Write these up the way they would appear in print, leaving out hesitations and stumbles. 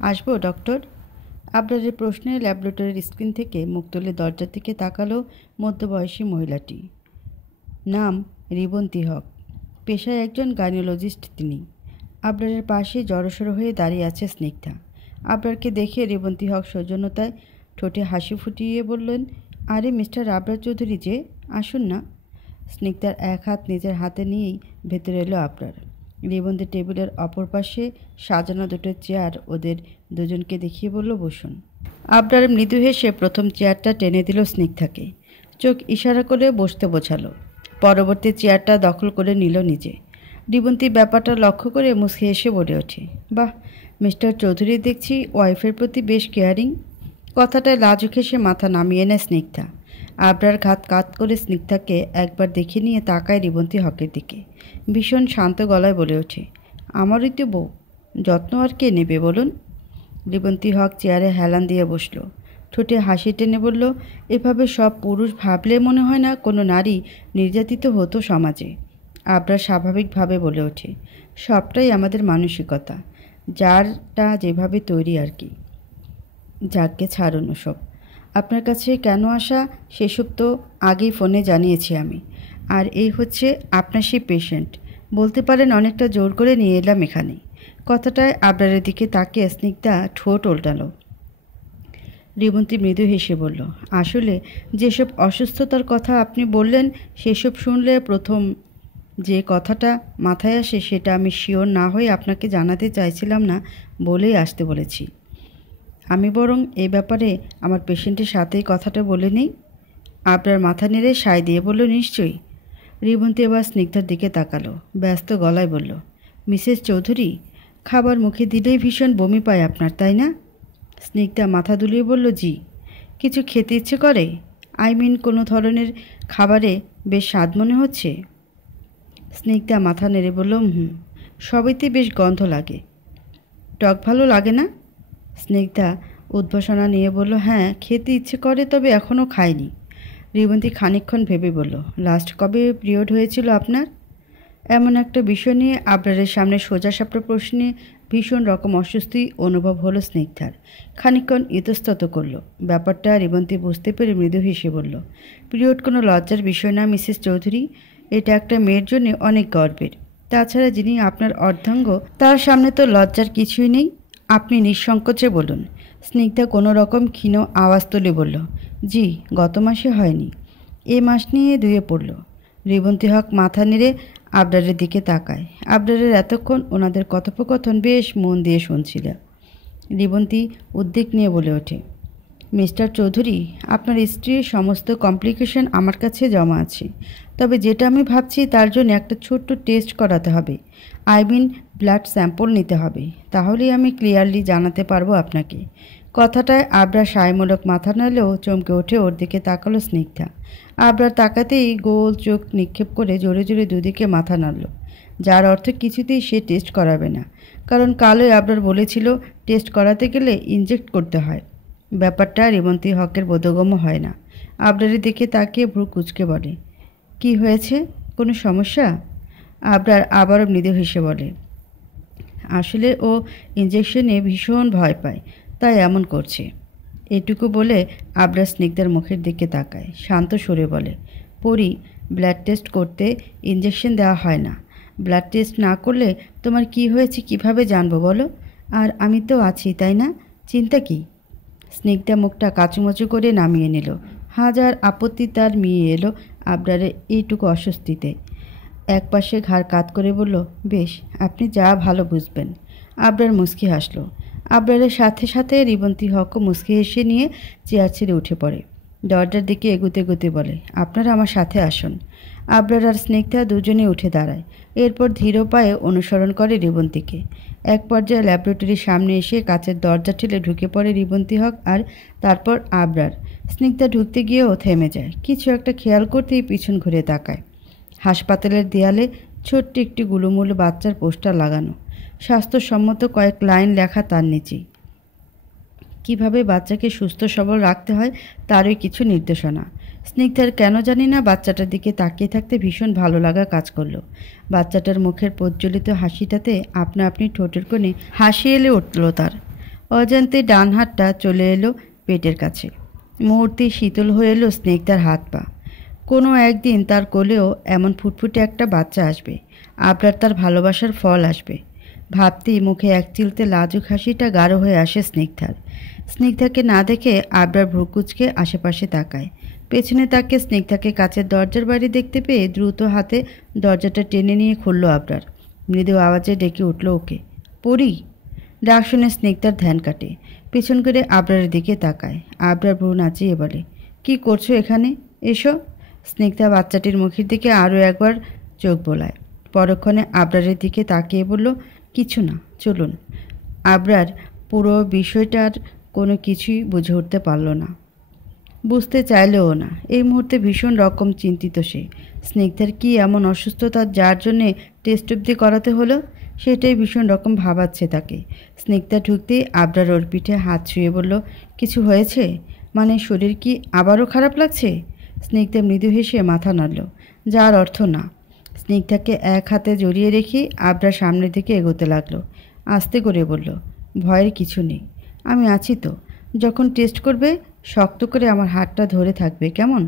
আসবো ডক্টর? আবরারের প্রশ্নে ল্যাবরেটরির স্ক্রিন থেকে মুখ তুলে দরজার দিকে তাকালো মধ্যবয়সী মহিলাটি। নাম রিবন্তী হক, পেশায় একজন গাইনোলজিস্ট তিনি। আবরারের পাশে জড়সড় হয়ে দাঁড়িয়ে আছে স্নিগ্ধা। আবরারকে দেখে রিবন্তী হক সৌজন্যতায় ঠোঁটে হাসি ফুটিয়ে বললেন, আরে মিস্টার আবরার চৌধুরী যে, আসুন না। স্নিগ্ধার এক হাত নিজের হাতে নিয়েই ভেতরে এলো আবরার। রিবন্তী টেবিলের অপর পাশে সাজানো দুটো চেয়ার ওদের দুজনকে দেখিয়ে বলল, বসুন। আবরার মৃদু হেসে প্রথম চেয়ারটা টেনে দিল স্নিগ্ধাকে। চোখ ইশারা করে বসতে বোঝালো। পরবর্তী চেয়ারটা দখল করে নিল নিজে। রিবন্তী ব্যাপারটা লক্ষ্য করে মুচকি হেসে বলে ওঠে, বাহ, মিস্টার চৌধুরী দেখছি ওয়াইফের প্রতি বেশ কেয়ারিং। কথাটায় লাজুক হেসে মাথা নামিয়ে নেয় স্নিগ্ধা। আবরার ঘাত কাত করে স্নিগ্ধাকে একবার দেখে নিয়ে তাকায় রিবন্তী হকের দিকে। ভীষণ শান্ত গলায় বলে ওঠে, আমারই তো বউ, যত্ন আর কে নেবে বলুন। রিবন্তী হক চেয়ারে হেলান দিয়ে বসল। ঠোঁটে হাসি টেনে বলল, এভাবে সব পুরুষ ভাবলে মনে হয় না কোনো নারী নির্যাতিত হতো সমাজে। আবরার স্বাভাবিকভাবে বলে ওঠে, সবটাই আমাদের মানসিকতা, যারটা যেভাবে তৈরি আর কি। যাকে ছাড়ুন ওসব। আপনার কাছে কেন আসা সেসব তো আগেই ফোনে জানিয়েছি আমি। আর এই হচ্ছে আপনার সেই পেশেন্ট, বলতে পারেন অনেকটা জোর করে নিয়ে এলাম এখানে। কথাটায় আবরারের দিকে তাকিয়ে স্নিগ্ধা ঠোঁট উল্টালো। রিবন্তী মৃদু হেসে বলল, আসলে যেসব অসুস্থতার কথা আপনি বললেন সেসব শুনলে প্রথম যে কথাটা মাথায় আসে সেটা আমি শিওর না হয়ে আপনাকে জানাতে চাইছিলাম না বলেই আসতে বলেছি। আমি বরং এ ব্যাপারে আমার পেশেন্টের সাথেই কথাটা বলে নিই। আপনার মাথা নেড়ে সায় দিয়ে বলল, নিশ্চয়ই। রিবন্তী এবার স্নিগ্ধার দিকে তাকালো, ব্যস্ত গলায় বলল, মিসেস চৌধুরী, খাবার মুখে দিলেই ভীষণ বমি পায় আপনার, তাই না? স্নিগ্ধা মাথা দুলিয়ে বলল, জি। কিছু খেতে ইচ্ছে করে? কোনো ধরনের খাবারে বেশ স্বাদ মনে হচ্ছে? স্নিগ্ধা মাথা নেড়ে বলল, হুম, সবইতে বেশ গন্ধ লাগে। টক ভালো লাগে না? স্নিগ্ধা উদ্ভাসনা নিয়ে বলল, হ্যাঁ খেতে ইচ্ছে করে, তবে এখনও খাইনি। রিবন্তী খানিকক্ষণ ভেবে বলল, লাস্ট কবে পিরিয়ড হয়েছিল আপনার? এমন একটা বিষয় নিয়ে আবরারের সামনে সোজাসাপটা প্রশ্নে ভীষণ রকম অস্বস্তি অনুভব হলো স্নিগ্ধার। খানিকক্ষণ ইতস্তত করল। ব্যাপারটা রিবন্তী বুঝতে পেরে মৃদু হেসে বলল, পিরিয়ড কোনো লজ্জার বিষয় না মিসেস চৌধুরী, এটা একটা মেয়ের জন্য অনেক গর্বের। তাছাড়া যিনি আপনার অর্ধাঙ্গ তার সামনে তো লজ্জার কিছুই নেই, আপনি নিঃসংকোচে বলুন। স্নিগ্ধা কোনো রকম ক্ষীণ আওয়াজ তুলে বলল, জি, গত মাসে হয়নি, এ মাস নিয়ে ধুয়ে পড়ল। রিবন্তী হক মাথা নেড়ে আবরারের দিকে তাকায়। আবরারের এতক্ষণ ওনাদের কথোপকথন বেশ মন দিয়ে শুনছিল। রিবন্তী উদ্বেগ নিয়ে বলে ওঠে, মিস্টার চৌধুরী, আপনার স্ত্রীর সমস্ত কমপ্লিকেশন আমার কাছে জমা আছে, তবে যেটা আমি ভাবছি তার জন্য একটা ছোট্ট টেস্ট করাতে হবে। ব্লাড স্যাম্পল নিতে হবে, তাহলেই আমি ক্লিয়ারলি জানাতে পারবো আপনাকে। কথাটায় আবরার সায়মূলক মাথা নাড়লেও চমকে ওঠে ওর দিকে তাকালো স্নিগ্ধা। আবরার তাকাতেই গোল চোখ নিক্ষেপ করে জোরে জোরে দুদিকে মাথা নাড়ল, যার অর্থ কিছুতেই সে টেস্ট করাবে না, কারণ কালই আবরার বলেছিল টেস্ট করাতে গেলে ইনজেক্ট করতে হয়। ব্যাপারটা রিবন্তী হকের বোধগম্য হয় না। আবরারের দিকে তাকিয়ে ভ্রু কুঁচকে বলে, কি হয়েছে, কোনো সমস্যা? আবরার আবারও মৃদু হেসে বলে, আসলে ও ইনজেকশনে ভীষণ ভয় পায়, তাই এমন করছে। এটুকু বলে আবরার স্নিগ্ধার মুখের দিকে তাকায়, শান্ত সুরে বলে, পরি, ব্লাড টেস্ট করতে ইনজেকশন দেওয়া হয় না। ব্লাড টেস্ট না করলে তোমার কি হয়েছে কিভাবে জানবো বলো? আর আমি তো আছি, তাই না? চিন্তা কি? স্নিগ্ধা মুখটা কাচুমাচু করে নামিয়ে নিল। হাজার আপত্তি তার মিয়ে এলো আবরারের এইটুকু অস্বস্তিতে। একপাশে ঘাড় কাত করে বলল, বেশ, আপনি যা ভালো বুঝবেন। আবরার মুচকি হাসল। আবরারের সাথে সাথে রিবন্তী হকও মুচকি হেসে নিয়ে চেয়ার ছেড়ে উঠে পড়ে। দরজার দিকে এগুতে এগুতে বলে, আপনারা আমার সাথে আসুন। আবরার আর স্নিগ্ধা দুজনেই উঠে দাঁড়ায়। এরপর ধীর পায়ে অনুসরণ করে রিবন্তীকে। এক পর্যায়ে ল্যাবরেটরির সামনে এসে কাচের দরজা ঠেলে ঢুকে পড়ে রিবন্তী হক আর তারপর আবরার। স্নিগ্ধা ঢুকতে গিয়েও থেমে যায়। কিছু একটা খেয়াল করতেই পিছন ঘুরে তাকায়। হাসপাতালের দেয়ালে ছোট্ট একটি গুলুমুলু বাচ্চার পোস্টার লাগানো, স্বাস্থ্যসম্মত কয়েক লাইন লেখা তার নিচেই। কিভাবে বাচ্চাকে সুস্থ সবল রাখতে হয় তারই কিছু নির্দেশনা। স্নিগ্ধার কেন জানি না বাচ্চাটার দিকে তাকিয়ে থাকতে ভীষণ ভালো লাগা কাজ করলো। বাচ্চাটার মুখের প্রজ্বলিত হাসিটাতে আপনা আপনি ঠোঁটের কোণে হাসি এলে উঠল তার। অজান্তে ডান হাতটা চলে এলো পেটের কাছে। মুহূর্তে শীতল হয়ে এলো স্নিগ্ধার হাত পা। কোনো একদিন তার কোলেও এমন ফুটফুটে একটা বাচ্চা আসবে, আবরার তার ভালোবাসার ফল আসবে। ভাবতেই মুখে এক চিলতে লাজুক হাসিটা গাঢ় হয়ে আসে স্নিগ্ধার। স্নিগ্ধাকে না দেখে আবরার ভ্রুকুচকে আশেপাশে তাকায়। পেছনে তাকে স্নিগ্ধাকে কাচের দরজার বাইরে দেখতে পেয়ে দ্রুত হাতে দরজাটা টেনে নিয়ে খুলল আবরার। মৃদু আওয়াজে ডেকে উঠল ওকে, পড়ি। ডাক শুনে স্নিগ্ধার ধ্যান কাটে, পেছন করে আবরারের দিকে তাকায়। আবরার ভ্রু নাচিয়ে বলে, কি করছো এখানে? এসো। স্নিগ্ধা বাচ্চাটির মুখের দিকে আরও একবার চোখ বোলায়। পরক্ষণে আবরারের দিকে তাকিয়ে বলল, কিছু না, চলুন। আবরার পুরো বিষয়টার কোনো কিছুই বুঝে উঠতে পারল না, বুঝতে চাইলেও না। এই মুহূর্তে ভীষণ রকম চিন্তিত সে। স্নিগ্ধার কি এমন অসুস্থতা যার জন্যে টেস্ট অবধি করাতে হলো, সেটাই ভীষণ রকম ভাবাচ্ছে তাকে। স্নিগ্ধা ঢুকতেই আবরার ওর পিঠে হাত ছুঁয়ে বলল, কিছু হয়েছে? মানে শরীর কি আবারও খারাপ লাগছে? স্নিগ্ধা মৃদু হেসে মাথা নাড়ল, যার অর্থ না। স্নিগ্ধাকে এক হাতে জড়িয়ে রেখে আবরার সামনের দিকে এগোতে লাগলো। আস্তে করে বলল, ভয়ের কিছু নেই, আমি আছি তো। যখন টেস্ট করবে শক্ত করে আমার হাতটা ধরে থাকবে, কেমন?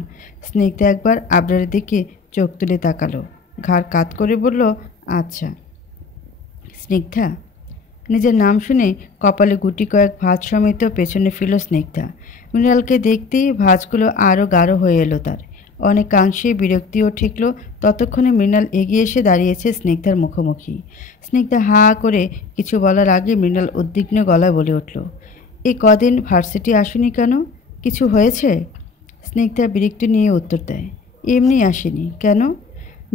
স্নিগ্ধা একবার আবরারের দিকে চোখ তুলে তাকালো, ঘাড় কাত করে বলল, আচ্ছা। স্নিগ্ধা। নিজের নাম শুনে কপালে গুটি কয়েক ভাঁজ সমেত পেছনে ফিরল স্নিগ্ধা। মৃণালকে দেখতেই ভাঁজগুলো আরও গাঢ় হয়ে এলো তার। অনেকাংশে বিরক্তিও ঠেকল। ততক্ষণে মৃণাল এগিয়ে এসে দাঁড়িয়েছে স্নিগ্ধার মুখোমুখি। স্নিগ্ধা হা করে কিছু বলার আগে মৃণাল উদ্বিগ্ন গলায় বলে উঠল, এই কদিন ভার্সিটি আসেনি কেন? কিছু হয়েছে? স্নিগ্ধা বিরক্তি নিয়ে উত্তর দেয়, এমনি আসেনি। কেন?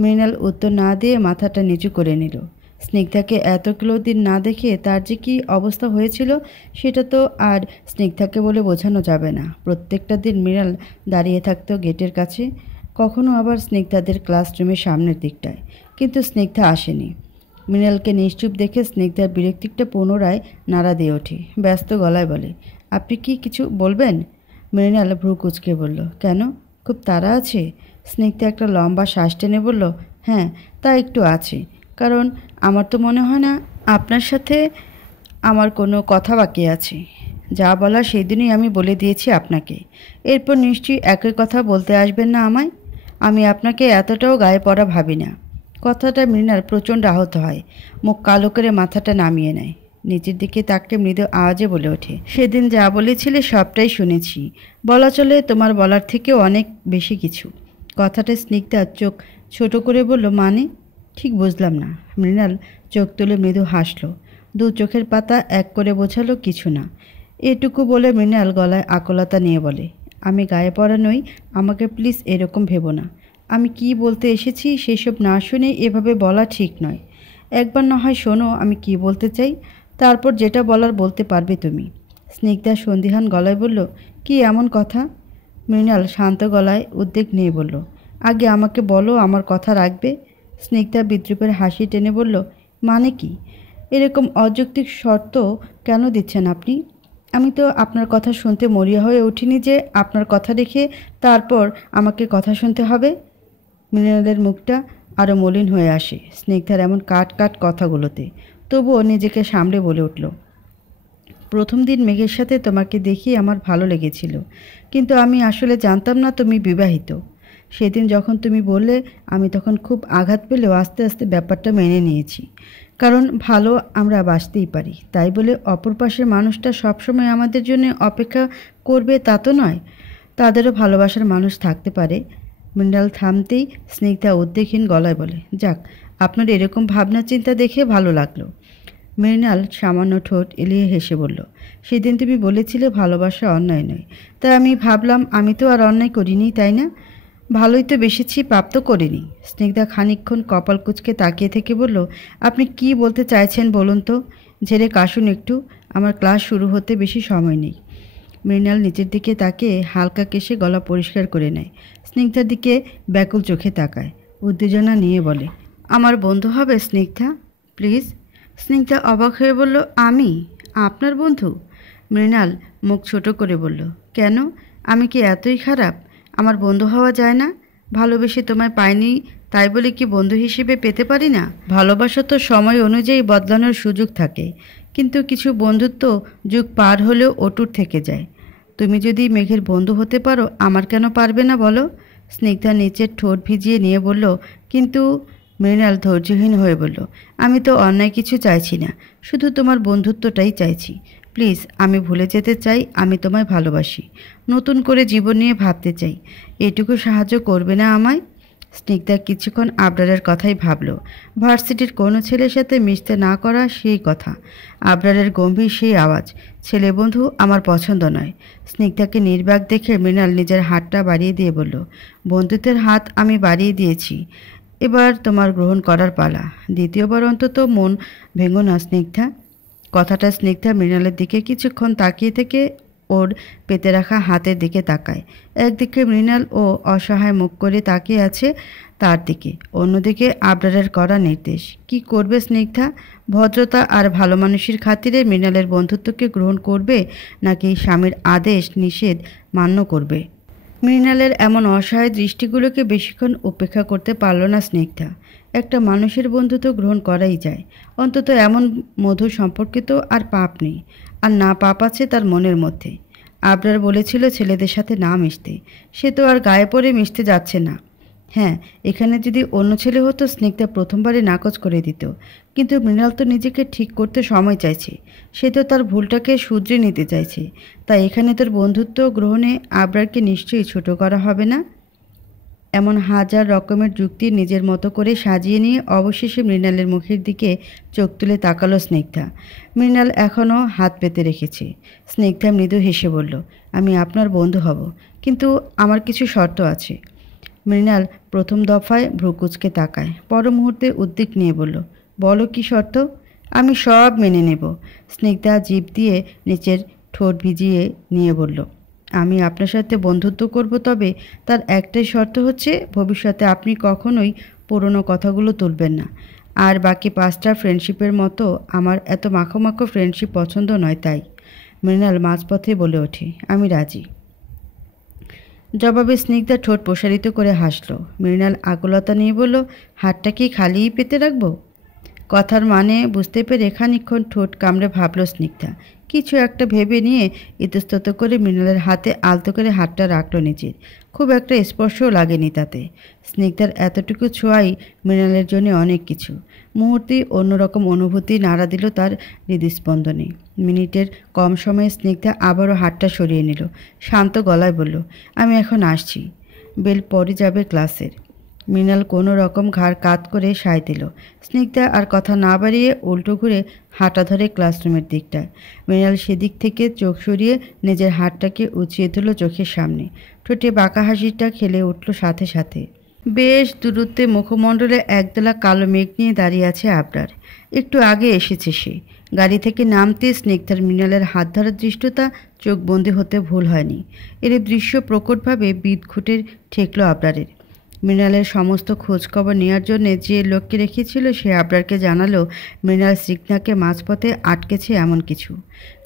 মৃণাল উত্তর না দিয়ে মাথাটা নিচু করে নিল। স্নিগ্ধাকে এতগুলো দিন না দেখে তার যে কী অবস্থা হয়েছিল সেটা তো আর স্নিগ্ধাকে বলে বোঝানো যাবে না। প্রত্যেকটা দিন মৃণাল দাঁড়িয়ে থাকতো গেটের কাছে, কখনো আবার স্নিগ্ধাদের ক্লাসরুমের সামনের দিকটায়, কিন্তু স্নিগ্ধা আসেনি। মৃণালকে নিশ্চুপ দেখে স্নিগ্ধার বিরক্তিটা পুনরায় নাড়া দিয়ে ওঠে। ব্যস্ত গলায় বলে, আপনি কি কিছু বলবেন? মৃণাল ভ্রু কুচকে বলল, কেন, খুব তাড়া আছে? স্নিগ্ধা একটা লম্বা শ্বাস টেনে বলল, হ্যাঁ, তা একটু আছে। কারণ আমার তো মনে হয় না আপনার সাথে আমার কোনো কথা বাকি আছে। যা বলার সেই দিনই আমি বলে দিয়েছি আপনাকে। এরপর নিশ্চয়ই একই কথা বলতে আসবেন না আমায়। আমি আপনাকে এতটাও গায়ে পড়া ভাবি না। কথাটা মৃণাল প্রচণ্ড আহত হয়, মুখ কালো করে মাথাটা নামিয়ে নেয়। নিচের দিকে তাকে মৃদু আওয়াজে বলে ওঠে, সেদিন যা বলেছিলে সবটাই শুনেছি। বলা চলে তোমার বলার থেকেও অনেক বেশি কিছু। কথাটা স্নিগ্ধা চোখ ছোট করে বলল, মানে? ঠিক বুঝলাম না। মৃণাল চোখ তুলে মৃদু হাসল, দু চোখের পাতা এক করে বোঝালো, কিছু না। এটুকু বলে মৃণাল গলায় আকুলতা নিয়ে বলে, আমি গায়ে পড়া নই, আমাকে প্লিজ এরকম ভেবো না। আমি কি বলতে এসেছি সেসব না শুনে এভাবে বলা ঠিক নয়। একবার না হয় শোনো আমি কি বলতে চাই, তারপর যেটা বলার বলতে পারবে তুমি। স্নিগ্ধা সন্দিহান গলায় বলল, কি এমন কথা? মৃণাল শান্ত গলায় উদ্বেগ নিয়ে বলল, আগে আমাকে বলো, আমার কথা রাখবে? স্নিগ্ধা বিদ্রুপের হাসি টেনে বলল, মানে কি? এরকম অযৌক্তিক শর্ত কেন দিচ্ছেন আপনি? আমি তো আপনার কথা শুনতে মরিয়া হয়ে উঠিনি যে আপনার কথা রেখে তারপর আমাকে কথা শুনতে হবে। মৃণালের মুখটা আরও মলিন হয়ে আসে স্নিগ্ধার এমন কাট কাট কথাগুলোতে। তবুও নিজেকে সামলে বলে উঠল, প্রথম দিন মেঘের সাথে তোমাকে দেখি আমার ভালো লেগেছিল, কিন্তু আমি আসলে জানতাম না তুমি বিবাহিত। সেদিন যখন তুমি বললে আমি তখন খুব আঘাত পেলেও আস্তে আস্তে ব্যাপারটা মেনে নিয়েছি। কারণ ভালো আমরা বাঁচতেই পারি, তাই বলে অপর পাশের মানুষটা সবসময় আমাদের জন্য অপেক্ষা করবে তা তো নয়। তাদেরও ভালোবাসার মানুষ থাকতে পারে। মৃণাল থামতেই স্নিগ্ধা উদ্বেগহীন গলায় বলে, যাক, আপনার এরকম ভাবনা চিন্তা দেখে ভালো লাগলো। মৃণাল সামান্য ঠোঁট এলিয়ে হেসে বলল, সেদিন তুমি বলেছিলে ভালোবাসা অন্যায় নয়, তাই আমি ভাবলাম আমি তো আর অন্যায় করিনি, তাই না? ভালোই তো বেসেছি, পাপ তো করিনি। স্নিগ্ধা খানিকক্ষণ কপাল কুঁচকে তাকিয়ে থেকে বলল, আপনি কি বলতে চাইছেন বলুন তো? ঝেড়ে কাশুন একটু, আমার ক্লাস শুরু হতে বেশি সময় নেই। মৃণাল নিচের দিকে তাকিয়ে হালকা কেশে গলা পরিষ্কার করে নেয়। স্নিগ্ধার দিকে ব্যাকুল চোখে তাকায়, উত্তেজনা নিয়ে বলে, আমার বন্ধু হবে স্নিগ্ধা, প্লিজ? স্নিগ্ধা অবাক হয়ে বলল, আমি আপনার বন্ধু? মৃণাল মুখ ছোট করে বলল, কেন, আমি কি এতই খারাপ? আমার বন্ধু হওয়া যায় না? ভালোবেসে তোমায় পাইনি তাই বলে কি বন্ধু হিসেবে পেতে পারি না? ভালোবাসা তো সময় অনুযায়ী বদলানোর সুযোগ থাকে, কিন্তু কিছু বন্ধুত্ব যুগ পার হলেও অটুট থেকে যায়। তুমি যদি মেঘের বন্ধু হতে পারো, আমার কেন পারবে না বলো? স্নিগ্ধা নিচের ঠোঁট ভিজিয়ে নিয়ে বলল। কিন্তু মৃণাল ধৈর্যহীন হয়ে বলল, আমি তো অন্যায় কিছু চাইছি না, শুধু তোমার বন্ধুত্বটাই চাইছি। প্লিজ, আমি ভুলে যেতে চাই আমি তোমায় ভালোবাসি, নতুন করে জীবন নিয়ে ভাবতে চাই। এটুকু সাহায্য করবে না আমায়? স্নিগ্ধা কিছুক্ষণ আবরারের কথাই ভাবল। ভার্সিটির কোনো ছেলের সাথে মিশতে না করা সেই কথা। আবরারের গম্ভীর সেই আওয়াজ, ছেলে বন্ধু আমার পছন্দ নয়। স্নিগ্ধাকে নির্বাক দেখে মৃণাল নিজের হাতটা বাড়িয়ে দিয়ে বলল, বন্ধুত্বের হাত আমি বাড়িয়ে দিয়েছি, এবার তোমার গ্রহণ করার পালা। দ্বিতীয়বার অন্তত মন ভেঙো না স্নিগ্ধা। কথাটা স্নিগ্ধা মৃণালের দিকে কিছুক্ষণ তাকিয়ে থেকে ওর পেতে রাখা হাতের দিকে তাকায়। একদিকে মৃণাল ও অসহায় মুখ করে তাকিয়ে আছে তার দিকে, অন্যদিকে আবরারের করা নির্দেশ। কি করবে স্নিগ্ধা? ভদ্রতা আর ভালো মানুষের খাতিরে মৃণালের বন্ধুত্বকে গ্রহণ করবে, নাকি স্বামীর আদেশ নিষেধ মান্য করবে? মৃণালের এমন অসহায় দৃষ্টিগুলোকে বেশিক্ষণ উপেক্ষা করতে পারল না স্নিগ্ধা। একটা মানুষের বন্ধুত্ব গ্রহণ করাই যায়, অন্তত এমন মধুর সম্পর্কে তো আর পাপ নেই। আর না পাপ আছে তার মনের মধ্যে। আবরার বলেছিল ছেলেদের সাথে না মিশতে, সে তো আর গায়ে পড়ে মিশতে যাচ্ছে না। হ্যাঁ, এখানে যদি অন্য ছেলে হতো স্নিগ্ধা প্রথমবারে নাকচ করে দিত, কিন্তু মৃণাল তো নিজেকে ঠিক করতে সময় চাইছে, সে তো তার ভুলটাকে শুধরে নিতে চাইছে। তাই এখানে তোর বন্ধুত্ব গ্রহণে আবরারকে নিশ্চয়ই ছোট করা হবে না। এমন হাজার রকমের যুক্তি নিজের মতো করে সাজিয়ে নিয়ে অবশেষে মৃণালের মুখের দিকে চোখ তুলে তাকালো স্নিগ্ধা। মৃণাল এখনও হাত পেতে রেখেছে। স্নিগ্ধা মৃদু হেসে বলল, আমি আপনার বন্ধু হব, কিন্তু আমার কিছু শর্ত আছে। মৃণাল প্রথম দফায় ভ্রুকুচকে তাকায়, পর মুহূর্তে উদ্বেগ নিয়ে বলল, বলো কি শর্ত? আমি সব মেনে নেব। স্নিগ্ধা জিভ দিয়ে নিচের ঠোঁট ভিজিয়ে নিয়ে বলল, আমি আপনার সাথে বন্ধুত্ব করব, তবে তার একটাই শর্ত হচ্ছে ভবিষ্যতে আপনি কখনোই পুরনো কথাগুলো তুলবেন না। আর বাকি 5টা ফ্রেন্ডশিপের মতো আমার এত মাখো মাখো ফ্রেন্ডশিপ পছন্দ নয়। তাই মৃণাল মাঝপথে বলে ওঠে, আমি রাজি। জবাবে স্নিগ্ধা ঠোঁট প্রসারিত করে হাসল। মৃণাল আকুলতা নিয়ে বলল, হাতটা কি খালিই পেতে রাখবো? কথার মানে বুঝতে পেরে খানিকক্ষণ ঠোঁট কামড়ে ভাবল স্নিগ্ধা। কিছু একটা ভেবে নিয়ে ইতস্তত করে মৃণালের হাতে আলতো করে হাতটা রাখল নিজের। খুব একটা স্পর্শও লাগেনি তাতে। স্নিগ্ধার এতটুকু ছোঁয়াই মৃণালের জন্য অনেক কিছু। মুহূর্তেই অন্যরকম অনুভূতি নাড়া দিল তার হৃদস্পন্দনে। মিনিটের কম সময়ে স্নিগ্ধা আবারও হাতটা সরিয়ে নিল। শান্ত গলায় বলল, আমি এখন আসছি, বেল পরে যাবে ক্লাসের। মৃণাল কোনো রকম ঘাড় কাত করে সায় দিল। স্নিগ্ধা আর কথা না বাড়িয়ে উল্টো ঘুরে হাঁটা ধরে ক্লাসরুমের দিকটায়। মৃণাল সেদিক থেকে চোখ সরিয়ে নিজের হাতটাকে উঁচিয়ে তুলল চোখের সামনে। ঠোঁটে বাঁকা হাসিটা খেলে উঠল সাথে সাথে। বেশ দূরত্বে মুখমণ্ডলে একদলা কালো মেঘ নিয়ে দাঁড়িয়ে আছে আবরার। একটু আগে এসেছে সে। গাড়ি থেকে নামতে স্নিগ্ধার মৃণালের হাত ধরার দৃষ্টতা চোখবন্দি হতে ভুল হয়নি। এর দৃশ্য প্রকটভাবে বিদঘুটে ঠেকল আবরারের। মৃণালের সমস্ত খোঁজখবর নেওয়ার জন্য যে লোককে রেখেছিল সে আবরারকে জানালো মৃণাল স্নিগ্ধাকে মাঝপথে আটকেছে এমন কিছু।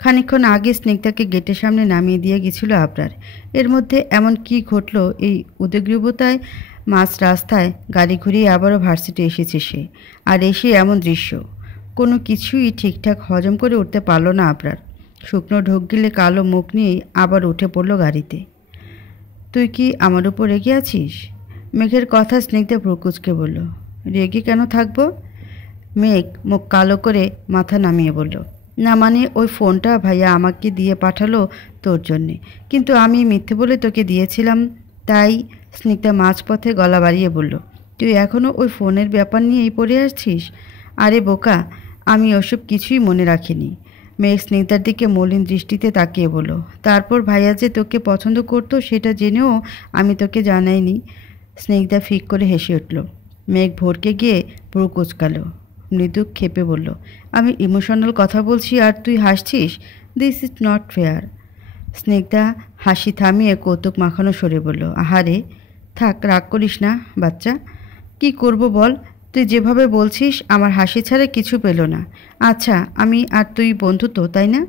খানিকক্ষণ আগে স্নিগ্ধাকে গেটের সামনে নামিয়ে দিয়ে গেছিল আবরার। এর মধ্যে এমন কি ঘটল এই উদ্গ্রীবতায় মাঝ রাস্তায় গাড়ি ঘুরিয়ে আবারও ভার্সিটি এসেছে সে। আর এসে এমন দৃশ্য, কোনো কিছুই ঠিকঠাক হজম করে উঠতে পারল না আবরার। শুকনো ঢোক গিলে কালো মুখ নিয়েই আবার উঠে পড়ল গাড়িতে। তুই কি আমার উপর রেগে আছিস? মেঘের কথা স্নিগ্ধা ভ্রুকুচকে বলল। রেগে কেন থাকবো? মেঘ মুখ কালো করে মাথা নামিয়ে বলল, না মানে ওই ফোনটা ভাইয়া আমাকে দিয়ে পাঠালো তোর জন্যে, কিন্তু আমি মিথ্যে বলে তোকে দিয়েছিলাম তাই। স্নিগ্ধা মাঝপথে গলা বাড়িয়ে বলল, তুই এখনও ওই ফোনের ব্যাপার নিয়েই পড়ে আসছিস? আরে বোকা, আমি ওসব কিছুই মনে রাখিনি। মেঘ স্নিগ্ধার দিকে মলিন দৃষ্টিতে তাকিয়ে বলল, তারপর ভাইয়া যে তোকে পছন্দ করতো সেটা জেনেও আমি তোকে জানাইনি। স্নিগ্ধা ফিক করে হেসে উঠল। মেঘ ভরকে গিয়ে ভ্রু কুচকালো। মৃদু ক্ষেপে বলল, আমি ইমোশনাল কথা বলছি আর তুই হাসছিস? This is not fair. Snigdha হাসি থামিয়ে কৌতুক মাখানো সরে বলল, আহারে থাক, রাগ করিস না বাচ্চা। কি করব বল, তুই যেভাবে বলছিস আমার হাসি ছাড়া কিছু পেল না। আচ্ছা, আমি আর তুই বন্ধু তো, তাই না?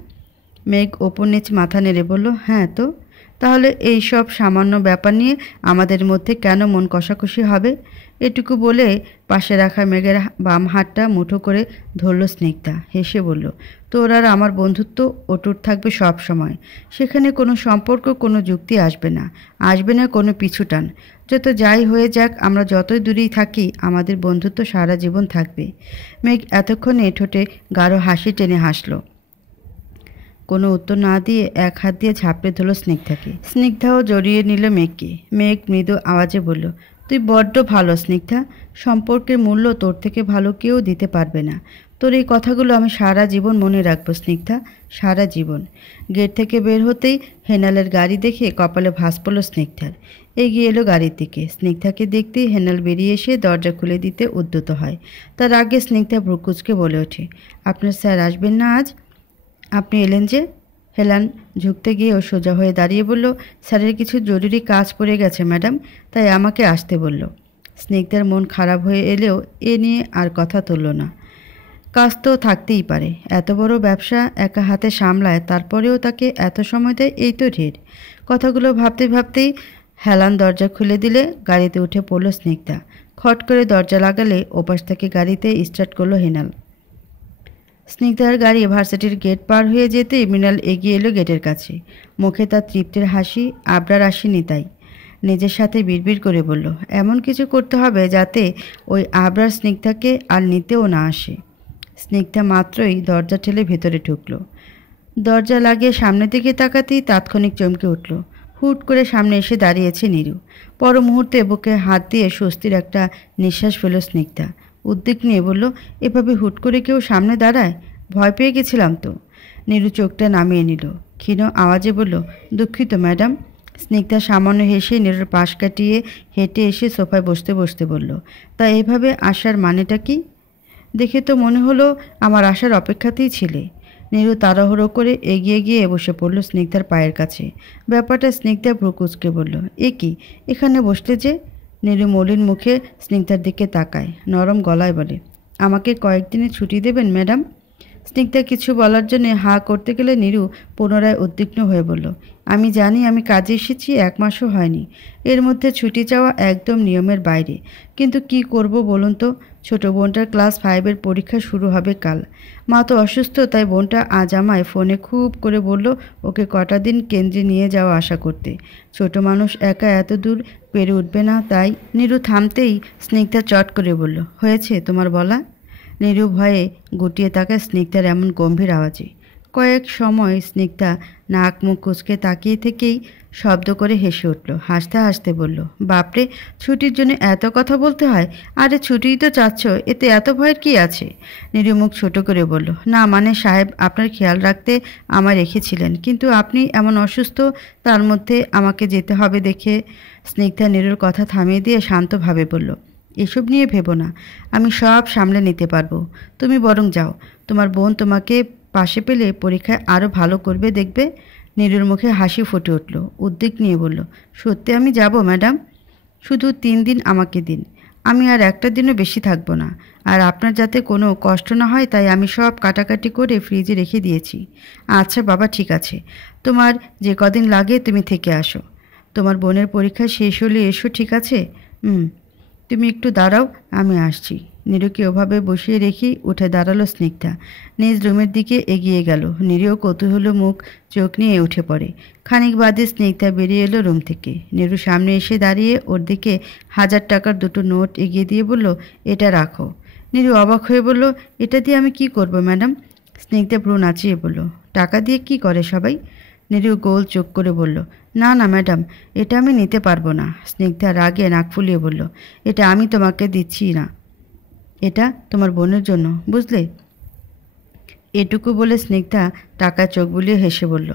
মেঘ ওপর নিচ মাথা নেড়ে বলল, হ্যাঁ তো। তাহলে এই সব সামান্য ব্যাপার নিয়ে আমাদের মধ্যে কেন মন কষাকষি হবে? এটুকু বলে পাশে রাখা মেঘের বাম হাতটা মুঠো করে ধরল স্নিগ্ধা। হেসে বলল, তোর আর আমার বন্ধুত্ব অটুট থাকবে সব সময়। সেখানে কোনো সম্পর্ক, কোনো যুক্তি আসবে না, আসবে না কোনো পিছুটান। যত যাই হয়ে যাক, আমরা যতই দূরেই থাকি, আমাদের বন্ধুত্ব সারা জীবন থাকবে। মেঘ এতক্ষণে ঠোঁটে গাঢ় হাসি টেনে হাসল। কোনো উত্তর না দিয়ে এক হাত দিয়ে ঝাপড়ে ধরল স্নিগ্ধাকে। স্নিগ্ধাও জড়িয়ে নিল মেঘকে। মেঘ মৃদু আওয়াজে বলল, তুই বড্ড ভালো স্নিগ্ধা। সম্পর্কের মূল্য তোর থেকে ভালো কেউ দিতে পারবে না। তোর এই কথাগুলো আমি সারা জীবন মনে রাখবো স্নিগ্ধা, সারা জীবন। গেট থেকে বের হতেই হেনালের গাড়ি দেখে কপালে ভাঁজ পড়ল স্নিগ্ধার। এগিয়ে এলো গাড়ির দিকে। স্নিগ্ধাকে দেখতেই হেনাল বেরিয়ে এসে দরজা খুলে দিতে উদ্যত হয়। তার আগে স্নিগ্ধা ভ্রুকুচকে বলে ওঠে, আপনার স্যার আসবেন না আজ? আপনি এলেন যে? হেলান ঝুঁকতে গিয়ে ও সোজা হয়ে দাঁড়িয়ে বলল, স্যারের কিছু জরুরি কাজ পড়ে গেছে ম্যাডাম, তাই আমাকে আসতে বলল। স্নিগ্ধার মন খারাপ হয়ে এলেও এ নিয়ে আর কথা তুলল না। কাজ তো থাকতেই পারে, এত বড় ব্যবসা একা হাতে সামলায়, তারপরেও তাকে এত সময় দেয়, এই তো ঢের। কথাগুলো ভাবতে ভাবতেই হেলান দরজা খুলে দিলে গাড়িতে উঠে পড়ল স্নিগ্ধা। খট করে দরজা লাগালে ওপাশ থেকে গাড়িতে স্টার্ট করলো হেনাল। স্নিগ্ধার গাড়ি ভার্সিটির গেট পার হয়ে যেতেই মৃণাল এগিয়ে এলো গেটের কাছে। মুখে তার তৃপ্তির হাসি, আবরার আসেনি তাই। নিজের সাথে বিড়বিড় করে বলল, এমন কিছু করতে হবে যাতে ওই আবরার স্নিগ্ধাকে আর নিতেও না আসে। স্নিগ্ধা মাত্রই দরজা ঠেলে ভেতরে ঢুকলো। দরজা লাগিয়ে সামনের দিকে তাকাতেই তাৎক্ষণিক চমকে উঠল। হুট করে সামনে এসে দাঁড়িয়েছে নীরু। পর মুহূর্তে বুকে হাত দিয়ে স্বস্তির একটা নিঃশ্বাস ফেল স্নিগ্ধা। উদ্বেগ নিয়ে বলল, এভাবে হুট করে কেউ সামনে দাঁড়ায়? ভয় পেয়ে গেছিলাম তো। নীরু চোখটা নামিয়ে নিল। ক্ষীণ আওয়াজে বলল, দুঃখিত ম্যাডাম। স্নিগ্ধা সামান্য হেসে নীরুর পাশ কাটিয়ে হেঁটে এসে সোফায় বসতে বসতে বলল, তা এভাবে আসার মানেটা কি? দেখে তো মনে হলো আমার আসার অপেক্ষাতেই ছিলে। নীরু তাড়াহুড়ো করে এগিয়ে গিয়ে বসে পড়ল স্নিগ্ধার পায়ের কাছে। ব্যাপারটা স্নিগ্ধা ভ্রুকুচকে বলল, এ কি, এখানে বসলে যে? নীরু মলিন মুখে স্নিগ্ধার দিকে তাকায়, নরম গলায় বলে, আমাকে কয়েকদিনের ছুটি দেবেন ম্যাডাম? স্নিগ্ধা কিছু বলার জন্য হাঁ করতে গেলে নীরু পুনরায় উদ্বিগ্ন হয়ে বলল, আমি জানি আমি কাজে এসেছি 1 মাসও হয়নি। এর মধ্যে ছুটি চাওয়া একদম নিয়মের বাইরে, কিন্তু কি করব বলুন তো? ছোট বোনটার ক্লাস 5-এর পরীক্ষা শুরু হবে কাল। মা তো অসুস্থ, তাই বোনটা আজ আমায় ফোনে খুব করে বলল ওকে কটা দিন কেন্দ্রে নিয়ে যাওয়া আশা করতে। ছোট মানুষ একা এত দূর পেরে উঠবে না, তাই। নীরু থামতেই স্নিগ্ধা চট করে বলল, হয়েছে তোমার বলা? নীরু ভয়ে গুটিয়ে তাকায় স্নিগ্ধার এমন গম্ভীর আওয়াজে। কয়েক সময় স্নিগ্ধা নাক মুখ কুঁচকে তাকিয়ে থেকেই শব্দ করে হেসে উঠল। হাসতে হাসতে বলল, বাপরে, ছুটির জন্য এত কথা বলতে হয়? আরে ছুটিই তো চাচ্ছ, এতে এত ভয়ের কি আছে? নীরু মুখ ছোট করে বলল, না মানে সাহেব আপনার খেয়াল রাখতে আমায় রেখেছিলেন, কিন্তু আপনি এমন অসুস্থ, তার মধ্যে আমাকে যেতে হবে দেখে। স্নিগ্ধা নীরুর কথা থামিয়ে দিয়ে শান্তভাবে বলল, এসব নিয়ে ভেবো না, আমি সব সামলে নিতে পারবো। তুমি বরং যাও, তোমার বোন তোমাকে পাশে পেলে পরীক্ষায় আরও ভালো করবে দেখবে। নীরুর মুখে হাসি ফুটে উঠল। উদ্বেগ নিয়ে বলল, সত্যি আমি যাব ম্যাডাম? শুধু 3 দিন আমাকে দিন, আমি আর একটা দিনও বেশি থাকবো না। আর আপনার যাতে কোনো কষ্ট না হয় তাই আমি সব কাটাকাটি করে ফ্রিজে রেখে দিয়েছি। আচ্ছা বাবা, ঠিক আছে, তোমার যে কদিন লাগে তুমি থেকে আসো। তোমার বোনের পরীক্ষা শেষ হলে এসো, ঠিক আছে? তুমি একটু দাঁড়াও, আমি আসছি। নীরুকে ওভাবে বসিয়ে রেখেই উঠে দাঁড়ালো স্নিগ্ধা। নিজ রুমের দিকে এগিয়ে গেল। নীরু কৌতূহল মুখ চোখ নিয়ে উঠে পড়ে। খানিক বাদে স্নিগ্ধা বেরিয়ে এলো রুম থেকে। নীরু সামনে এসে দাঁড়িয়ে ওর দিকে 1000 টাকার 2টো নোট এগিয়ে দিয়ে বলল, এটা রাখো। নীরু অবাক হয়ে বলল, এটা দিয়ে আমি কি করব ম্যাডাম? স্নিগ্ধা ভ্রু নাচিয়ে বলল, টাকা দিয়ে কি করে সবাই? নীরু গোল চোখ করে বলল, না না ম্যাডাম, এটা আমি নিতে পারবো না। স্নিগ্ধা রাগে নাক ফুলিয়ে বলল, এটা আমি তোমাকে দিচ্ছি না, এটা তোমার বোনের জন্য, বুঝলে? এটুকু বলে স্নিগ্ধা টাকা চোখ বুলিয়ে হেসে বলল,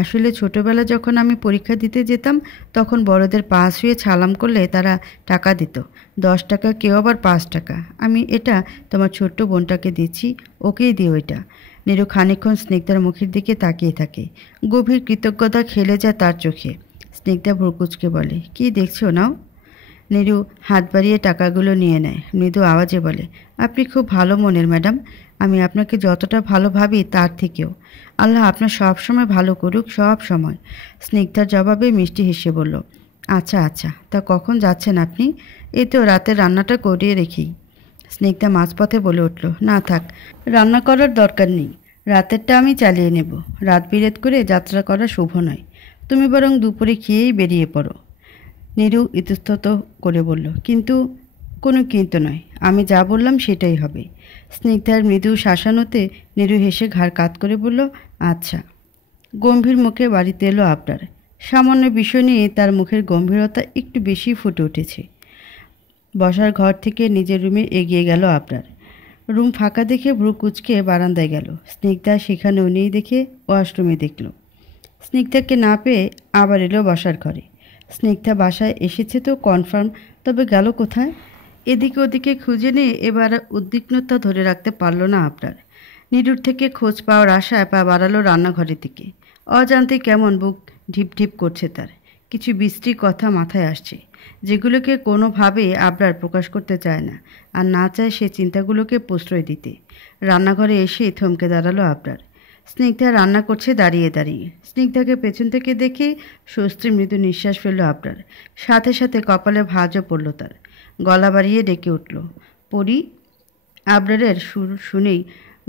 আসলে ছোটবেলা যখন আমি পরীক্ষা দিতে যেতাম তখন বড়দের পাস হয়ে সালাম করলে তারা টাকা দিত, 10 টাকা, কেউ আবার 5 টাকা। আমি এটা তোমার ছোট্ট বোনটাকে দিচ্ছি, ওকেই দিও এটা। নীরু খানিকক্ষণ স্নিগ্ধার মুখের দিকে তাকিয়ে থাকে। গভীর কৃতজ্ঞতা খেলে যায় তার চোখে। স্নিগ্ধা ভ্রুকুচকে বলে, কি দেখছো নাও? নীরু হাত বাড়িয়ে টাকাগুলো নিয়ে নেয়। মৃদু আওয়াজে বলে, আপনি খুব ভালো মনের ম্যাডাম। আমি আপনাকে যতটা ভালো ভাবি তার থেকেও। আল্লাহ আপনার সব সময় ভালো করুক, সব সময়। স্নিগ্ধার জবাবে মিষ্টি হেসে বলল, আচ্ছা আচ্ছা, তা কখন যাচ্ছেন আপনি? এই তো রাতের রান্নাটা করিয়ে রেখি। স্নিগ্ধা মাঝপথে বলে উঠল, না থাক, রান্না করার দরকার নেই, রাতেরটা আমি চালিয়ে নেব। রাত বিরেত করে যাত্রা করা শুভ নয়। তুমি বরং দুপুরে খেয়েই বেরিয়ে পড়ো। নীরু ইতস্তত করে বলল, কিন্তু? কোনো কিন্তু নয়, আমি যা বললাম সেটাই হবে। স্নিগ্ধার মৃদু শাসানোতে নীরু হেসে ঘাড় কাত করে বলল, আচ্ছা। গম্ভীর মুখে বাড়িতে এলো আবরার। সামান্য বিষয় নিয়ে তার মুখের গম্ভীরতা একটু বেশি ফুটে উঠেছে। বসার ঘর থেকে নিজের রুমে এগিয়ে গেল আবরার। রুম ফাঁকা দেখে ভ্রু কুঁচকে বারান্দায় গেল। স্নিগ্ধা সেখানেও নেই দেখে ওয়াশরুমে দেখল। স্নিগ্ধাকে না পেয়ে আবার এলো বসার ঘরে। স্নিগ্ধা বাসায় এসেছে তো কনফার্ম, তবে গেল কোথায়? এদিকে ওদিকে খুঁজে নিয়ে এবার উদ্বিগ্নতা ধরে রাখতে পারল না আবরার। নীরুর থেকে খোঁজ পাওয়ার আশায় পা বাড়ালো রান্নাঘরের দিকে। অজান্তে কেমন বুক ঢিপ ঢিপ করছে তার। কিছু বিশ্রী কথা মাথায় আসছে, যেগুলোকে কোনোভাবে আবরার প্রকাশ করতে চায় না, আর না চায় সে চিন্তাগুলোকে প্রশ্রয় দিতে। রান্নাঘরে এসে থমকে দাঁড়ালো আবরার। স্নিগ্ধা রান্না করছে দাঁড়িয়ে দাঁড়িয়ে। স্নিগ্ধাকে পেছন থেকে দেখে স্বস্তি মৃদু নিঃশ্বাস ফেলল আবরার। সাথে সাথে কপালে ভাঁজও পড়ল তার। গলা বাড়িয়ে ডেকে উঠল, পরি। আবরারের সুর শুনেই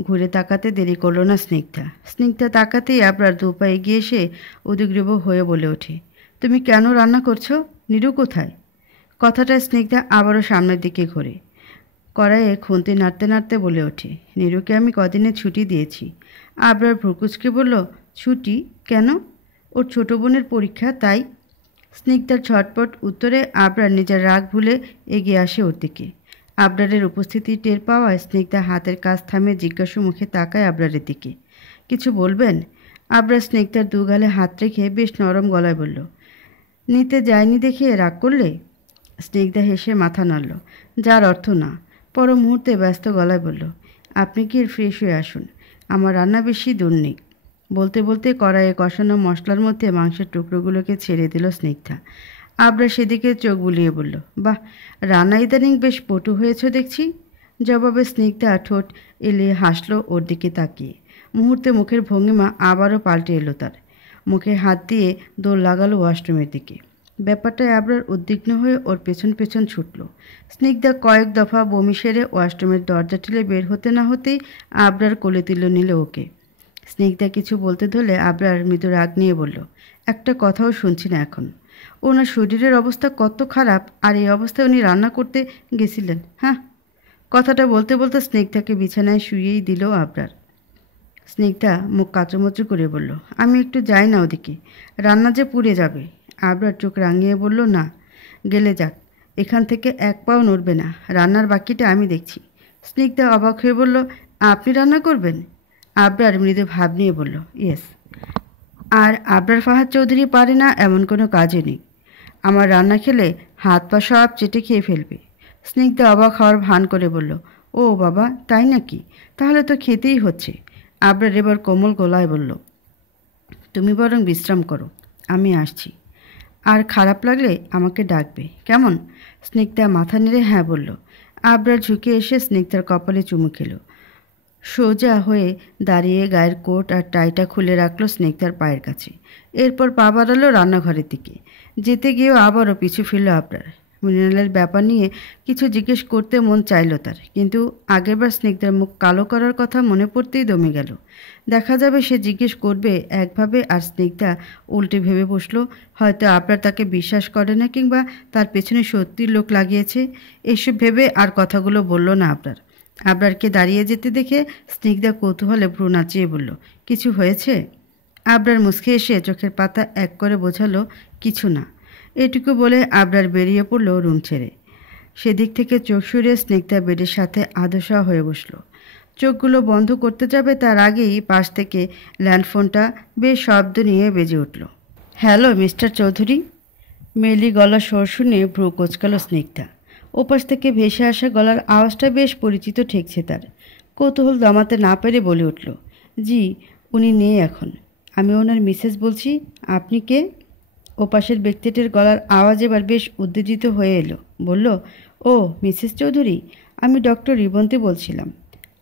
ঘুরে তাকাতে দেরি করল না স্নিগ্ধা। স্নিগ্ধা তাকাতেই আবরার দু পা এগিয়ে এসে উদ্গ্রীব হয়ে বলে ওঠে, তুমি কেন রান্না করছো? নীরু কোথায়? কথাটা স্নিগ্ধা আবারও সামনের দিকে ঘোরে। কড়াইয়ে খুন্তি নাড়তে নাড়তে বলে ওঠে, নীরুকে আমি কদিনের ছুটি দিয়েছি। আবরার ভ্রুকুচকে বলল, ছুটি কেন? ওর ছোট বোনের পরীক্ষা, তাই। স্নিগ্ধার ঝটপট উত্তরে আবরার নিজের রাগ ভুলে এগিয়ে আসে ওর দিকে। আবরারের উপস্থিতি টের পাওয়ায় স্নিগ্ধা হাতের কাজ থামে জিজ্ঞাসু মুখে তাকায় আবরারের দিকে। কিছু বলবেন? আবরার স্নিগ্ধার দুগালে হাত রেখে বেশ নরম গলায় বলল, নিতে যায়নি দেখে রাগ করলে? স্নিগ্ধা হেসে মাথা নাড়ল, যার অর্থ না। পর মুহূর্তে ব্যস্ত গলায় বলল, আপনি কি ফ্রেশ হয়ে আসুন, আমার রান্না বেশি দূর নেই। বলতে বলতে কড়াইয়ে কষানো মশলার মধ্যে মাংসের টুকরোগুলোকে ছেড়ে দিল স্নিগ্ধা। আবরার সেদিকে চোখ বুলিয়ে বলল, বাহ, রান্না ইদানিং বেশ পটু হয়েছ দেখছি। জবাবে স্নিগ্ধা ঠোঁট এলিয়ে হাসল ওর দিকে তাকিয়ে। মুহূর্তে মুখের ভঙ্গিমা আবারও পাল্টে এলো তার। মুখে হাত দিয়ে দৌড় লাগালো ওয়াশরুমের দিকে। ব্যাপারটায় আবরার উদ্বিগ্ন হয়ে ওর পেছন পেছন ছুটল। স্নিগ্ধা কয়েক দফা বমি সেরে ওয়াশরুমের দরজা ঠেলে বের হতে না হতেই আবরার কোলে তুলে নিল ওকে। স্নিগ্ধা কিছু বলতে ধরলে আবরার মৃদু রাগ নিয়ে বলল, একটা কথাও শুনছি না এখন। ওনার শরীরের অবস্থা কত খারাপ, আর এই অবস্থায় উনি রান্না করতে গেছিলেন? হ্যাঁ। কথাটা বলতে বলতে স্নিগ্ধাকে বিছানায় শুয়েই দিল আবরার। স্নিগ্ধা মুখ কাচুমচু করে বলল, আমি একটু যাই না ওদিকে, রান্না যে পুড়ে যাবে। আবরার চোখ রাঙিয়ে বলল, না, গেলে যাক, এখান থেকে এক পাও নড়বে না, রান্নার বাকিটা আমি দেখছি। স্নিগ্ধা অবাক হয়ে বলল, আপনি রান্না করবেন? আবরার মৃদু ভাব নিয়ে বলল, ইয়েস। আর আবরার ফাহাদ চৌধুরী পারে না এমন কোনো কাজও নেই। আমার রান্না খেলে হাত পা সব চেটে খেয়ে ফেলবে। স্নিগ্ধা অবাক হওয়ার ভান করে বলল, ও বাবা, তাই নাকি? তাহলে তো খেতেই হচ্ছে। আবরার এবার কোমল গলায় বলল, তুমি বরং বিশ্রাম করো, আমি আসছি। আর খারাপ লাগলে আমাকে ডাকবে, কেমন? স্নিগ্ধা মাথা নেড়ে হ্যাঁ বলল। আবরার ঝুঁকে এসে স্নিগ্ধার কপালে চুমু খেল। সোজা হয়ে দাঁড়িয়ে গায়ের কোট আর টাইটা খুলে রাখলো স্নিগ্ধার পায়ের কাছে। এরপর পা বাড়ালো রান্নাঘরের দিকে। যেতে গিয়েও আবারও পিছু ফিরল আবরার। মৃণালের ব্যাপার নিয়ে কিছু জিজ্ঞেস করতে মন চাইল তার, কিন্তু আগেরবার স্নিগ্ধার মুখ কালো করার কথা মনে পড়তেই দমে গেল। দেখা যাবে সে জিজ্ঞেস করবে একভাবে, আর স্নিগ্ধা উল্টে ভেবে বসলো হয়তো আবরার তাকে বিশ্বাস করে না, কিংবা তার পেছনে সত্যি লোক লাগিয়েছে। এসব ভেবে আর কথাগুলো বলল না আবরার। আবরারকে দাঁড়িয়ে যেতে দেখে স্নিগ্ধা কৌতূহলে ভ্রু নাচিয়ে বলল, কিছু হয়েছে? আবরার মুচকে এসে চোখের পাতা এক করে বোঝালো, কিছু না। এটুকু বলে আবরার বেরিয়ে পড়ল রুম ছেড়ে। সেদিক থেকে চোখ সরিয়ে স্নিগ্ধা বেডের সাথে আদশা হয়ে বসল। চোখগুলো বন্ধ করতে যাবে তার আগেই পাশ থেকে ল্যান্ডফোনটা বেশ শব্দ নিয়ে বেজে উঠল। Hello mister Chowdhury. মেলি গলার স্বর শুনে ভ্রু কোচকাল স্নিগ্ধা। ওপাশ থেকে ভেসে আসা গলার আওয়াজটা বেশ পরিচিত ঠেকছে তার। কৌতূহল দমাতে না পেরে বলে উঠল, জি, উনি নেই এখন। আমি ওনার মিসেস বলছি। আপনি কে? ওপাশের ব্যক্তিটির গলার আওয়াজ এবার বেশ উত্তেজিত হয়ে এলো। বলল, ও মিসেস চৌধুরী, আমি ডক্টর রিবন্তী বলছিলাম।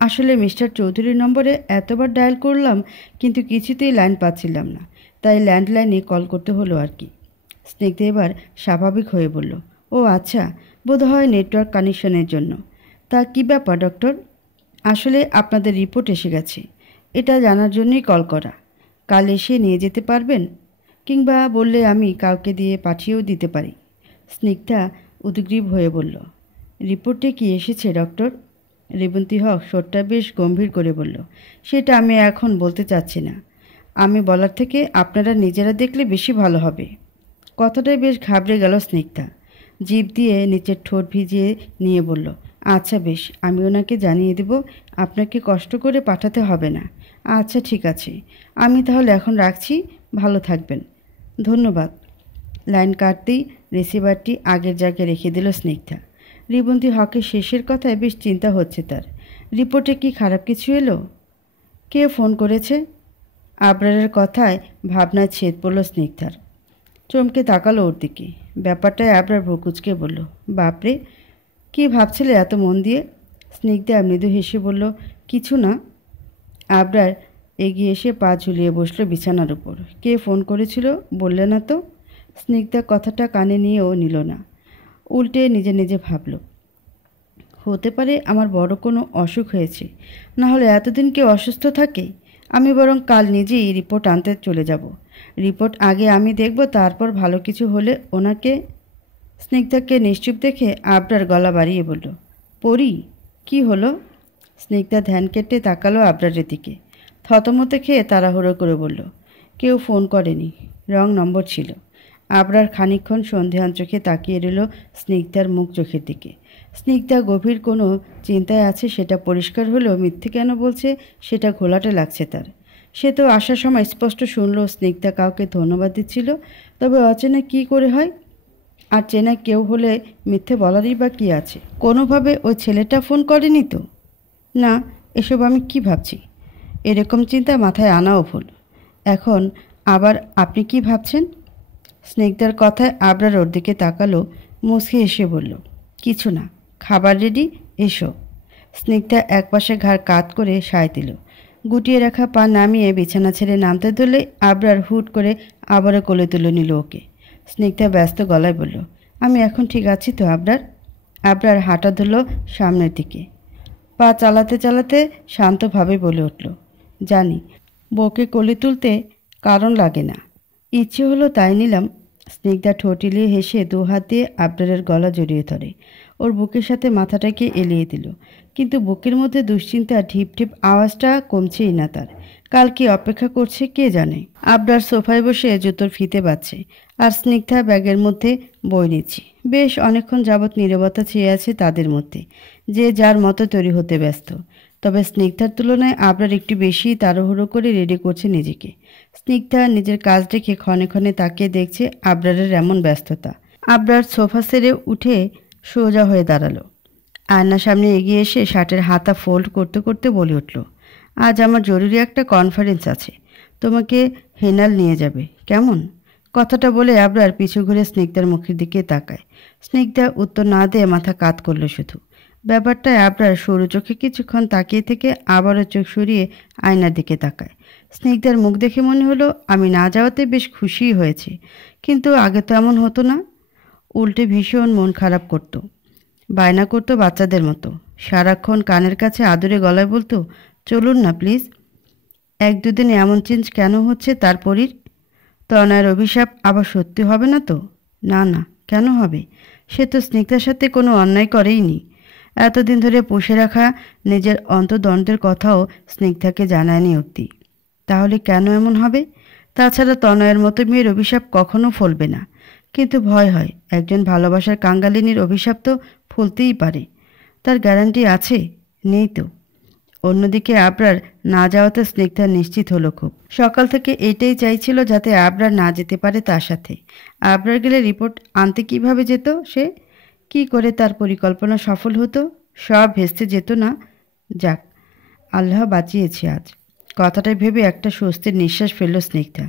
আসলে মিস্টার চৌধুরীর নম্বরে এতবার ডায়াল করলাম, কিন্তু কিছুতেই লাইন পাচ্ছিলাম না, তাই ল্যান্ডলাইনে কল করতে হলো আর কি। স্নিগ্ধা এবার স্বাভাবিক হয়ে বলল, ও আচ্ছা, বোধহয় নেটওয়ার্ক কানেকশনের জন্য। তা কী ব্যাপার ডক্টর? আসলে আপনাদের রিপোর্ট এসে গেছে, এটা জানার জন্যই কল করা। কাল এসে নিয়ে যেতে পারবেন? কিংবা বললে আমি কাউকে দিয়ে পাঠিয়েও দিতে পারি। স্নিগ্ধা উদ্গ্রীব হয়ে বলল, রিপোর্টে কি এসেছে ডক্টর? রেবন্তী হক স্বরটা বেশ গম্ভীর করে বলল, সেটা আমি এখন বলতে চাচ্ছি না। আমি বলার থেকে আপনারা নিজেরা দেখলে বেশি ভালো হবে। কথাটাই বেশ ঘাবড়ে গেল স্নিগ্ধা। জিভ দিয়ে নিচের ঠোঁট ভিজিয়ে নিয়ে বলল, আচ্ছা বেশ, আমি ওনাকে জানিয়ে দেব, আপনাকে কষ্ট করে পাঠাতে হবে না। আচ্ছা ঠিক আছে, আমি তাহলে এখন রাখছি, ভালো থাকবেন। ধন্যবাদ। লাইন কাটতেই রিসিভারটি আগের জায়গায় রেখে দিল স্নিগ্ধা। রিবন্তী হকের শেষের কথায় বেশ চিন্তা হচ্ছে তার। রিপোর্টে কি খারাপ কিছু এলো? কে ফোন করেছে? আবরারের কথায় ভাবনায় ছেদ পড়ল স্নিগ্ধার। চমকে তাকালো ওর দিকে। ব্যাপারটায় আবরার ভ্রুকুচকে বলল, বাপরে, কি ভাবছিলে এত মন দিয়ে? স্নিগ্ধা মৃদু হেসে বলল, কিছু না। আবরার এগিয়ে এসে পা ঝুলিয়ে বসলো বিছানার উপর। কে ফোন করেছিল বললে না তো? স্নিগ্ধা কথাটা কানে নিয়েও নিল না, উল্টে নিজে নিজে ভাবল, হতে পারে আমার বড় কোনো অসুখ হয়েছে, না হলে এতদিন কেউ অসুস্থ থাকে? আমি বরং কাল নিজেই রিপোর্ট আনতে চলে যাব। রিপোর্ট আগে আমি দেখব, তারপর ভালো কিছু হলে ওনাকে। স্নিগ্ধাকে নিশ্চুপ দেখে আবরার গলা বাড়িয়ে বলল, পরি, কি হলো? স্নিগ্ধা ধ্যান কেটে তাকালো আবরারের দিকে। থতমতে খেয়ে তাড়াহুড়ো করে বলল, কেউ ফোন করেনি, রং নম্বর ছিল। আবরার খানিকক্ষণ সন্দেহান চোখে তাকিয়ে রইল স্নিগ্ধার মুখ চোখের দিকে। স্নিগ্ধা গভীর কোনো চিন্তায় আছে সেটা পরিষ্কার হলেও মিথ্যে কেন বলছে সেটা ঘোলাটে লাগছে তার। সে তো আসার সময় স্পষ্ট শুনল স্নিগ্ধা কাউকে ধন্যবাদ দিচ্ছিল, তবে অচেনা কি করে হয়? আর চেনা কেউ হলে মিথ্যে বলারই বা কী আছে? কোনোভাবে ওই ছেলেটা ফোন করেনি তো? না, এসব আমি কি ভাবছি? এরকম চিন্তা মাথায় আনাও ভুল। এখন আবার আপনি কি ভাবছেন? স্নিগ্ধার কথায় আবরার ওর দিকে তাকালো, মুচকি এসে বলল, কিছু না। খাবার রেডি, এসো। স্নিগ্ধা একপাশে ঘাড় কাত করে সায় দিল। গুটিয়ে রাখা পা নামিয়ে বিছানা ছেড়ে নামতে ধরলে আবরার হুট করে আবারও কোলে তুলে নিল ওকে। স্নিগ্ধা ব্যস্ত গলায় বলল, আমি এখন ঠিক আছি তো আবরার? আবরার হাঁটা ধরল সামনের দিকে। পা চালাতে চালাতে শান্তভাবে বলে উঠল, জানি বউকে কোলে তুলতে কারণ লাগে না, ইচ্ছে হলো তাই নিলাম। স্নিগ্ধা ঠোঁটিলিয়ে হেসে দু হাত দিয়ে আবরারের গলা জড়িয়ে ধরে ওর বুকের সাথে মাথাটাকে এলিয়ে দিল। কিন্তু বুকের মধ্যে দুশ্চিন্তার ঢিপ ঢিপ আওয়াজটা কমছেই না তার। কাল কি অপেক্ষা করছে কে জানে। আবরার সোফায় বসে জুতোর ফিতে বাঁধছে, আর স্নিগ্ধা ব্যাগের মধ্যে বই নিচ্ছে। বেশ অনেকক্ষণ যাবৎ নীরবতা ছেয়ে আছে তাদের মধ্যে, যে যার মতো তৈরি হতে ব্যস্ত। তবে স্নিগ্ধার তুলনায় আবরার একটু বেশি তাড়াহুড়ো করে রেডি করছে নিজেকে। স্নিগ্ধা নিজের কাজ রেখে ক্ষণে ক্ষণে তাকিয়ে দেখছে আবরারের এমন ব্যস্ততা। আবরার সোফা সেরে উঠে সোজা হয়ে দাঁড়ালো। আয়নার সামনে এগিয়ে এসে শার্টের হাতা ফোল্ড করতে করতে বলে উঠল, আজ আমার জরুরি একটা কনফারেন্স আছে, তোমাকে হেনাল নিয়ে যাবে, কেমন? কথাটা বলে আবরার পিছু ঘুরে স্নিগ্ধার মুখের দিকে তাকায়। স্নিগ্ধা উত্তর না দিয়ে মাথা কাত করল শুধু। ব্যাপারটায় আবরার সরু চোখে কিছুক্ষণ তাকিয়ে থেকে আবারও চোখ সরিয়ে আয়নার দিকে তাকায়। স্নিগ্ধার মুখ দেখে মনে হলো আমি না যাওয়াতে বেশ খুশিই হয়েছে, কিন্তু আগে তো এমন হতো না। উল্টে ভীষণ মন খারাপ করত, বায়না করতো বাচ্চাদের মতো। সারাক্ষণ কানের কাছে আদুরে গলায় বলতো, চলুন না প্লিজ। এক দুদিনে এমন চেঞ্জ কেন হচ্ছে তার পরীর? তনয়ের অভিশাপ আবার সত্যি হবে না তো? না না, কেন হবে? সে তো স্নিগ্ধার সাথে কোনো অন্যায় করেইনি। এতদিন ধরে পুষে রাখা নিজের অন্তর্দ্বন্দ্বের কথাও স্নিগ্ধাকে জানায়নি অবধি। তাহলে কেন এমন হবে? তাছাড়া তনয়ের মতো মেয়ের অভিশাপ কখনো ফলবে না। কিন্তু ভয় হয়, একজন ভালোবাসার কাঙ্গালিনীর অভিশাপ তো ফলতেই পারে। তার গ্যারান্টি আছে? নেই তো। অন্যদিকে আবরার না যাওয়াতে স্নিগ্ধা নিশ্চিত হলো খুব। সকাল থেকে এটাই চাইছিল যাতে আবরার না যেতে পারে তার সাথে। আবরার গেলে রিপোর্ট আনতে কিভাবে যেত সে? কি করে তার পরিকল্পনা সফল হতো? সব ভেস্তে যেত না? যাক, আল্লাহ বাঁচিয়েছে আজ। কথাটা ভেবে একটা স্বস্তির নিঃশ্বাস ফেলল স্নিগ্ধা।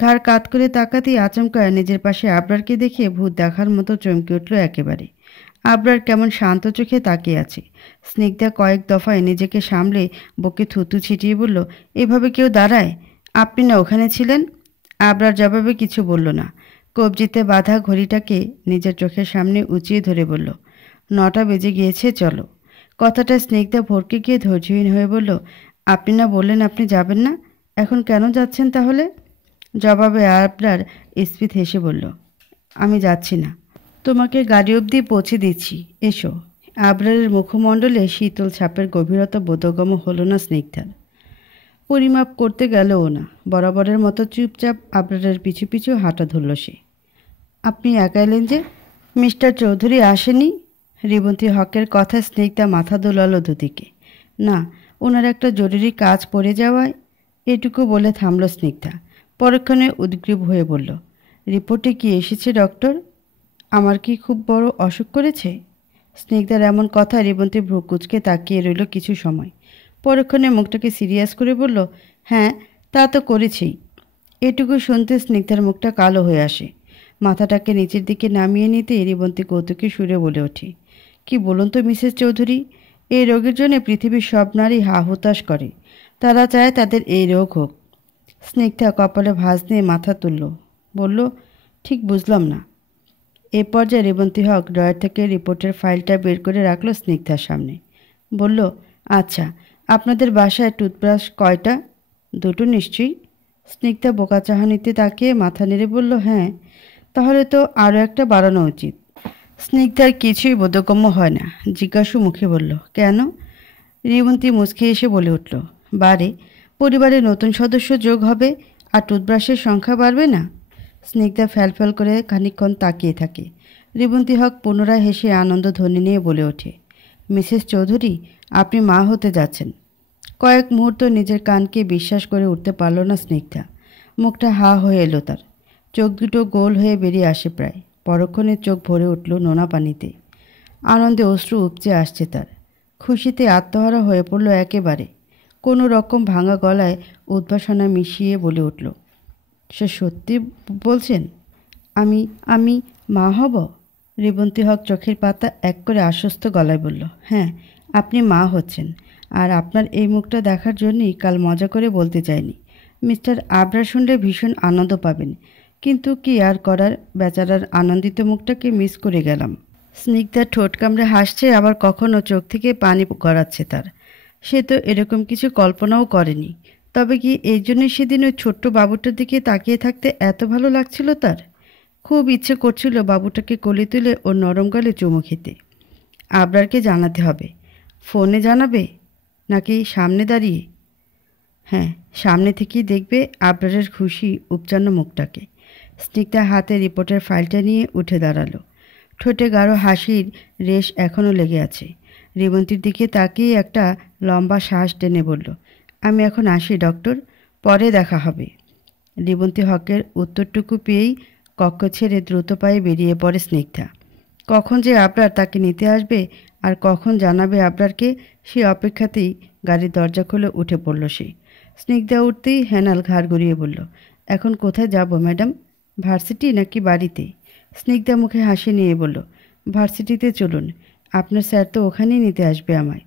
ঘাড় কাত করে তাকাতেই আচমকা নিজের পাশে আবরারকে দেখে ভূত দেখার মতো চমকে উঠল একেবারে। আবরার কেমন শান্ত চোখে তাকিয়ে আছে। স্নিগ্ধা কয়েক দফায় নিজেকে সামলে বুকে থুতু ছিটিয়ে বলল, এভাবে কেউ দাঁড়ায়? আপনি না ওখানে ছিলেন? আবরার জবাবে কিছু বলল না। কবজিতে বাঁধা ঘড়িটাকে নিজের চোখের সামনে উঁচিয়ে ধরে বলল, 9টা বেজে গিয়েছে, চলো। কথাটা স্নিগ্ধা ভরকে গিয়ে ধৈর্যহীন হয়ে বলল, আপনি না বললেন আপনি যাবেন না, এখন কেন যাচ্ছেন তাহলে? জবাবে আবরার স্ফীত হেসে বলল, আমি যাচ্ছি না, তোমাকে গাড়ি অবধি পৌঁছে দিচ্ছি, এসো। আবরারের মুখমণ্ডলে শীতল ছাপের গভীরতা বোধগম্য হলো না স্নিগ্ধার। পরিমাপ করতে গেলও না, বরাবরের মতো চুপচাপ আবরারের পিছু পিছু হাঁটা ধরল সে। আপনি একা এলেন যে? মিস্টার চৌধুরী আসেনি? রিবন্তী হকের কথা স্নিগ্ধা মাথা দোলালো দুদিকে। না, ওনার একটা জরুরি কাজ পড়ে যাওয়ায়। এটুকু বলে থামল স্নিগ্ধা। পরক্ষণে উদ্গ্রীব হয়ে বলল, রিপোর্টে কি এসেছে ডক্টর? আমার কি খুব বড় অসুখ করেছে? স্নিগ্ধার এমন কথা রিবন্তী ভ্রু কুঁচকে তাকিয়ে রইল কিছু সময়। পরক্ষণে মুখটাকে সিরিয়াস করে বলল, হ্যাঁ তা তো করেছেই। এটুকু শুনতে স্নিগ্ধার মুখটা কালো হয়ে আসে। মাথাটাকে নিচের দিকে নামিয়ে নিতে রিবন্তী কৌতুকে সুরে বলে ওঠে, কি বলুন তো মিসেস চৌধুরী, এই রোগের জন্য পৃথিবীর সব নারী হা হুতাশ করে। তারা চায় তাদের এই রোগ হোক। স্নিগ্ধা কপালে ভাঁজ নিয়ে মাথা তুলল, বলল, ঠিক বুঝলাম না। এ পর্যায়ে রেবন্তী হক ড্রয়ার থেকে রিপোর্টের ফাইলটা বের করে রাখলো স্নিগ্ধার সামনে। বলল, আচ্ছা, আপনাদের বাসায় টুথব্রাশ কয়টা? 2টো নিশ্চয়ই। স্নিগ্ধা বোকা চাহানিতে তাকিয়ে মাথা নেড়ে বলল, হ্যাঁ। তাহলে তো আরও একটা বাড়ানো উচিত। স্নিগ্ধার কিছুই বোধগম্য হয় না, জিজ্ঞাসু মুখে বলল, কেন? রিবন্তী মুচকি এসে বলে উঠল, বারে, পরিবারে নতুন সদস্য যোগ হবে আর টুথব্রাশের সংখ্যা বাড়বে না। স্নিগ্ধা ফ্যালফ্যাল করে খানিকক্ষণ তাকিয়ে থাকে। রিবন্তী হক পুনরায় হেসে আনন্দ ধ্বনি নিয়ে বলে ওঠে, মিসেস চৌধুরী, আপনি মা হতে যাচ্ছেন। কয়েক মুহূর্ত নিজের কানকে বিশ্বাস করে উঠতে পারল না স্নিগ্ধা। মুখটা হা হয়ে এলো তার। চোখ দুটো গোল হয়ে বেরিয়ে আসে প্রায়। পরক্ষণে চোখ ভরে উঠল নোনা পানিতে। আনন্দে অশ্রু উপচে আসছে তার। খুশিতে আত্মহারা হয়ে পড়ল একেবারে। কোনো রকম ভাঙা গলায় উদ্ভাসনা মিশিয়ে বলে উঠল, সে সত্যি বলছেন? আমি আমি মা হব? রিবন্তী হক চোখের পাতা এক করে আশ্বস্ত গলায় বলল, হ্যাঁ, আপনি মা হচ্ছেন। আর আপনার এই মুখটা দেখার জন্যই কাল মজা করে বলতে চাইনি। মিস্টার আবরার শুনলে ভীষণ আনন্দ পাবেন, কিন্তু কি আর করার, বেচারার আনন্দিত মুখটাকে মিস করে গেলাম। স্নিগ্ধা ঠোঁট কামড়ে হাসছে, আবার কখনো চোখ থেকে পানি গড়াচ্ছে তার। সে তো এরকম কিছু কল্পনাও করেনি। তবে কি এই জন্যই সেদিন ওই ছোট্ট বাবুটার দিকে তাকিয়ে থাকতে এত ভালো লাগছিল তার? খুব ইচ্ছে করছিল বাবুটাকে কোলে তুলে ওর নরম গালে চুমু খেতে। আবরারকে জানাতে হবে। ফোনে জানাবে নাকি সামনে দাঁড়িয়ে? হ্যাঁ, সামনে থেকেই দেখবে আবরারের খুশি উপচান্ন মুখটাকে। স্নিগ্ধা হাতে রিপোর্টের ফাইলটা নিয়ে উঠে দাঁড়ালো। ঠোঁটে গাঢ় হাসির রেশ এখনও লেগে আছে। রিবন্তীর দিকে তাকিয়ে একটা লম্বা শ্বাস টেনে বলল, আমি এখন আসি ডক্টর, পরে দেখা হবে। রিবন্তী হকের উত্তরটুকু পেয়েই কক্ষ ছেড়ে দ্রুত পায়ে বেরিয়ে পড়ে স্নিগ্ধা। কখন যে আবরার তাকে নিতে আসবে আর কখন জানাবে আবরারকে, সে অপেক্ষাতেই গাড়ির দরজা খুলে উঠে পড়ল সে। স্নিগ্ধা উঠতেই হেনাল ঘাড় ঘুরিয়ে বলল, এখন কোথায় যাব ম্যাডাম? ভার্সিটি নাকি বাড়িতে? স্নিগ্ধা মুখে হাসি নিয়ে বলল, ভার্সিটিতে চলুন, আপনার স্যার তো ওখানেই নিতে আসবে আমায়।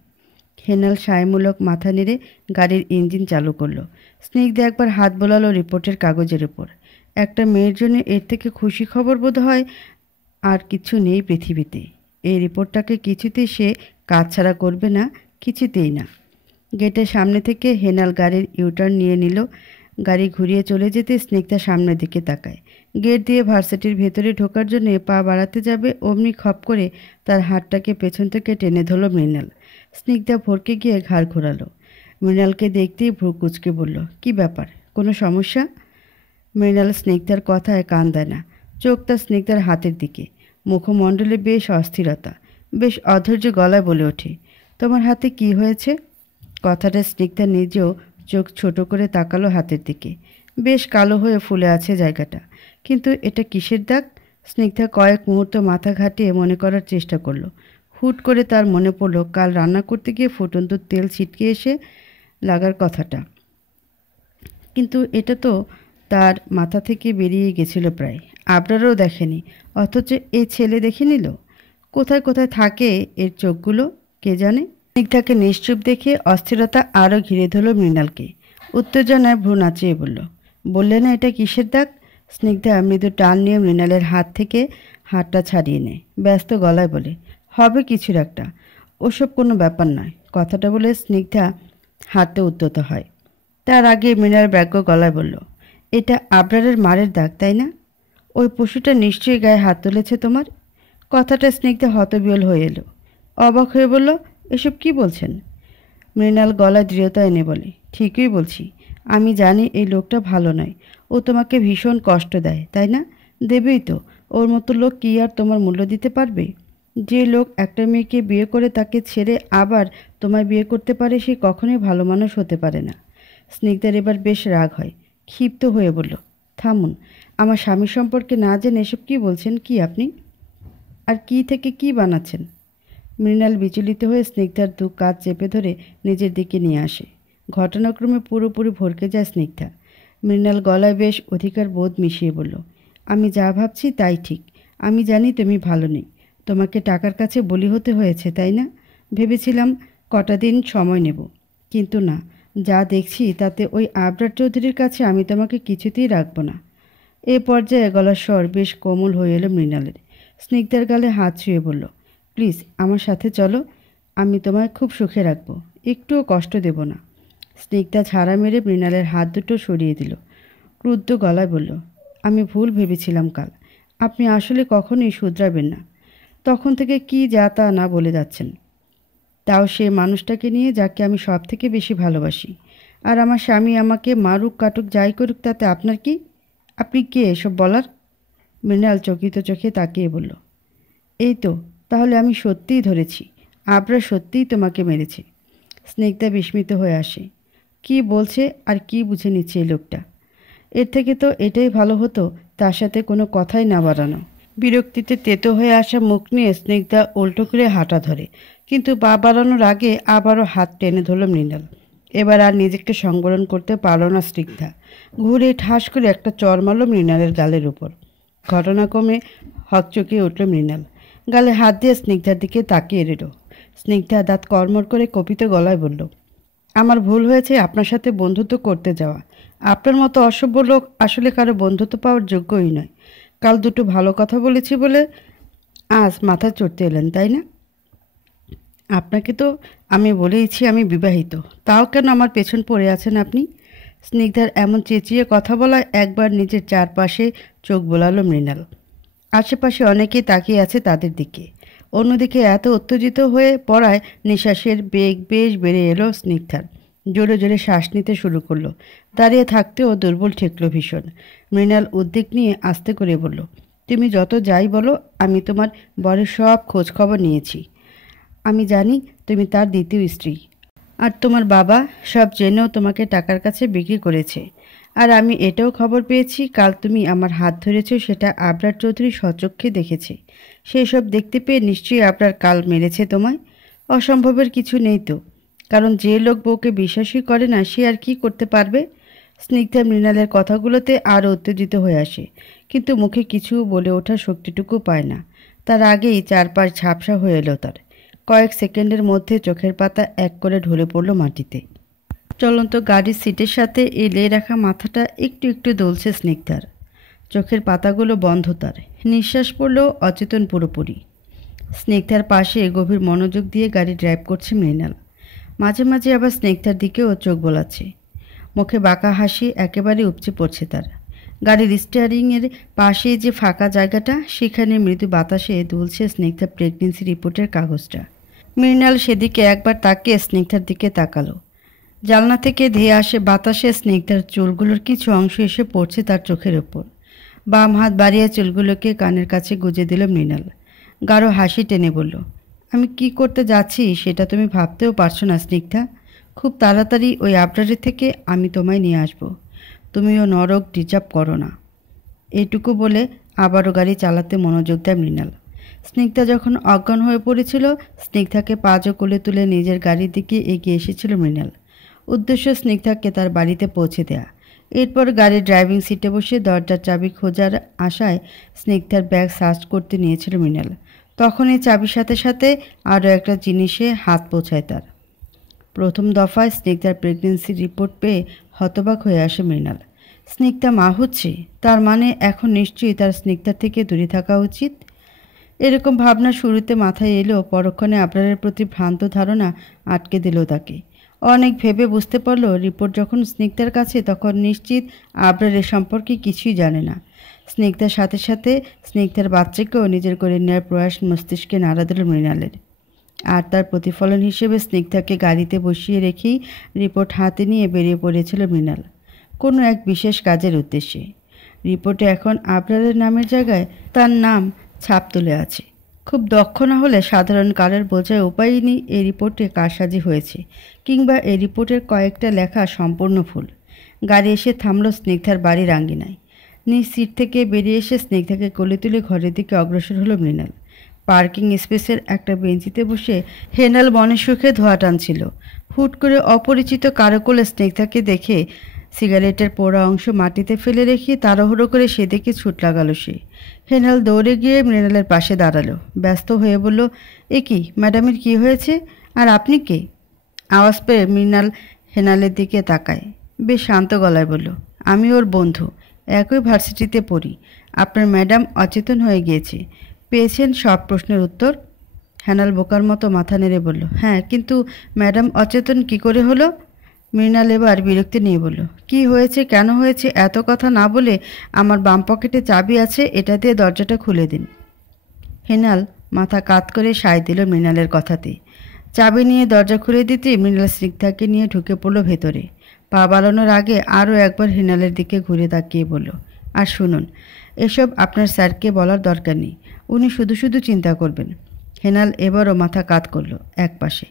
হেনাল সায়মূলক মাথা নেড়ে গাড়ির ইঞ্জিন চালু করলো। স্নিগ্ধা একবার হাত বোলালো রিপোর্টের কাগজের উপর। একটা মেয়ের জন্য এর থেকে খুশি খবর বোধ হয় আর কিছু নেই পৃথিবীতে। এই রিপোর্টটাকে কিছুতেই সে কাছছাড়া করবে না, কিছুতেই না। গেটের সামনে থেকে হেনাল গাড়ির ইউটার্ন নিয়ে নিল। গাড়ি ঘুরিয়ে চলে যেতে স্নিগ্ধা সামনের দিকে তাকায়। গেট দিয়ে ভার্সিটির ভেতরে ঢোকার জন্য পা বাড়াতে যাবে, অমনি খপ করে তার হাতটাকে পেছন থেকে টেনে ধরল মৃণাল। স্নিগ্ধা ভরকে গিয়ে ঘাড় ঘোরালো। মৃণালকে দেখতেই ভ্রু কুঁচকে বলল, কি ব্যাপার, কোনো সমস্যা? মৃণাল স্নিগ্ধার কথায় কান দেয় না। চোখ তার স্নিগ্ধার হাতের দিকে। মুখমণ্ডলে বেশ অস্থিরতা। বেশ অধৈর্য গলায় বলে ওঠে, তোমার হাতে কি হয়েছে? কথাটা স্নিগ্ধা নিজেও চোখ ছোট করে তাকালো হাতের দিকে। বেশ কালো হয়ে ফুলে আছে জায়গাটা। কিন্তু এটা কিসের দাগ? স্নিগ্ধা কয়েক মুহূর্ত মাথা ঘাটিয়ে মনে করার চেষ্টা করলো। হুট করে তার মনে পড়ল কাল রান্না করতে গিয়ে ফুটন্ত তেল ছিটকে এসে লাগার কথাটা। কিন্তু এটা তো তার মাথা থেকে বেরিয়ে গেছিল প্রায়। আবরারও দেখেনি, অথচ এই ছেলে দেখে নিল। কোথায় কোথায় থাকে এর চোখগুলো কে জানে। স্নিগ্ধাকে নিশ্চুপ দেখে অস্থিরতা আরও ঘিরে ধরল মৃণালকে। উত্তেজনায় ভ্রু নাচিয়ে বললে না এটা কিসের দাগ? স্নিগ্ধা মৃদু টান নিয়ে মৃণালের হাত থেকে হাতটা ছাড়িয়ে নেয়, ব্যস্ত গলায় বলে, হবে কিছুর একটা, ওসব কোনো ব্যাপার নয়। কথাটা বলে স্নিগ্ধা হাতে উদ্যত হয়। তার আগে মৃণাল ব্যগ্র গলায় বলল, এটা আবরারের মারের দাগ তাই না? ওই পশুটা নিশ্চয়ই গায়ে হাত তুলেছে তোমার। কথাটা স্নিগ্ধা হতবিহ্বল হয়ে এলো, অবাক হয়ে বলল, এসব কি বলছেন? মৃণাল গলায় দৃঢ়তা এনে বলে, ঠিকই বলছি। আমি জানি এই লোকটা ভালো নয়, ও তোমাকে ভীষণ কষ্ট দেয় তাই না? দেবেই তো, ওর মতো লোক কি আর তোমার মূল্য দিতে পারবে? যে লোক একটা মেয়েকে বিয়ে করে তাকে ছেড়ে আবার তোমায় বিয়ে করতে পারে সে কখনোই ভালো মানুষ হতে পারে না। স্নিগ্ধার এবার বেশ রাগ হয়, ক্ষিপ্ত হয়ে বলল, থামুন, আমার স্বামী সম্পর্কে না জেনে এসব কী বলছেন কি আপনি? আর কি থেকে কি বানাচ্ছেন? মৃণাল বিচলিত হয়ে স্নিগ্ধার দু কাঁধ চেপে ধরে নিজের দিকে নিয়ে আসে। ঘটনাক্রমে পুরোপুরি ভরকে যায় স্নিগ্ধা। মৃণাল গলায় বেশ অধিকার বোধ মিশিয়ে বলল, আমি যা ভাবছি তাই ঠিক। আমি জানি তুমি ভালো নেই, তোমাকে টাকার কাছে বলি হতে হয়েছে তাই না? ভেবেছিলাম কটা দিন সময় নেব, কিন্তু না, যা দেখছি তাতে ওই আবরার চৌধুরীর কাছে আমি তোমাকে কিছুতেই রাখবো না। এ পর্যায়ে গলার স্বর বেশ কোমল হয়ে এলো মৃণালের। স্নিগ্ধার গালে হাত ছুঁয়ে বলল, প্লিজ আমার সাথে চলো, আমি তোমায় খুব সুখে রাখবো, একটুও কষ্ট দেব না। স্নিগ্ধা ঝাড়া মেরে মৃণালের হাত দুটো সরিয়ে দিল, ক্রুদ্ধ গলায় বলল, আমি ভুল ভেবেছিলাম কাল, আপনি আসলে কখনোই শুধরাবেন না। তখন থেকে কি যা তা না বলে যাচ্ছেন, তাও সে মানুষটাকে নিয়ে যাকে আমি সব থেকে বেশি ভালোবাসি। আর আমার স্বামী আমাকে মারুক কাটুক যাই করুক তাতে আপনার কি? আপনি কে এসব বলার? মৃণাল চকিত চোখে তাকিয়ে বলল, এই তো, তাহলে আমি সত্যিই ধরেছি, আবরা সত্যিই তোমাকে মেরেছে। স্নিগ্ধা বিস্মিত হয়ে আসে, কি বলছে আর কি বুঝে নিচ্ছে এই লোকটা? এর থেকে তো এটাই ভালো হতো তার সাথে কোনো কথাই না বাড়ানো। বিরক্তিতে তেতো হয়ে আসা মুখ নিয়ে স্নিগ্ধা উল্টো করে হাঁটা ধরে, কিন্তু পা বাড়ানোর আগে আবারও হাত টেনে ধরল মৃণাল। এবার আর নিজেকে সংবরণ করতে পারল না স্নিগ্ধা, ঘুরে ঠাস করে একটা চড় মারল মৃণালের গালের উপর। ঘটনাক্রমে হকচকিয়ে উঠল মৃণাল, গালে হাত দিয়ে স্নিগ্ধার দিকে তাকিয়ে রইল। স্নিগ্ধা দাঁত কর্মর করে কপিত গলায় বলল, আমার ভুল হয়েছে আপনার সাথে বন্ধুত্ব করতে যাওয়া। আপনার মতো অসভ্য লোক আসলে কারো বন্ধুত্ব পাওয়ার যোগ্যই নয়। কাল দুটো ভালো কথা বলেছি বলে আজ মাথা চড়তে এলেন তাই না? আপনাকে তো আমি বলেইছি আমি বিবাহিত, তাও কেন আমার পেছন পড়ে আছেন আপনি? স্নিগ্ধার এমন চেঁচিয়ে কথা বলায় একবার নিজের চারপাশে চোখ বোলালো মৃণাল। আশেপাশে অনেকেই তাকিয়ে আছে তাদের দিকে। অন্যদিকে এত উত্তেজিত হয়ে পড়ায় নিঃশ্বাসের বেগ বেশ বেড়ে এলো স্নিগ্ধার। জোরে জোরে শ্বাস নিতে শুরু করলো। দাঁড়িয়ে থাকতেও দুর্বল ঠেকল ভীষণ। মৃণাল উদ্বেগ নিয়ে আস্তে করে বলল, তুমি যত যাই বলো, আমি তোমার বরের সব খোঁজ খবর নিয়েছি। আমি জানি তুমি তার দ্বিতীয় স্ত্রী, আর তোমার বাবা সব জেনেও তোমাকে টাকার কাছে বিক্রি করেছে। আর আমি এটাও খবর পেয়েছি কাল তুমি আমার হাত ধরেছ, সেটা আবরার চৌধুরী স্বচক্ষে দেখেছে। সেই সব দেখতে পেয়ে নিশ্চয়ই আবরার কাল মেরেছে তোমায়। অসম্ভবের কিছু নেই তো, কারণ যে লোক বউকে বিশ্বাসই করে না সে আর কি করতে পারবে? স্নিগ্ধা মৃণালের কথাগুলোতে আরও উত্তেজিত হয়ে আসে, কিন্তু মুখে কিছু বলে ওঠার শক্তিটুকু পায় না। তার আগেই চারপাশ ঝাপসা হয়ে এলো তার। কয়েক সেকেন্ডের মধ্যে চোখের পাতা এক করে ঢলে পড়ল মাটিতে। চলন্ত গাড়ির সিটের সাথে এলে রাখা মাথাটা একটু একটু দুলছে স্নিগ্ধার। চোখের পাতাগুলো বন্ধ তার, নিঃশ্বাস পড়লেও অচেতন পুরোপুরি। স্নিগ্ধার পাশে গভীর মনোযোগ দিয়ে গাড়ি ড্রাইভ করছে মৃণাল। মাঝে মাঝে আবার স্নিগ্ধার দিকেও চোখ বোলাচ্ছে। মুখে বাঁকা হাসি একেবারে উপচে পড়ছে তার। গাড়ির স্টিয়ারিংয়ের পাশে যে ফাঁকা জায়গাটা, সেখানে মৃদু বাতাসে দুলছে স্নিগ্ধার প্রেগনেন্সি রিপোর্টের কাগজটা। মৃণাল সেদিকে একবার তাকিয়ে স্নিগ্ধার দিকে তাকালো। জানলা থেকে ধেয়ে আসে বাতাসে স্নিগ্ধার চুলগুলোর কিছু অংশ এসে পড়ছে তার চোখের ওপর। বাম হাত বাড়িয়ে চুলগুলোকে কানের কাছে গুজে দিল মৃণাল। গাঢ় হাসি টেনে বলল, আমি কি করতে যাচ্ছি সেটা তুমি ভাবতেও পারছো না স্নিগ্ধা। খুব তাড়াতাড়ি ওই আবরারের থেকে আমি তোমায় নিয়ে আসবো। তুমিও নরক ডিজার্ভ করো না। এইটুকু বলে আবারও গাড়ি চালাতে মনোযোগ দেয় মৃণাল। স্নিগ্ধা যখন অজ্ঞান হয়ে পড়েছিল, স্নিগ্ধাকে পাঁজও কোলে তুলে নিজের গাড়ির দিকে এগিয়ে এসেছিল মৃণাল। উদ্দেশ্য স্নিগ্ধাকে তার বাড়িতে পৌঁছে দেয়া। এরপর গাড়ির ড্রাইভিং সিটে বসে দরজার চাবি খোঁজার আশায় স্নিগ্ধার ব্যাগ সার্চ করতে নিয়েছিল মৃণাল। তখনই চাবির সাথে সাথে আরও একটা জিনিসে হাত পৌঁছায় তার। প্রথম দফায় স্নিগ্ধার প্রেগনেন্সির রিপোর্ট পেয়ে হতবাক হয়ে আসে মৃণাল। স্নিগ্ধা মা হচ্ছে, তার মানে এখন নিশ্চয়ই তার স্নিগ্ধার থেকে দূরে থাকা উচিত। এরকম ভাবনা শুরুতে মাথায় এলেও পরক্ষণে আবরারের প্রতি ভ্রান্ত ধারণা আটকে দিল তাকে। অনেক ভেবে বুঝতে পারল রিপোর্ট যখন স্নিগ্ধার কাছে তখন নিশ্চিত আবরারের সম্পর্কে কিছুই জানে না। স্নিগ্ধার সাথে সাথে স্নিগ্ধার বাচ্চাকেও নিজের করে নেওয়ার প্রয়াস মস্তিষ্কে নাড়া দিল মৃণালের। আর তার প্রতিফলন হিসেবে স্নিগ্ধাকে গাড়িতে বসিয়ে রেখেই রিপোর্ট হাতে নিয়ে বেরিয়ে পড়েছিল মৃণাল কোনো এক বিশেষ কাজের উদ্দেশ্যে। রিপোর্টে এখন আবরারের নামের জায়গায় তার নাম ছাপ তুলে আছে। খুব দক্ষ না হলে সাধারণ কারের বোঝায় উপায়ই নেই এই রিপোর্টে কারসাজি হয়েছে কিংবা এই রিপোর্টের কয়েকটা লেখা সম্পূর্ণ ভুল। গাড়ি এসে থামল স্নিগ্ধার বাড়ির আঙ্গিনায়। নিজ সিট থেকে বেরিয়ে এসে স্নিগ্ধাকে কোলে তুলে ঘরের দিকে অগ্রসর হলো মৃণাল। পার্কিং স্পেসের একটা বেঞ্চিতে বসে হেনাল মনের সুখে ধোঁয়া টানছিল। হুট করে অপরিচিত কারো কোলে স্নিগ্ধাকে দেখে সিগারেটের পোড়া অংশ মাটিতে ফেলে রেখে তাড়াহুড়ো করে সেদিকে ছুট লাগালো সে। হেনাল দৌড়ে গিয়ে মৃণালের পাশে দাঁড়ালো। ব্যস্ত হয়ে বলল, এ কি ম্যাডামের কি হয়েছে, আর আপনি কে? আওয়াজ পেয়ে মৃণাল হেনালের দিকে তাকায়। বেশ শান্ত গলায় বলল, আমি ওর বন্ধু, একই ভার্সিটিতে পড়ি। আপনার ম্যাডাম অচেতন হয়ে গিয়েছে। পেয়েছেন সব প্রশ্নের উত্তর? হেনাল বোকার মতো মাথা নেড়ে বলল, হ্যাঁ, কিন্তু ম্যাডাম অচেতন কি করে হলো? মৃণাল এবার বিরক্তি নিয়ে বলল, কি হয়েছে, কেন হয়েছে এত কথা না বলে আমার বাম পকেটে চাবি আছে, এটা দিয়ে দরজাটা খুলে দিন। হেনাল মাথা কাত করে সায় দিল মৃণালের কথাতে। চাবি নিয়ে দরজা খুলে দিতেই মৃণাল স্নিগ্ধাকে নিয়ে ঢুকে পড়ল ভেতরে। পা বাড়ানোর আগে আরও একবার হেনালের দিকে ঘুরে তাকিয়ে বলল, আর শুনুন, এসব আপনার স্যারকে বলার দরকার নেই, উনি শুধু শুধু চিন্তা করবেন। হেনাল এবারও মাথা কাত করল এক পাশে।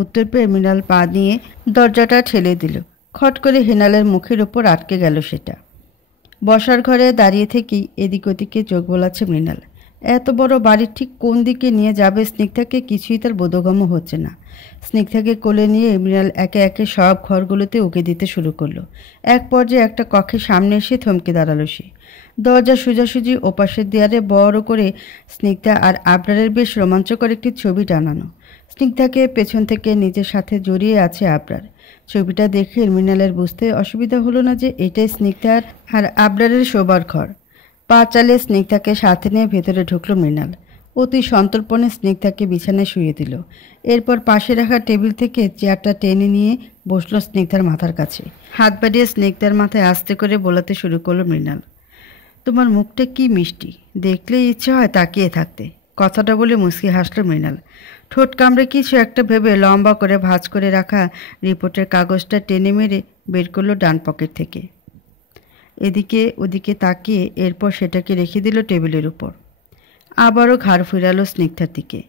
উত্তর পেয়ে মৃণাল পা নিয়ে দরজাটা ঠেলে দিল। খট করে হেনালের মুখের ওপর আটকে গেল সেটা। বসার ঘরে দাঁড়িয়ে থেকেই এদিক ওদিকে চোখ বোলাচ্ছে মৃণাল। এত বড় বাড়ির ঠিক কোন দিকে নিয়ে যাবে স্নিগ্ধাকে কিছুই তার বোধগম্য হচ্ছে না। স্নিগ্ধাকে কোলে নিয়ে মৃণাল একে একে সব ঘরগুলোতে উঁকে দিতে শুরু করলো। এক পর্যায়ে একটা কক্ষের সামনে এসে থমকে দাঁড়ালো সে। দরজা সোজাসুজি ওপাশের দেয়ালে বড় করে স্নিগ্ধা আর আবরারের বেশ রোমাঞ্চকর একটি ছবি টানানো। স্নিগ্ধাকে পেছন থেকে নিজের সাথে জড়িয়ে আছে আবরার। ছবিটা দেখে মৃণালের বুঝতে অসুবিধা হলো না যে এটাই স্নিগ্ধার আর আবরারের শোবার ঘর। পা চালিয়ে স্নিগ্ধাকে সাথে নিয়ে ভেতরে ঢুকলো মৃণাল। অতি সন্তর্পণে স্নিগ্ধাকে বিছানায় শুয়ে দিল। এরপর পাশে রাখা টেবিল থেকে চেয়ারটা টেনে নিয়ে বসলো স্নিগ্ধার মাথার কাছে। হাত বাড়িয়ে স্নিগ্ধার মাথায় আস্তে করে বোলাতে শুরু করলো মৃণাল, তোমার মুখটা কি মিষ্টি, দেখলেই ইচ্ছে হয় তাকিয়ে থাকতে। কথাটা বলে মুচকি হাসল মৃণাল। ঠোঁট কামড়ে কিছু একটা ভেবে লম্বা করে ভাঁজ করে রাখা রিপোর্টের কাগজটা টেনে মেরে বের করলো ডান পকেট থেকে। এদিকে ওদিকে তাকিয়ে এরপর সেটাকে রেখে দিল টেবিলের উপর। আবারও ঘাড় ফিরালো স্নিগ্ধার দিকে।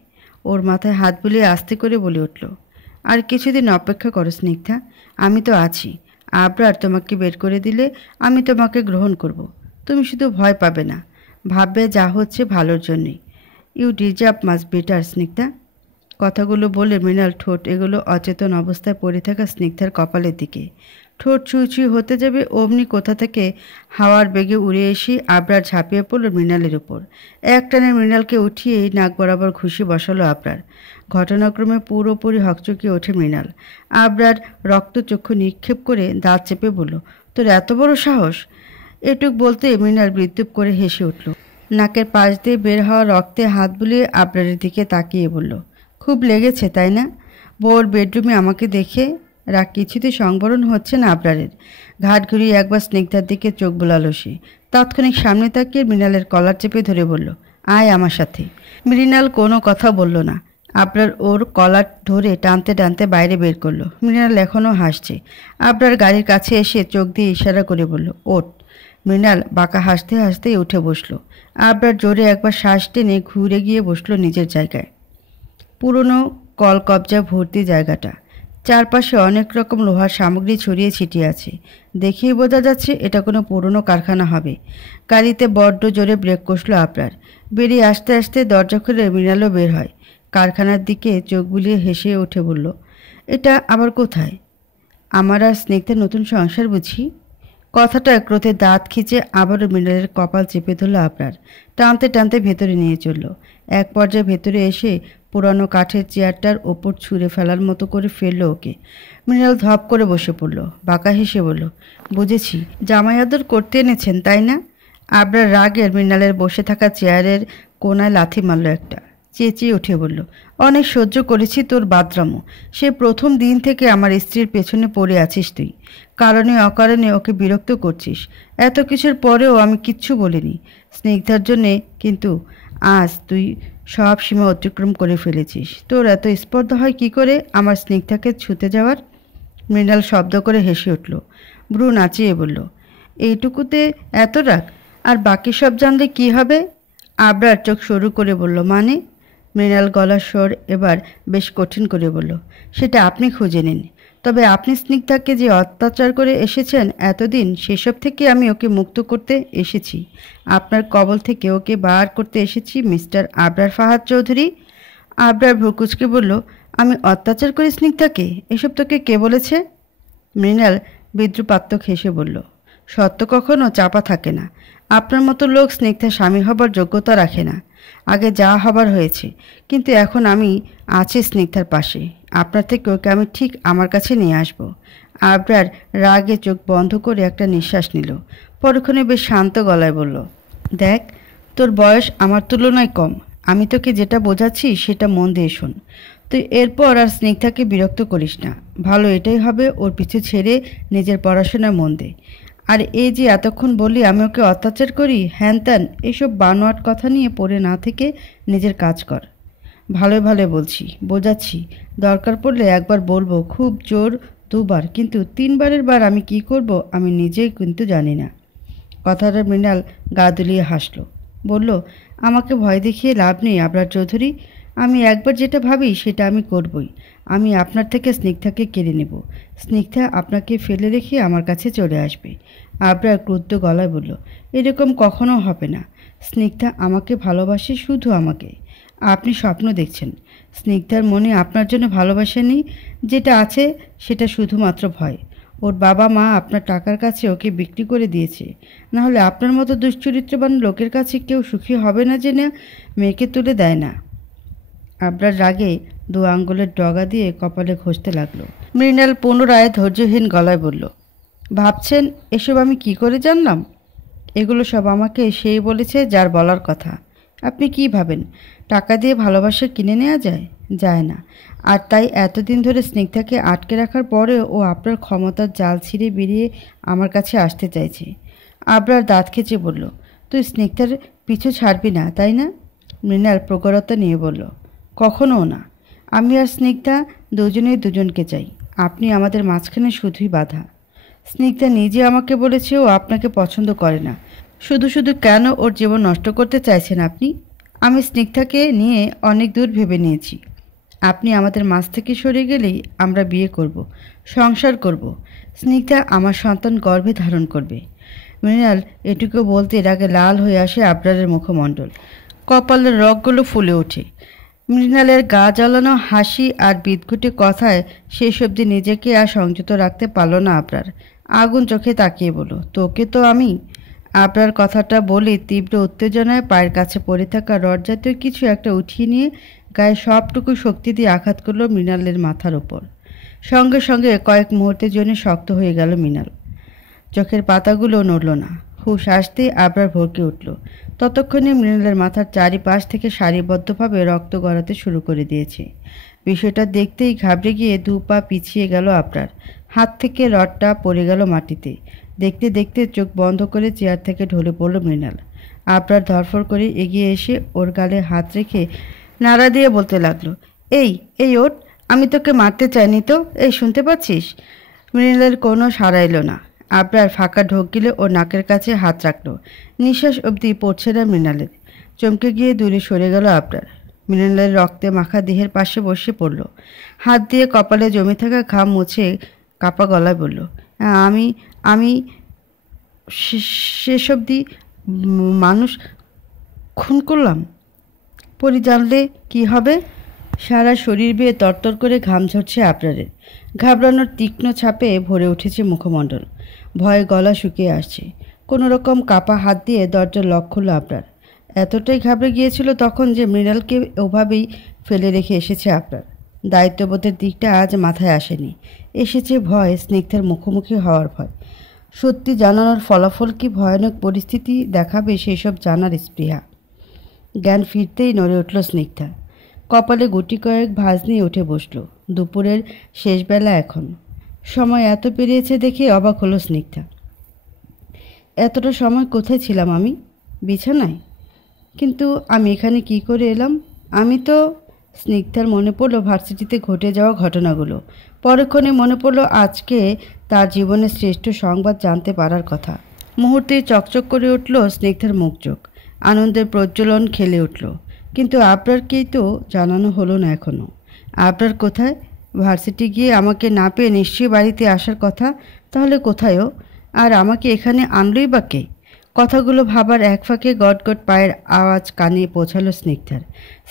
ওর মাথায় হাত বুলিয়ে আস্তে করে বলে উঠল, আর কিছুদিন অপেক্ষা করো স্নিগ্ধা, আমি তো আছি। আবরার তোমাকে বের করে দিলে আমি তোমাকে গ্রহণ করব। তুমি শুধু ভয় পাবে না, ভাববে যা হচ্ছে ভালোর জন্যই। You deserve much better Snigdha. কথাগুলো বলে মৃণাল ঠোঁট এগুলো অচেতন অবস্থায় পড়ে থাকা স্নিগ্ধার কপালের দিকে। ঠোঁট ছুঁই ছুঁই হতে যাবে অমনি কোথা থেকে হাওয়ার বেগে উড়ে এসে আবরার ঝাঁপিয়ে পড়ল মৃণালের উপর। একটানে মৃণালকে উঠিয়েই নাক বরাবর ঘুষি বসালো আবরার। ঘটনাক্রমে পুরোপুরি হকচকিয়ে ওঠে মৃণাল। আবরার রক্তচক্ষু নিক্ষেপ করে দাঁত চেপে বলল, তোর এত বড় সাহস! এটুক বলতে মৃণাল বিদ্রুপ করে হেসে উঠল। নাকের পাশ দিয়ে বের হওয়া রক্তে হাত বুলিয়ে আবরারের দিকে তাকিয়ে বলল, খুব লেগেছে তাই না? বউর বেডরুমে আমাকে দেখে রাগ কিছুতে সংবরণ হচ্ছে না আবরারের। ঘাট ঘুরিয়ে একবার স্নিগ্ধার দিকে চোখ বোলালো সে। তাৎক্ষণিক সামনে তাকিয়ে মৃণালের কলার চেপে ধরে বলল, আয় আমার সাথে। মৃণাল কোনো কথা বলল না। আবরার ওর কলার ধরে টানতে টানতে বাইরে বের করলো। মৃণাল এখনও হাসছে। আবরার গাড়ির কাছে এসে চোখ দিয়ে ইশারা করে বলল, ওঠ। মৃণাল বাঁকা হাসতে হাসতেই উঠে বসলো। আবরার জোরে একবার শ্বাস টেনে ঘুরে গিয়ে বসলো নিজের জায়গায়। পুরনো কলকবজা ভর্তি জায়গাটা। চারপাশে অনেক রকম লোহার সামগ্রী ছড়িয়ে ছিটিয়ে আছে। দেখেই বোঝা যাচ্ছে এটা কোনো পুরনো কারখানা হবে। গাড়িতে বড্ড জোরে ব্রেক কষলো আবরার। বেরিয়ে আসতে আসতে দরজা খুলে মৃণালও বের হয়। কারখানার দিকে চোখ বুলিয়ে হেসে উঠে বলল, এটা আবার কোথায়? আমার আর স্নিগ্ধার নতুন সংসার বুঝি? কথাটা ক্রোধে দাঁত খিচে আবারও মৃণালের কপাল চেপে ধরল আবরার। টানতে টানতে ভেতরে নিয়ে চলল। এক পর্যায়ে ভেতরে এসে পুরানো কাঠের চেয়ারটার ওপর ছুঁড়ে ফেলার মতো করে ফেললো ওকে। মৃণাল ধপ করে বসে পড়ল। বাঁকা হেসে বলল, বুঝেছি, জামাই আদর করতে এনেছেন তাই না? আবরার রাগের মৃণালের বসে থাকা চেয়ারের কোনায় লাথি মারল একটা। চেঁচিয়ে উঠে বলল, অনেক সহ্য করেছি তোর বাদরামো। সে প্রথম দিন থেকে আমার স্ত্রীর পেছনে পড়ে আছিস তুই। কারণে অকারণে ওকে বিরক্ত করছিস। এত কিছুর পরেও আমি কিচ্ছু বলিনি স্নিগ্ধার জন্যে, কিন্তু আজ তুই সব সীমা অতিক্রম করে ফেলেছিস। তোর এত স্পর্ধা হয় কি করে আমার স্নিগ্ধাকে ছুঁতে যাওয়ার? মৃণাল শব্দ করে হেসে উঠল। ভ্রু নাচিয়ে বলল, এইটুকুতে এত রাগ? আর বাকি সব জানলে কি হবে? আবরার চোখ সরু করে বলল, মানে? মৃণাল গলার স্বর এবার বেশ কঠিন করে বলল, সেটা আপনি খুঁজে নিন। তবে আপনি স্নিগ্ধাকে যে অত্যাচার করে এসেছেন এতদিন, সেসব থেকে আমি ওকে মুক্ত করতে এসেছি। আপনার কবল থেকে ওকে বার করতে এসেছি মিস্টার আবরার ফাহাদ চৌধুরী। আবরার ভ্রুকুচকে বলল, আমি অত্যাচার করি স্নিগ্ধাকে? এসব তোকে কে বলেছে? মৃণাল বিদ্রুপাত্মক হেসে বলল, সত্য কখনো চাপা থাকে না। আপনার মতো লোক স্নিগ্ধা স্বামী হবার যোগ্যতা রাখে না। আগে যা হবার হয়েছে, কিন্তু এখন আমি আছি স্নিগ্ধার পাশে। আপনার থেকে ওকে আমি ঠিক আমার কাছে নিয়ে আসব। আবরার রাগে চোখ বন্ধ করে একটা নিঃশ্বাস নিল। পরক্ষণে বেশ শান্ত গলায় বলল, দেখ, তোর বয়স আমার তুলনায় কম। আমি তোকে যেটা বোঝাচ্ছি সেটা মন দিয়ে শোন। তুই এরপর আর স্নিগ্ধাকে বিরক্ত করিস না। ভালো এটাই হবে, ওর পিছু ছেড়ে নিজের পড়াশোনায় মন দে। আর এই যে এতক্ষণ বললি আমি ওকে অত্যাচার করি, হ্যান ত্যান, এসব বানোয়াট কথা নিয়ে পড়ে না থেকে নিজের কাজ কর। ভালো ভালো বলছি, বোঝাচ্ছি। দরকার পড়লে একবার বলবো, খুব জোর দুবার, কিন্তু তিনবারের বার আমি কি করব আমি নিজেই কিন্তু জানি না। কথাটা মৃণাল গা দুলিয়ে হাসল। বলল, আমাকে ভয় দেখিয়ে লাভ নেই আবরার চৌধুরী। আমি একবার যেটা ভাবি সেটা আমি করবই। আমি আপনার থেকে স্নিগ্ধাকে কেড়ে নেব। স্নিগ্ধা আপনাকে ফেলে রেখে আমার কাছে চলে আসবে। আবরার ক্রুদ্ধ গলায় বলল, এরকম কখনো হবে না। স্নিগ্ধা আমাকে ভালোবাসে, শুধু আমাকে। আপনি স্বপ্ন দেখছেন। স্নিগ্ধার মনে আপনার জন্য ভালোবাসা নেই। যেটা আছে সেটা শুধুমাত্র ভয়। ওর বাবা মা আপনার টাকার কাছে ওকে বিক্রি করে দিয়েছে। না হলে আপনার মতো দুশ্চরিত্রবান লোকের কাছে কেউ সুখী হবে না জেনে মেয়েকে তুলে দেয় না। আবরার রাগে দু আঙ্গুলের ডগা দিয়ে কপালে ঘষতে লাগলো। মৃণাল পুনরায় ধৈর্যহীন গলায় বলল, ভাবছেন এসব আমি কি করে জানলাম? এগুলো সব আমাকে সেই বলেছে যার বলার কথা। আপনি কি ভাবেন টাকা দিয়ে ভালোবাসা কিনে নেওয়া যায়? যায় না। আর তাই এতদিন ধরে স্নিগ্ধাকে আটকে রাখার পরেও ও আপনার ক্ষমতার জাল ছিঁড়ে বেরিয়ে আমার কাছে আসতে চাইছে। আবরার দাঁত খেঁচে বলল, তুই স্নিগ্ধার পিছু ছাড়বি না তাই না? মৃণাল প্রখরতা নিয়ে বলল, কখনও না। আমি আর স্নিগ্ধা দুজনেই দুজনকে চাই। আপনি আমাদের মাঝখানে শুধুই বাধা। স্নিগ্ধা নিজে আমাকে বলেছে ও আপনাকে পছন্দ করে না। শুধু শুধু কেন ওর জীবন নষ্ট করতে চাইছেন আপনি? আমি স্নিগ্ধাকে নিয়ে অনেক দূর ভেবে নিয়েছি। আপনি আমাদের মাঝ থেকে সরে গেলেই আমরা বিয়ে করব, সংসার করব। স্নিগ্ধা আমার সন্তান গর্ভে ধারণ করবে। মৃণাল এটুকু বলতে রাগে লাল হয়ে আসে আবরারের মুখমণ্ডল। কপালের রগগুলো ফুলে ওঠে। মৃণালের গা জ্বালানো হাসি আর বিদঘুটে কথায় শেষ অবধি নিজেকে আর সংযত রাখতে পারল না আবরার। আগুন চোখে তাকিয়ে বলল, তোকে তো আমি। আবরার কথাটা বলে তীব্র উত্তেজনায় পায়ের কাছে পড়ে থাকা রড জাতীয় কিছু একটা উঠিয়ে নিয়ে গায়ে সবটুকু শক্তি দিয়ে আঘাত করল মৃণালের মাথার ওপর। সঙ্গে সঙ্গে কয়েক মুহূর্তের জন্য শক্ত হয়ে গেল মৃণাল। চোখের পাতাগুলো নড়ল না। হুঁশ আসতেই আবরার ভরকে উঠল। ততক্ষণে মৃণালের মাথার চারিপাশ থেকে সারিবদ্ধভাবে রক্ত গড়াতে শুরু করে দিয়েছে। বিষয়টা দেখতেই ঘাবড়ে গিয়ে দু পা পিছিয়ে গেল আবরার। হাত থেকে রডটা পড়ে গেল মাটিতে। দেখতে দেখতে চোখ বন্ধ করে চেয়ার থেকে ঢলে পড়ল মৃণাল। আবরার ধরফর করে এগিয়ে এসে ওর গালে হাত রেখে নাড়া দিয়ে বলতে লাগলো, এই এই ওঠ, আমি তোকে মারতে চাইনি তো। এই শুনতে পাচ্ছিস? মৃণালের কোনো সাড়া এলো না। আবরার ফাঁকা ঢোক গিলে ওর নাকের কাছে হাত রাখল। নিঃশ্বাস অবধি পড়ছে না মৃণালের। চমকে গিয়ে দূরে সরে গেল আবরার। মৃণালের রক্তে মাখা দেহের পাশে বসে পড়ল। হাত দিয়ে কপালে জমে থাকা ঘাম মুছে কাপা গলায় বলল, আমি আমি শেষ অবধি মানুষ খুন করলাম। পরি জানলে কি হবে? সারা শরীর বেয়ে তরতর করে ঘাম ঝরছে আবরারের। ঘাবড়ানোর তীক্ষ্ণ ছাপে ভরে উঠেছে মুখমণ্ডল। ভয়ে গলা শুকিয়ে আসছে। কোনো রকম কাপা হাত দিয়ে দরজার লক খুলল আবরার। এতটাই ঘাবড়ে গিয়েছিল তখন যে মৃণালকে ওভাবেই ফেলে রেখে এসেছে আবরার। দায়িত্ববোধের দিকটা আজ মাথায় আসেনি। এসেছে ভয়, স্নিগ্ধার মুখোমুখি হওয়ার ভয়। সত্যি জানানোর ফলাফল কি ভয়ানক পরিস্থিতি দেখাবে সেসব জানার স্পৃহা। জ্ঞান ফিরতেই নড়ে উঠল স্নিগ্ধা। কপালে গুটি কয়েক ভাঁজ নিয়ে উঠে বসল। দুপুরের শেষবেলা এখন। সময় এত পেরিয়েছে দেখে অবাক হলো স্নিগ্ধা। এতটা সময় কোথায় ছিলাম আমি? বিছানায়? কিন্তু আমি এখানে কি করে এলাম? আমি তো... স্নিগ্ধার মনে পড়ল ভার্সিটিতে ঘটে যাওয়া ঘটনাগুলো। পরক্ষণে মনে পড়ল আজকে তার জীবনের শ্রেষ্ঠ সংবাদ জানতে পারার কথা। মুহূর্তে চকচক করে উঠল স্নিগ্ধার মুখ চোখ। আনন্দের প্রজ্বলন খেলে উঠল। কিন্তু আবরারকেই তো জানানো হলো না এখনও। আবরার কোথায়? ভার্সিটি গিয়ে আমাকে না পেয়ে নিশ্চয়ই বাড়িতে আসার কথা। তাহলে কোথায়ও? আর আমাকে এখানে আনলই বা কে? কথাগুলো ভাবার এক ফাঁকে গটগট পায়ের আওয়াজ কানে পৌঁছালো স্নিগ্ধার।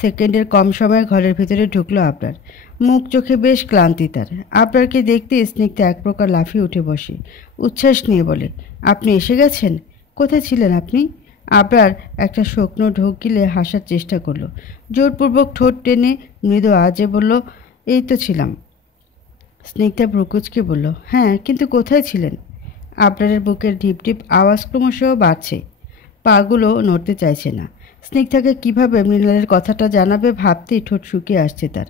সেকেন্ডের কম সময়ে ঘরের ভিতরে ঢুকলো আবরার। মুখ চোখে বেশ ক্লান্তি তার। আবরারকে দেখতে স্নিগ্ধা এক প্রকার লাফিয়ে উঠে বসে। উচ্ছ্বাস নিয়ে বলে, আপনি এসে গেছেন? কোথায় ছিলেন আপনি? আবরার একটা শুকনো ঢোক গিলে হাসার চেষ্টা করলো। জোরপূর্বক ঠোঁট টেনে মৃদু আজে বলল, এই তো ছিলাম। স্নিগ্ধা ভ্রুকুচকে বলল, হ্যাঁ, কিন্তু কোথায় ছিলেন? আবরারের বুকের ঢিপ ঢিপ আওয়াজ ক্রমশ বাড়ছে। পাগুলো নড়তে চাইছে না। স্নিগ্ধাকে কিভাবে মৃণালের কথাটা জানাবে ভাবতেই ঠোঁট শুকিয়ে আসছে তার।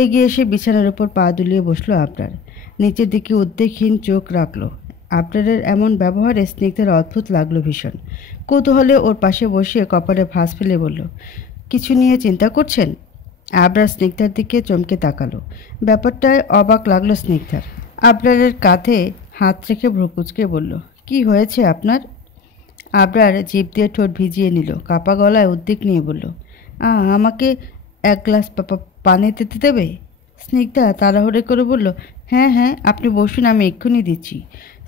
এগিয়ে এসে বিছানার উপর পা দুলিয়ে বসলো আবরার। নিচের দিকে উদ্বেগহীন চোখ রাখলো। আবরারের এমন ব্যবহারে স্নিগ্ধার অদ্ভুত লাগলো ভীষণ। কৌতূহলে ওর পাশে বসে কপালে ভাঁজ ফেলে বলল, কিছু নিয়ে চিন্তা করছেন? আবরার স্নিগ্ধার দিকে চমকে তাকালো। ব্যাপারটায় অবাক লাগলো স্নিগ্ধার। আবরারের কাঁধে হাত রেখে ভ্রুকুচকে বলল, কি হয়েছে আপনার? আবরার জিভ দিয়ে ঠোঁট ভিজিয়ে নিল। কাপা গলায় উদ্বেগ নিয়ে বলল, আমাকে এক গ্লাস পানি দিতে দেবে? স্নিগ্ধা তাড়াহুড়ো করে বলল, হ্যাঁ হ্যাঁ, আপনি বসুন, আমি এক্ষুনি দিচ্ছি।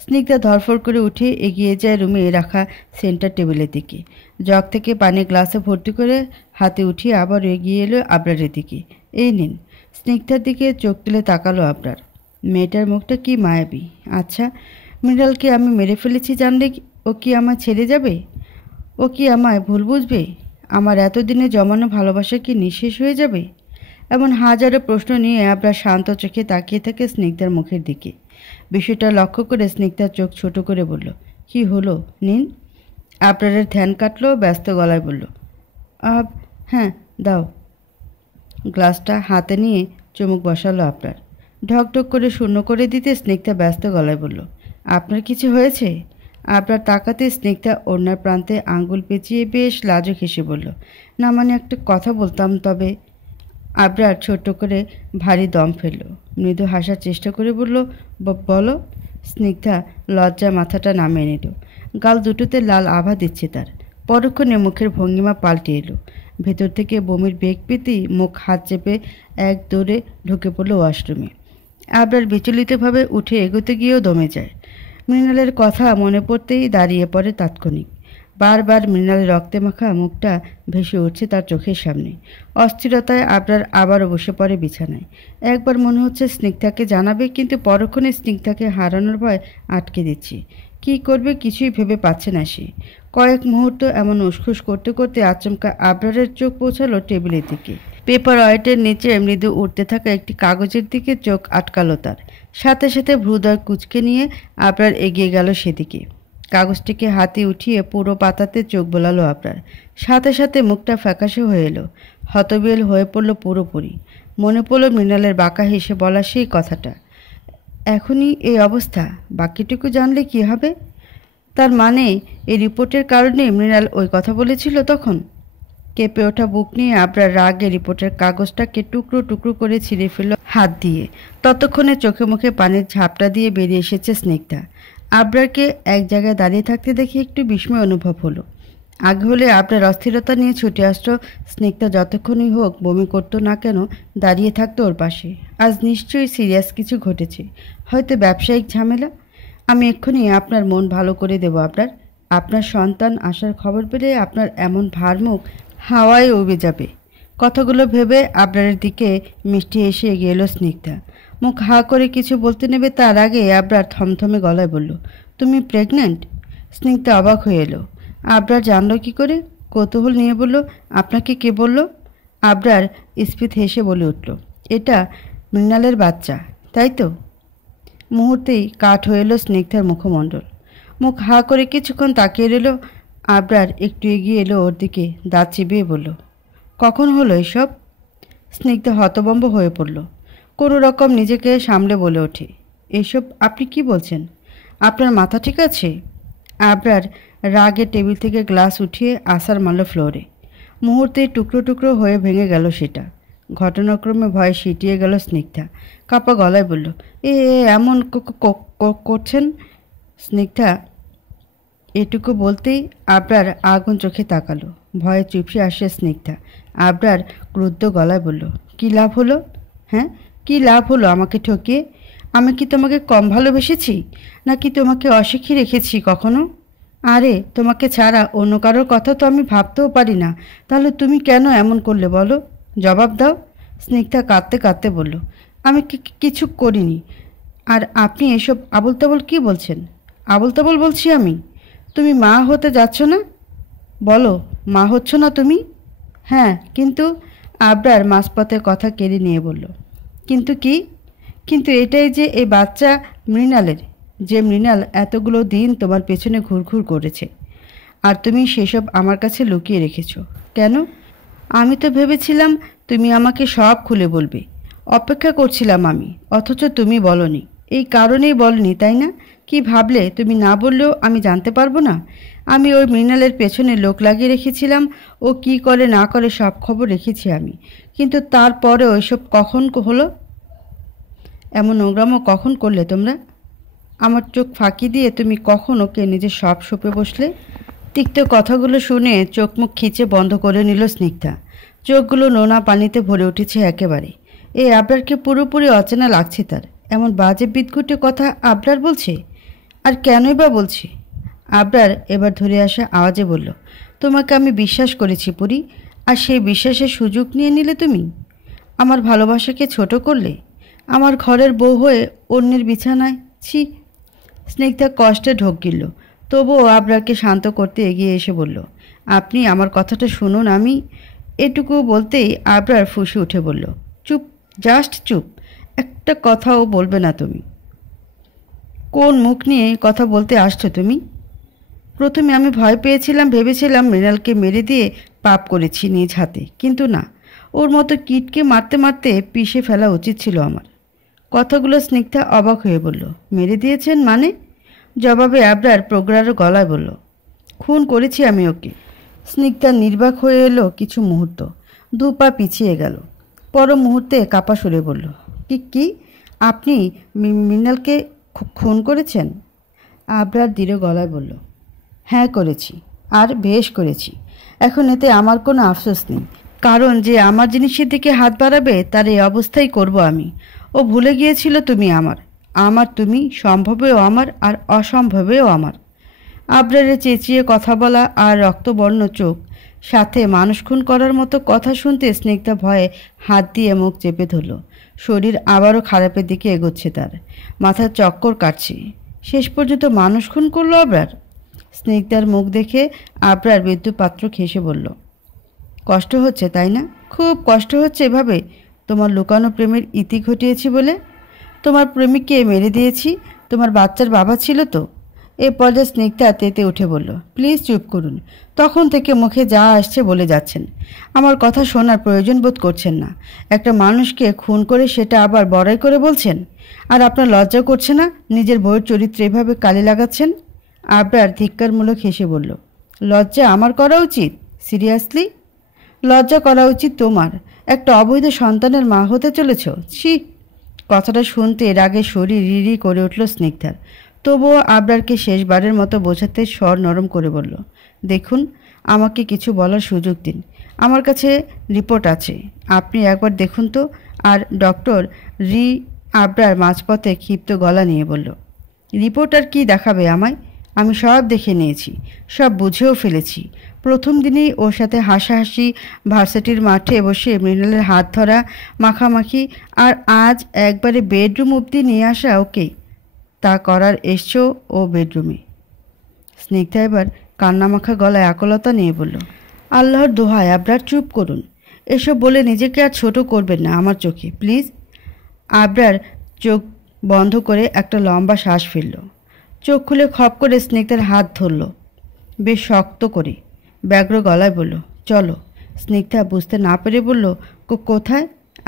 স্নিগ্ধা ধরফর করে উঠে এগিয়ে যায় রুমে রাখা সেন্টার টেবিলের দিকে। জগ থেকে পানি গ্লাসে ভর্তি করে হাতে উঠিয়ে আবার এগিয়ে এলো আবরারের দিকে। এই নিন। স্নিগ্ধার দিকে চোখ তুলে তাকালো আবরার। মেয়েটার মুখটা কি মায়াবী। আচ্ছা, মৃণালকে আমি মেরে ফেলেছি জানলে ও কি আমায় ছেড়ে যাবে? ও কি আমায় ভুল বুঝবে? আমার এতদিনে জমানো ভালোবাসা কি নিঃশেষ হয়ে যাবে? এমন হাজারো প্রশ্ন নিয়ে আবরার শান্ত চোখে তাকিয়ে থাকে স্নিগ্ধার মুখের দিকে। বিষয়টা লক্ষ্য করে স্নিগ্ধার চোখ ছোট করে বলল, কি হলো? নিন। আবরারের ধ্যান কাটলো, ব্যস্ত গলায় বলল, হ্যাঁ দাও। গ্লাসটা হাতে নিয়ে চুমুক বসালো আবরার। ঢকঢক করে শূন্য করে দিতে স্নিগ্ধা ব্যস্ত গলায় বলল, আপনার কিছু হয়েছে? আবরার তাকাতে স্নিগ্ধা ওড়নার প্রান্তে আঙ্গুল পেঁচিয়ে বেশ লাজুক হেসে বলল, না মানে একটা কথা বলতাম তবে। আবরার ছোট্ট করে ভারী দম ফেলল। মৃদু হাসার চেষ্টা করে বলল, বলো। স্নিগ্ধা লজ্জা মাথাটা নামিয়ে নিল। গাল দুটোতে লাল আভা দিচ্ছে তার। পরক্ষণে মুখের ভঙ্গিমা পাল্টে এলো। ভেতর থেকে বমির বেগ পেতেই মুখ হাত চেপে এক দৌড়ে ঢুকে পড়ল ওয়াশরুমে। আবরার বিচলিতভাবে উঠে এগোতে গিয়েও দমে যায়। মৃণালের কথা মনে পড়তেই দাঁড়িয়ে পড়ে তাৎক্ষণিক। বারবার মৃণালের রক্তে মাখা মুখটা ভেসে উঠছে তার চোখের সামনে। অস্থিরতায় আবরার আবারও বসে পড়ে বিছানায়। একবার মনে হচ্ছে স্নিগ্ধাকে জানাবে, কিন্তু পরক্ষণে স্নিগ্ধাকে হারানোর ভয় আটকে দিচ্ছে। কি করবে কিছুই ভেবে পাচ্ছে না সে। কয়েক মুহূর্ত এমন উসখুস করতে করতে আচমকা আবরারের চোখ পৌঁছালো টেবিলের দিকে। পেপার ওয়েটের নিচে মৃদু উঠতে থাকা একটি কাগজের দিকে চোখ আটকালো তার। সাথে সাথে ভ্রুদয় কুঁচকে নিয়ে আবরার এগিয়ে গেল সেদিকে। কাগজটিকে হাতে উঠিয়ে পুরো পাতাতে চোখ বোলালো আবরার। সাথে সাথে মুখটা ফ্যাকাশে হয়ে এলো। হতবিহ্বল হয়ে পড়ল পুরোপুরি। মনে পড়ল মৃণালের বাঁকা হেসে বলা সেই কথাটা। এখনই এই অবস্থা, বাকিটুকু জানলে কি হবে? তার মানে এই রিপোর্টের কারণে মৃণাল ওই কথা বলেছিল তখন? কেঁপে ওঠা বুক নিয়ে আবরার রাগে রিপোর্টের কাগজটাকে টুকরো টুকরো করে ছিঁড়ে ফেলল হাত দিয়ে। ততক্ষণে চোখে মুখে পানির ঝাপটা দিয়ে বেরিয়ে এসেছে স্নিগ্ধা। আবরারকে এক জায়গায় দাঁড়িয়ে থাকতে দেখে একটু বিস্ময় অনুভব হলো। আগে হলে আবরার অস্থিরতা নিয়ে ছুটে আসতো। স্নিগ্ধা যতক্ষণই হোক বমি করতো না কেন দাঁড়িয়ে থাকতো ওর পাশে। আজ নিশ্চয়ই সিরিয়াস কিছু ঘটেছে, হয়তো ব্যবসায়িক ঝামেলা। আমি এক্ষুনি আপনার মন ভালো করে দেব আবরার। আপনার সন্তান আসার খবর পেলে আপনার এমন ভারমুখ হাওয়ায় উবে যাবে। কথাগুলো ভেবে আবরারের দিকে মিষ্টি এসে এগিয়ে এলো স্নিগ্ধা। মুখ হা করে কিছু বলতে নেবে তার আগে আবরার থমথমে গলায় বলল, তুমি প্রেগন্যান্ট? স্নিগ্ধা অবাক হয়ে এলো। আবরার জানলো কি করে? কৌতূহল নিয়ে বলল, আপনাকে কে বলল? আবরার স্ফীত হেসে বলে উঠল, এটা মৃণালের বাচ্চা, তাই তো? মুহূর্তেই কাঠ হয়ে এলো স্নিগ্ধার মুখমণ্ডল। মুখ হা করে কিছুক্ষণ তাকিয়ে রইল। আবরার একটু এগিয়ে এলো ওর দিকে, দাঁত চিবিয়ে বলল, কখন হলো এসব? স্নিগ্ধা হতভম্ব হয়ে পড়ল। কোনো রকম নিজেকে সামলে বলে ওঠে, এসব আপনি কি বলছেন? আপনার মাথা ঠিক আছে? আবরার রাগে টেবিল থেকে গ্লাস উঠিয়ে আছাড় মারল ফ্লোরে। মুহূর্তে টুকরো টুকরো হয়ে ভেঙে গেল সেটা। ঘটনাক্রমে ভয়ে সিটিয়ে গেল স্নিগ্ধা। কাপা গলায় বলল, এ এমন করছেন? স্নিগ্ধা এটুকু বলতেই আবরার আগুন চোখে তাকালো। ভয়ে চুপসে আসে স্নিগ্ধা। আবরার ক্রুদ্ধ গলায় বলল, কী লাভ হলো? হ্যাঁ, কী লাভ হলো আমাকে ঠকিয়ে? আমি কি তোমাকে কম ভালোবেসেছি, নাকি তোমাকে অসুখী রেখেছি কখনো? আরে তোমাকে ছাড়া অন্য কারোর কথা তো আমি ভাবতেও পারি না। তাহলে তুমি কেন এমন করলে বলো? জবাব দাও। স্নিগ্ধা কাঁদতে কাঁদতে বলল, আমি কিছু করিনি। আর আপনি এসব আবল তাবল কী বলছেন? আবল তাবল বলছি আমি? তুমি মা হতে যাচ্ছ না? বলো, মা হচ্ছ না তুমি? হ্যাঁ, কিন্তু আবরার মাঝপথে কথা কেড়ে নিয়ে বলল, কিন্তু কি? কিন্তু এটাই যে এই বাচ্চা মৃণালের, যে মৃণাল এতগুলো দিন তোমার পেছনে ঘুরঘুর করেছে, আর তুমি সেসব আমার কাছে লুকিয়ে রেখেছ কেন? আমি তো ভেবেছিলাম তুমি আমাকে সব খুলে বলবে। অপেক্ষা করছিলাম আমি, অথচ তুমি বলনি। এই কারণেই বলনি, তাই না? কি ভাবলে তুমি না বললেও আমি জানতে পারবো না? আমি ওই মৃণালের পেছনে লোক লাগিয়ে রেখেছিলাম, ও কি করে না করে সব খবর রেখেছি আমি। কিন্তু তারপরে ওইসব কখন হলো? এমন নোংরামো কখন করলে তোমরা? আমার চোখ ফাঁকি দিয়ে তুমি কখন ওকে নিজে সব সঁপে বসলে? তিক্ত কথাগুলো শুনে চোখ মুখ খিচে বন্ধ করে নিল স্নিগ্ধা। চোখগুলো নোনা পানিতে ভরে উঠেছে একেবারে। এই আবরারকে পুরোপুরি অচেনা লাগছে তার। এমন বাজে বিদঘুটে কথা আবরার বলছে, আর কেনই বা বলছে? আবরার এবার ধরে আসা আওয়াজে বলল, তোমাকে আমি বিশ্বাস করেছি পুরি, আর সেই বিশ্বাসের সুযোগ নিয়ে নিলে তুমি। আমার ভালোবাসাকে ছোট করলে, আমার ঘরের বউ হয়ে অন্যের বিছানায়। ছি! স্নিগ্ধা কষ্টে ঢোক গিলল, তবুও আবরারকে শান্ত করতে এগিয়ে এসে বলল, আপনি আমার কথাটা শুনুন। আমি এটুকু বলতেই আবরার ফুঁসে উঠে বলল, চুপ, জাস্ট চুপ, একটা কথাও বলবে না তুমি। কোন মুখ নিয়ে কথা বলতে আসছো তুমি? প্রথমে আমি ভয় পেয়েছিলাম, ভেবেছিলাম মৃণালকে মেরে দিয়ে পাপ করেছি নিজ হাতে, কিন্তু না, ওর মতো কীটকে মারতে মারতে পিষে ফেলা উচিত ছিল আমার। কথাগুলো স্নিগ্ধা অবাক হয়ে বলল, মেরে দিয়েছেন মানে? জবাবে আবরার প্রগাঢ় গলায় বলল, খুন করেছি আমি ওকে। স্নিগ্ধা নির্বাক হয়ে এলো কিছু মুহূর্ত, দু পা পিছিয়ে গেল। পর মুহূর্তে কাপা সুরে বলল, কি? আপনি মৃণালকে খুন করেছেন? আবরার দৃঢ় গলায় বলল, হ্যাঁ করেছি, আর বেশ করেছি। এখন এতে আমার কোনো আফসোস নেই, কারণ যে আমার জিনিসের দিকে হাত বাড়াবে তার এই অবস্থাই করব আমি। ও ভুলে গিয়েছিল তুমি আমার, আমার তুমি সম্ভবেও আমার, আর অসম্ভবেও আমার। আবরারে চেঁচিয়ে কথা বলা আর রক্তবর্ণ চোখ, সাথে মানুষ খুন করার মতো কথা শুনতে স্নিগ্ধা ভয়ে হাত দিয়ে মুখ চেপে ধরল। শরীর আবারও খারাপের দিকে এগোচ্ছে তার, মাথার চক্কর কাটছে। শেষ পর্যন্ত মানুষ খুন করলো আবরার? স্নিগ্ধার মুখ দেখে আবরার বিদ্যুৎ পাত্র খেসে বলল, কষ্ট হচ্ছে তাই না? খুব কষ্ট হচ্ছে এভাবে তোমার লুকানো প্রেমের ইতি ঘটিয়েছি বলে? তোমার প্রেমিককে মেরে দিয়েছি, তোমার বাচ্চার বাবা ছিল তো? এ পর্যায়ে স্নিগ্ধা তেতে উঠে বলল, প্লিজ চুপ করুন। তখন থেকে মুখে যা আসছে বলে যাচ্ছেন, আমার কথা শোনার প্রয়োজন বোধ করছেন না। একটা মানুষকে খুন করে সেটা আবার বড়াই করে বলছেন, আর আপনার লজ্জা করছে না নিজের বউয়ের চরিত্রে এভাবে কালি লাগাচ্ছেন? আবরার ধিক্কারমূলক হেসে বলল, লজ্জা আমার করা উচিত? সিরিয়াসলি? লজ্জা করা উচিত তোমার, একটা অবৈধ সন্তানের মা হতে চলেছ। ছি! কথাটা শুনতে রাগে শরীর রিরি করে উঠল স্নিগ্ধার। তবুও আবরারকে শেষবারের মতো বোঝাতে স্বর নরম করে বলল, দেখুন, আমাকে কিছু বলার সুযোগ দিন। আমার কাছে রিপোর্ট আছে, আপনি একবার দেখুন তো। আর ডক্টর আবরার মাঝপথে ক্ষিপ্ত গলা নিয়ে বলল, রিপোর্ট আর কি দেখাবে আমায়? আমি সব দেখে নিয়েছি, সব বুঝেও ফেলেছি। প্রথম দিনেই ওর সাথে হাসাহাসি, ভার্সিটির মাঠে বসে মৃণালের হাত ধরা, মাখামাখি, আর আজ একবারে বেডরুম অবধি নিয়ে আসা ওকে। তা করার এসছো ও বেডরুমে। স্নিগ্ধা এবার কান্নামাখা গলায় আকুলতা নিয়ে বলল, আল্লাহর দোহাই আবরার, চুপ করুন। এসব বলে নিজেকে আর ছোট করবেন না আমার চোখে, প্লিজ। আবরার চোখ বন্ধ করে একটা লম্বা শ্বাস ফেলল। চোখ খুলে খপ করে স্নিগ্ধার হাত ধরল বেশ শক্ত করে, ব্যগ্র গলায় বলল, চলো। স্নিগ্ধা বুঝতে না পেরে বলল, কোথায়?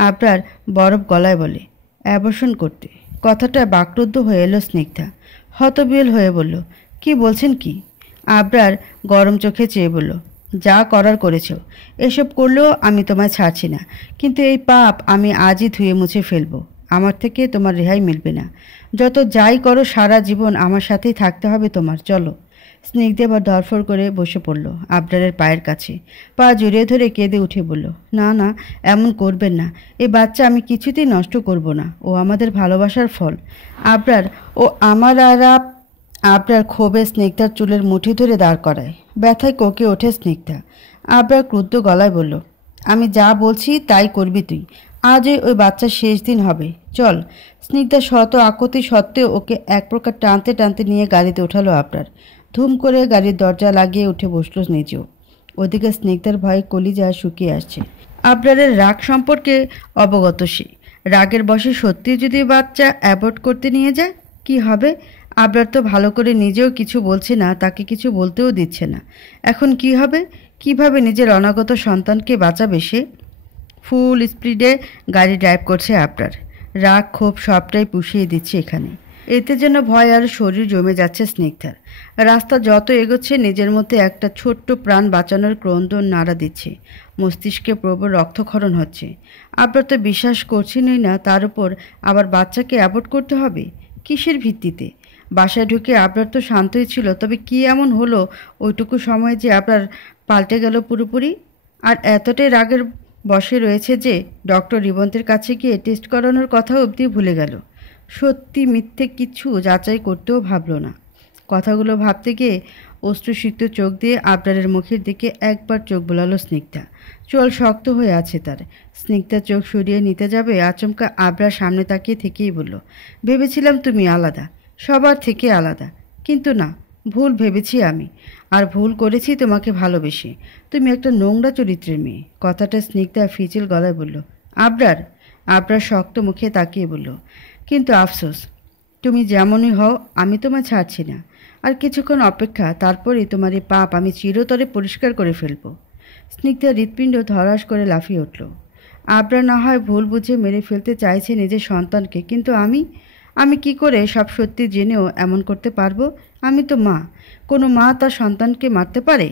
আবরার বরফ গলায় বলে, অ্যাবর্শন করতে। কথাটা বাকরুদ্ধ হয়ে এলো স্নিগ্ধা। হতবিহ্বল হয়ে বলল, কি বলছেন কি? আবরার গরম চোখে চেয়ে বলল, যা করার করেছ। এসব করলেও আমি তোমায় ছাড়ছি না, কিন্তু এই পাপ আমি আজই ধুয়ে মুছে ফেলবো। আমার থেকে তোমার রেহাই মিলবে না। যত যাই করো সারা জীবন আমার সাথেই থাকতে হবে তোমার, চলো। স্নিগ্ধা এবার ধরফর করে বসে পড়ল আবরারের পায়ের কাছে, পা জড়িয়ে ধরে কেঁদে উঠে বলল, না না, এমন করবেন না। এই বাচ্চা আমি কিছুতেই নষ্ট করব না, ও আমাদের ভালোবাসার ফল। আবরার, ও আমার। আর আবরার ক্ষোভে স্নিগ্ধার চুলের মুঠি ধরে দাঁড় করায়। ব্যথায় কোকে ওঠে স্নিগ্ধা। আবরার ক্রুদ্ধ গলায় বলল, আমি যা বলছি তাই করবি তুই। আজই ওই বাচ্চার শেষ দিন হবে, চল। স্নিগ্ধা শত আকুতি সত্ত্বেও ওকে এক প্রকার টানতে টানতে নিয়ে গাড়িতে ওঠালো আবরার। ধুম করে গাড়ির দরজা লাগিয়ে উঠে বসলো নিজেও। ওদিকে স্নিগ্ধার ভয়ে কলিজা শুকিয়ে আসছে। আবরারের রাগ সম্পর্কে অবগত সে। রাগের বশে সত্যি যদি বাচ্চা অ্যাবর্ট করতে নিয়ে যায় কি হবে? আবরার তো ভালো করে নিজেও কিছু বলছে না, তাকে কিছু বলতেও দিচ্ছে না। এখন কি হবে? কিভাবে নিজের অনাগত সন্তানকে বাঁচাবে সে? ফুল স্পিডে গাড়ি ড্রাইভ করছে আবরার। রাগ ক্ষোভ সবটাই পুষিয়ে দিচ্ছে এখানে। এতে যেন ভয় আর শরীর জমে যাচ্ছে স্নিগ্ধার। রাস্তা যত এগোচ্ছে নিজের মধ্যে একটা ছোট্ট প্রাণ বাঁচানোর ক্রন্দন নাড়া দিচ্ছে। মস্তিষ্কে প্রবল রক্তক্ষরণ হচ্ছে। আবরার তো বিশ্বাস করছেনই না, তার উপর আবার বাচ্চাকে অ্যাবর্ট করতে হবে। কিসের ভিত্তিতে? বাসায় ঢুকে আবরার তো শান্তই ছিল, তবে কি এমন হলো ওইটুকু সময় যে আবরার পাল্টে গেল পুরোপুরি? আর এতটাই রাগের বশে রয়েছে যে ডক্টর রিবন্তের কাছে গিয়ে টেস্ট করানোর কথা অবধি ভুলে গেল। সত্যি মিথ্যে কিছু যাচাই করতেও ভাবল না। কথাগুলো ভাবতে গিয়ে অশ্রুসিক্ত চোখ দিয়ে আবরারের মুখের দিকে একবার চোখ বোলালো স্নিগ্ধা। চোল শক্ত হয়ে আছে তার। স্নিগ্ধা চোখ সরিয়ে নিতে যাবে, আচমকা আবরার সামনে তাকিয়ে থেকেই বলল, ভেবেছিলাম তুমি আলাদা, সবার থেকে আলাদা, কিন্তু না, ভুল ভেবেছি আমি। আর ভুল করেছি তোমাকে ভালোবেসে। তুমি একটা নোংরা চরিত্রের মেয়ে। কথাটা স্নিগ্ধা ফিচিল গলায় বলল। আবরার? আবরার শক্ত মুখে তাকিয়ে বলল, কিন্তু আফসোস, তুমি যেমনই হও আমি তোমায় ছাড়ছি না। আর কিছুক্ষণ অপেক্ষা, তারপরেই তোমার এই পাপ আমি চিরতরে পরিষ্কার করে ফেলব। স্নিগ্ধার হৃৎপিণ্ড ধরাস করে লাফিয়ে উঠল। আবরার না হয় ভুল বুঝে মেরে ফেলতে চাইছে নিজের সন্তানকে, কিন্তু আমি কি করে সব সত্যি জেনেও এমন করতে পারবো? আমি তো মা। কোনো মা তার সন্তানকে মারতে পারে?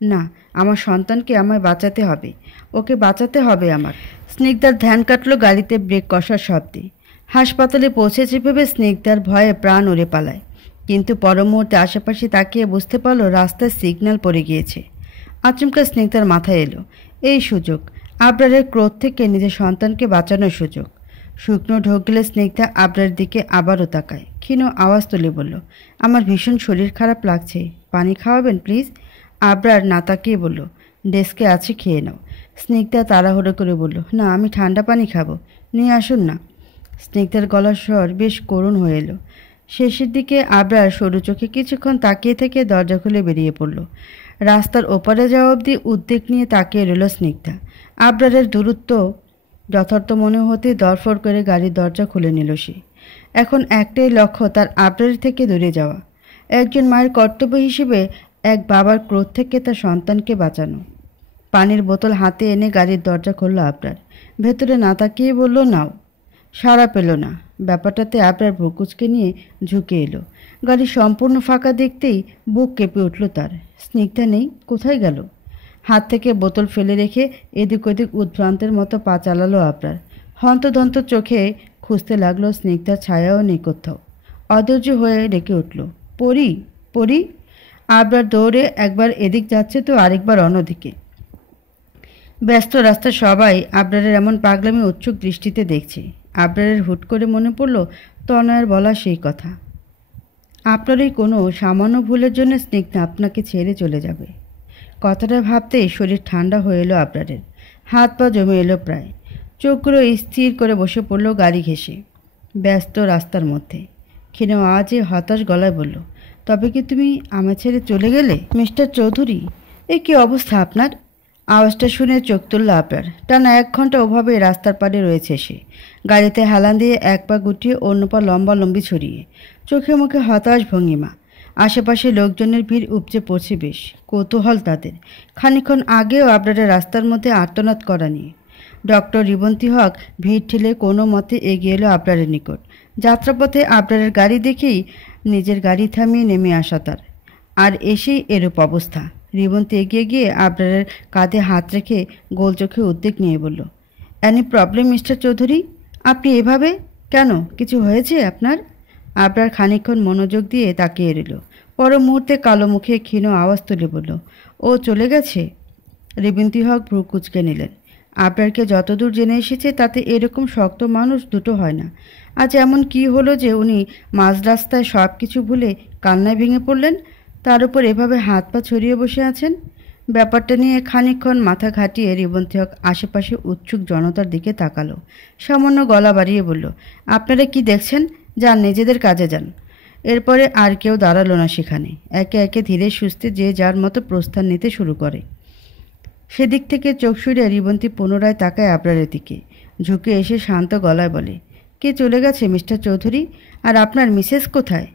না, আমার সন্তানকে আমায় বাঁচাতে হবে, ওকে বাঁচাতে হবে আমার। স্নিগ্ধার ধ্যান কাটলো গাড়িতে ব্রেক কষার শব্দে। হাসপাতালে পৌঁছেছে ভেবে স্নিগ্ধার ভয়ে প্রাণ উড়ে পালায়, কিন্তু পর মুহূর্তে আশেপাশে তাকিয়ে বুঝতে পারলো রাস্তায় সিগন্যাল পড়ে গিয়েছে। আচমকা স্নিগ্ধার মাথায় এলো এই সুযোগ, আবরারের ক্রোধ থেকে নিজের সন্তানকে বাঁচানোর সুযোগ। শুকনো ঢোক গেলে স্নিগ্ধা আবরারের দিকে আবারও তাকায়। ক্ষীণ আওয়াজ তুলে বলল, আমার ভীষণ শরীর খারাপ লাগছে, পানি খাওয়াবেন প্লিজ? আবরার না তাকিয়ে বলল, ডেস্কে আছে, খেয়ে নাও। স্নিগ্ধা তাড়াহুড়ো করে বলল, না, আমি ঠান্ডা পানি খাবো, নিয়ে আসুন না। স্নিগ্ধার গলার স্বর বেশ করুণ হয়ে এলো। শেষের দিকে আবরার সরু চোখে কিছুক্ষণ তাকিয়ে থেকে দরজা খুলে বেরিয়ে পড়ল। রাস্তার ওপারে যাওয়া অবধি উদ্বেগ নিয়ে তাকিয়ে রইল স্নিগ্ধা। আবরারের দূরত্ব যথার্থ মনে হতে দরফর করে গাড়ির দরজা খুলে নিল সে। এখন একটাই লক্ষ্য, তার আবরারের থেকে দূরে যাওয়া। একজন মায়ের কর্তব্য হিসেবে এক বাবার ক্রোধ থেকে তার সন্তানকে বাঁচানো। পানির বোতল হাতে এনে গাড়ির দরজা খুলল আবরার। ভেতরে না তাকিয়ে বলল, নাও। সাড়া পেল না। ব্যাপারটাতে আবরার ভ্রুকুচকে নিয়ে ঝুঁকে এলো। গাড়ি সম্পূর্ণ ফাঁকা দেখতেই বুক কেঁপে উঠল তার। স্নিগ্ধা নেই, কোথায় গেল? হাত থেকে বোতল ফেলে রেখে এদিক ওদিক উদ্ভ্রান্তের মতো পা চালালো আবরার। হন্তদন্ত চোখে খুঁজতে লাগলো স্নিগ্ধার ছায়াও নেই কোথাও। অধৈর্য হয়ে ডেকে উঠল, পরি, পরি। আবরার দৌড়ে একবার এদিক যাচ্ছে তো আরেকবার অন্যদিকে। ব্যস্ত রাস্তায় সবাই আবরারের এমন পাগলামি উৎসুক দৃষ্টিতে দেখছে। আবরারের হুট করে মনে পড়ল তনয়ের বলা সেই কথা, আপনার এই কোনো সামান্য ভুলের জন্য স্নিগ্ধা আপনাকে ছেড়ে চলে যাবে। কথাটা ভাবতেই শরীর ঠান্ডা হয়ে এলো আবরারের। হাত পা জমে এলো প্রায়। চোখগুলো স্থির করে বসে পড়ল গাড়ি ঘেঁষে ব্যস্ত রাস্তার মধ্যে। ক্ষীণ আওয়াজে হতাশ গলায় বলল, তবে কি তুমি আমায় ছেড়ে চলে গেলে? মিস্টার চৌধুরী, এ কী অবস্থা আপনার? আওয়াজটা শুনে চোখ তুলল আবরার। টানা 1 ঘন্টা ওভাবে রাস্তার পাড়ে রয়েছে সে, গাড়িতে হেলান দিয়ে এক পা গুটিয়ে অন্য পা লম্বালম্বি ছড়িয়ে, চোখে মুখে হতাশ ভঙ্গিমা। আশেপাশে লোকজনের ভিড় উপচে পড়ছে বেশ, কৌতূহল তাদের। খানিকক্ষণ আগেও আবরারের রাস্তার মধ্যে আর্তনাদ করা নিয়ে। ডক্টর রিবন্তী হক ভিড় ঠেলে কোনো মতে এগিয়ে এলো আবরারের নিকট। যাত্রাপথে আবরারের গাড়ি দেখেই নিজের গাড়ি থামিয়ে নেমে আসা তার, আর এসেই এরূপ অবস্থা। রিবন্তী এগিয়ে গিয়ে আবরারের কাঁধে হাত রেখে গোল চোখে উদ্বেগ নিয়ে বলল, এনি প্রবলেম মিস্টার চৌধুরী? আপনি এভাবে কেন? কিছু হয়েছে আপনার? আবরার খানিকক্ষণ মনোযোগ দিয়ে তাকিয়ে রইল। পর মুহূর্তে কালো মুখে ক্ষীণ আওয়াজ তুলে বলল, ও চলে গেছে? রিবন্তী হক ভ্রু কুঁচকে নিলেন। আবরারকে যতদূর জেনে এসেছে তাতে এরকম শক্ত মানুষ দুটো হয় না। আজ এমন কি হলো যে উনি মাঝ রাস্তায় সব কিছু ভুলে কান্নায় ভেঙে পড়লেন, তার উপর এভাবে হাত পা ছড়িয়ে বসে আছেন? ব্যাপারটা নিয়ে খানিকক্ষণ মাথা ঘাটিয়ে রিবন্তী হক আশেপাশে উৎসুক জনতার দিকে তাকালো। সামান্য গলা বাড়িয়ে বলল, আপনারা কি দেখছেন? যান, নিজেদের কাজে যান। এরপরে আর কেউ দাঁড়ালো না সেখানে। একে একে ধীরে সুস্থে যে যার মতো প্রস্থান নিতে শুরু করে। সেদিক থেকে চোখ সরিয়ে রিবন্তী পুনরায় তাকায় আবরারের দিকে। ঝুঁকে এসে শান্ত গলায় বলে, কে চলে গেছে মিস্টার চৌধুরী? আর আপনার মিসেস কোথায়?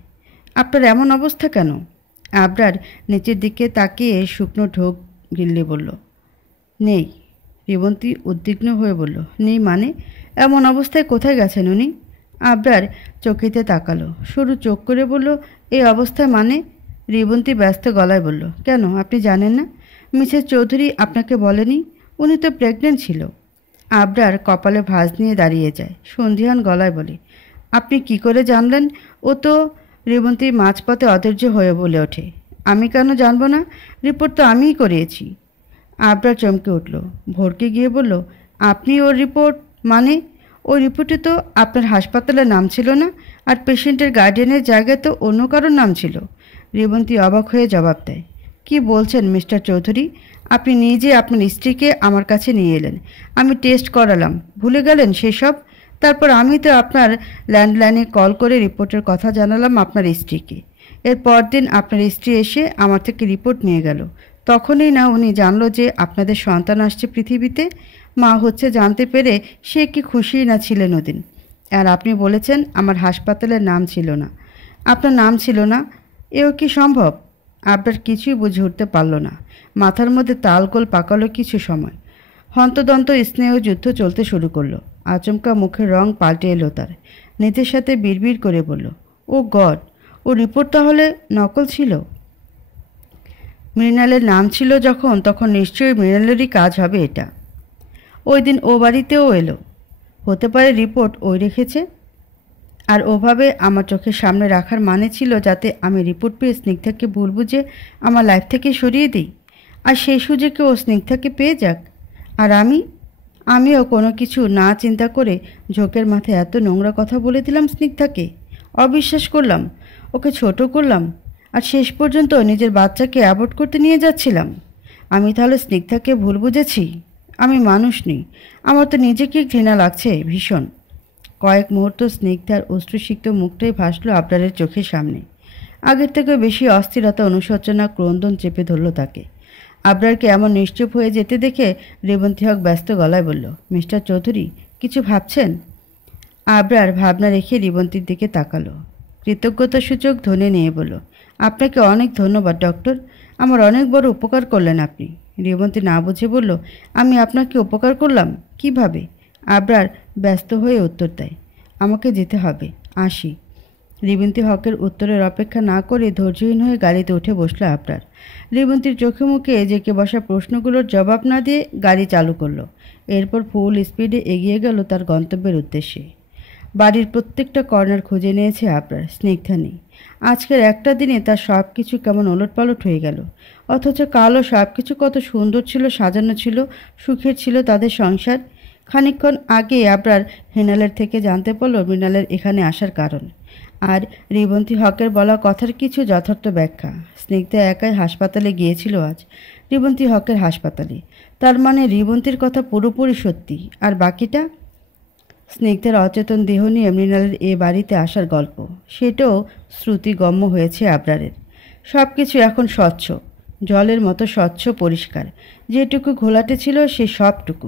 আপনার এমন অবস্থা কেন? আবরার নিচের দিকে তাকিয়ে শুকনো ঢোক গিললে বলল, নেই। রিবন্তী উদ্বিগ্ন হয়ে বলল, নেই মানে? এমন অবস্থায় কোথায় গেছেন উনি? আবরার চোখেতে তাকালো, সরু চোখ করে বলল, এই অবস্থায় মানে? রিবন্তী ব্যস্ত গলায় বলল, কেন, আপনি জানেন না? মিসেস চৌধুরী আপনাকে বলেনি? উনি তো প্রেগনেন্ট ছিল। আবরার কপালে ভাঁজ নিয়ে দাঁড়িয়ে যায়, সন্ধিহান গলায় বলে, আপনি কি করে জানলেন? ও তো... রিবন্তী মাঝপথে অধৈর্য হয়ে বলে ওঠে, আমি কেন জানবো না? রিপোর্ট তো আমিই করিয়েছি। আবরার চমকে উঠল, ভরকে গিয়ে বলল, আপনি ওর রিপোর্ট মানে? ওই রিপোর্টে তো আপনার হাসপাতালের নাম ছিল না, আর পেশেন্টের গার্ডিয়ানের জায়গায় তো অন্য কারোর নাম ছিল। রিবন্তী অবাক হয়ে জবাব দেয়, কি বলছেন মিস্টার চৌধুরী? আপনি নিজে আপনার স্ত্রীকে আমার কাছে নিয়ে এলেন, আমি টেস্ট করালাম, ভুলে গেলেন সেসব? তারপর আমি তো আপনার ল্যান্ডলাইনে কল করে রিপোর্টের কথা জানালাম আপনার স্ত্রীকে। এর পরদিন আপনার স্ত্রী এসে আমার থেকে রিপোর্ট নিয়ে গেল। তখনই না উনি জানলো যে আপনাদের সন্তান আসছে পৃথিবীতে। মা হচ্ছে জানতে পেরে সে কি খুশি না ছিলেন ওদিন। আর আপনি বলেছেন আমার হাসপাতালের নাম ছিল না, আপনার নাম ছিল না। এও কি সম্ভব? আবরার কিছুই বুঝে উঠতে পারল না। মাথার মধ্যে তালগোল পাকালো কিছু সময়। হন্তদন্ত স্নেহ যুদ্ধ চলতে শুরু করলো। আচমকা মুখের রং পাল্টে এলো তার। নিজের সাথে বিড়বিড় করে বলল, ও গড, ও রিপোর্ট তাহলে নকল ছিল? মৃণালের নাম ছিল যখন, তখন নিশ্চয়ই মৃণালেরই কাজ হবে এটা। ওই দিন ও বাড়িতেও এলো, হতে পারে রিপোর্ট ওই রেখেছে। আর ওভাবে আমার চোখের সামনে রাখার মানে ছিল যাতে আমি রিপোর্ট পেয়ে স্নিগ্ধাকে ভুল বুঝে আমার লাইফ থেকে সরিয়ে দিই, আর সেই সুযোগে ও স্নিগ্ধাকে পেয়ে যাক। আর আমিও কোনো কিছু না চিন্তা করে ঝোঁকের মাথায় এত নোংরা কথা বলে দিলাম স্নিগ্ধাকে। অবিশ্বাস করলাম, ওকে ছোট করলাম, আর শেষ পর্যন্ত নিজের বাচ্চাকে অ্যাবর্ট করতে নিয়ে যাচ্ছিলাম। আমি তাহলে স্নিগ্ধাকে ভুল বুঝেছি? আমি মানুষ নই, আমার তো নিজেকে ঘৃণা লাগছে ভীষণ। কয়েক মুহূর্ত স্নিগ্ধার অশ্রুসিক্ত মুখটাই ভাসল আবরারের চোখের সামনে। আগের থেকে বেশি অস্থিরতা, অনুশোচনা, ক্রন্দন চেপে ধরল তাকে। আবরারকে এমন নিশ্চুপ হয়ে যেতে দেখে রিবন্তী হক ব্যস্ত গলায় বলল, মিস্টার চৌধুরী কিছু ভাবছেন? আবরার ভাবনা রেখে রিবন্তীর দিকে তাকালো, কৃতজ্ঞতাসূচক ধ্বনি নিয়ে বলল, আপনাকে অনেক ধন্যবাদ ডক্টর, আমার অনেক বড় উপকার করলেন আপনি। রিবন্তী না বুঝে বলল, আমি আপনাকে উপকার করলাম কিভাবে? আবরার ব্যস্ত হয়ে উত্তর দেয়, আমাকে যেতে হবে, আসি। রিবন্তী হকের উত্তরের অপেক্ষা না করে ধৈর্যহীন হয়ে গাড়িতে উঠে বসল আবরার। রিবন্তীর চোখে মুখে জেঁকে বসা প্রশ্নগুলোর জবাব না দিয়ে গাড়ি চালু করলো। এরপর ফুল স্পিডে এগিয়ে গেল তার গন্তব্যের উদ্দেশ্যে। বাড়ির প্রত্যেকটা কর্নার খুঁজে নিয়েছে আবরার, স্নিগ্ধা নেই। আজকের একটা দিনে তার সব কিছু কেমন ওলটপালট হয়ে গেল। অথচ কালও সব কিছু কত সুন্দর ছিল, সাজানো ছিল, সুখের ছিল তাদের সংসার। খানিকক্ষণ আগে আবরার হেনালের থেকে জানতে পারল মৃণালের এখানে আসার কারণ। আর রিবন্তী হকের বলা কথার কিছু যথার্থ ব্যাখ্যা। স্নিগ্ধা একাই হাসপাতালে গিয়েছিল আজ, রিবন্তী হকের হাসপাতালে। তার মানে রিবন্তীর কথা পুরোপুরি সত্যি, আর বাকিটা স্নিগ্ধার অচেতন দেহ নিয়ে মৃণালের এ বাড়িতে আসার গল্প, সেটাও শ্রুতিগম্য হয়েছে আবরারের। সব কিছু এখন স্বচ্ছ, জলের মতো স্বচ্ছ পরিষ্কার। যেটুকু ঘোলাটে ছিল সে সবটুকু।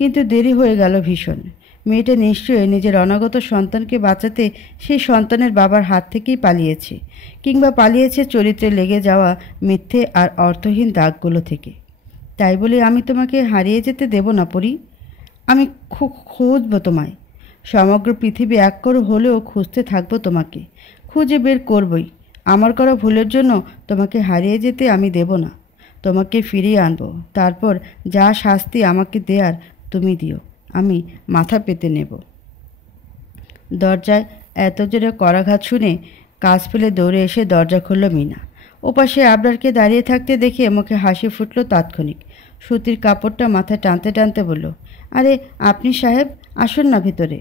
কিন্তু দেরি হয়ে গেল ভীষণ। মেয়েটা নিশ্চয়ই নিজের অনাগত সন্তানকে বাঁচাতে সেই সন্তানের বাবার হাত থেকেই পালিয়েছে, কিংবা পালিয়েছে চরিত্রে লেগে যাওয়া মিথ্যে আর অর্থহীন দাগগুলো থেকে। তাই বলে আমি তোমাকে হারিয়ে যেতে দেব না পরি। আমি খুঁজব তোমায়। সমগ্র পৃথিবী এক করে হলেও খুঁজতে থাকবো তোমাকে। খুঁজে বের করবই। আমার করা ভুলের জন্য তোমাকে হারিয়ে যেতে আমি দেব না। তোমাকে ফিরিয়ে আনবো। তারপর যা শাস্তি আমাকে দেয়ার তুমি দিও, আমি মাথা পেতে নেব। দরজায় এত জোরে করাঘাত শুনে কাজ ফেলে দৌড়ে এসে দরজা খুলল মিনা। ওপাশে আবরারকে দাঁড়িয়ে থাকতে দেখে মুখে হাসি ফুটল তাৎক্ষণিক। সুতির কাপড়টা মাথায় টানতে টানতে বলল, আরে আপনি সাহেব, আসুন না ভেতরে।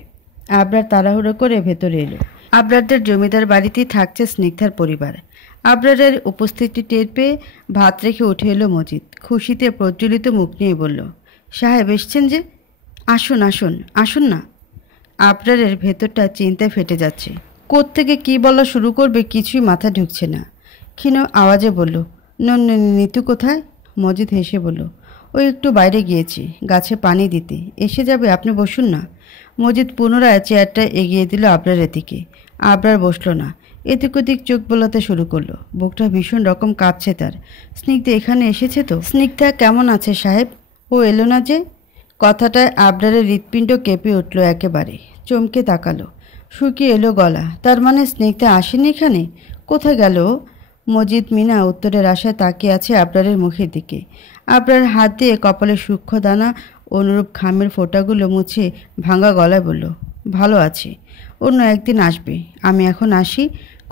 আবরার তাড়াহুড়ো করে ভেতরে এলো। আবরারদের জমিদার বাড়িতেই থাকছে স্নিগ্ধার পরিবার। আবরারের উপস্থিতি টের পেয়ে ভাত রেখে উঠে এলো মজিদ। খুশিতে প্রজ্বলিত মুখ নিয়ে বলল, সাহেব এসছেন যে? আসুন আসুন আসুন না। আবরারের ভেতরটা চিন্তায় ফেটে যাচ্ছে। কোত্থেকে কী বলা শুরু করবে কিছুই মাথা ঢুকছে না। ক্ষীণ আওয়াজে বলল, নিতু কোথায়? মজিদ হেসে বলল, ও একটু বাইরে গিয়েছি গাছে পানি দিতে, এসে যাবে, আপনি বসুন না। মজিদ পুনরায় চেয়ারটা এগিয়ে দিল আবরারের দিকে। আবরার বসল না, এদিক ওদিক চোখ বোলাতে শুরু করলো। বুকটা ভীষণ রকম কাঁপছে তার। স্নিগ্ধা এখানে এসেছে তো? স্নিগ্ধা কেমন আছে সাহেব? ও এলো না যে? কথাটায় আবরারের হৃৎপিণ্ড কেঁপে উঠল একেবারে। চমকে তাকালো। শুকিয়ে এলো গলা। তার মানে স্নিগ্ধা আসেনি এখানে? কোথায় গেল? মজিদ মিনা উত্তরের আশায় তাকিয়ে আছে আবরারের মুখের দিকে। আবরার হাত দিয়ে কপালে সূক্ষ্ম দানা অনুরূপ ঘামের ফোঁটাগুলো মুছে ভাঙা গলায় বলল, ভালো আছি, অন্য একদিন আসবে, আমি এখন আসি।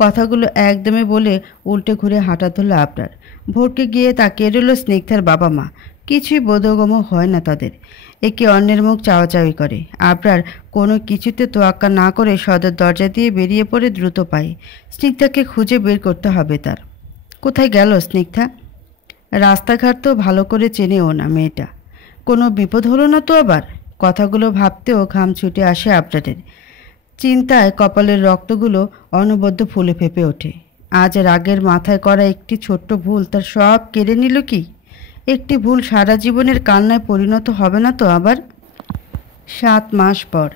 কথাগুলো একদমে বলে উল্টে ঘুরে হাঁটা ধরল আবরার। ভোরকে গিয়ে তাকিয়ে রইল স্নিগ্ধার বাবা মা। কিছুই বোধগম্য হয় না তাদের। একে অন্যের মুখ চাওয়াচাওয়ি করে। আবরার কোনো কিছুতে তোয়াক্কা না করে সদর দরজা দিয়ে বেরিয়ে পড়ে দ্রুত পায়ে। স্নিগ্ধাকে খুঁজে বের করতে হবে তার। কোথায় গেল স্নিগ্ধা? রাস্তাঘাট তো ভালো করে চেনেও না মেয়েটা। কোনো বিপদ হলো না তো আবার? কথাগুলো ভাবতেও ঘাম ছুটে আসে আবরারের। চিন্তায় কপালের রক্তগুলো অনবদ্য ফুলে ফেঁপে ওঠে। আজ রাগের মাথায় করা একটি ছোট্ট ভুল তার সব কেড়ে নিল কি? একটি ভুল সারা জীবনের কান্নায় পরিণত হবে না তো আবার? 7 মাস পর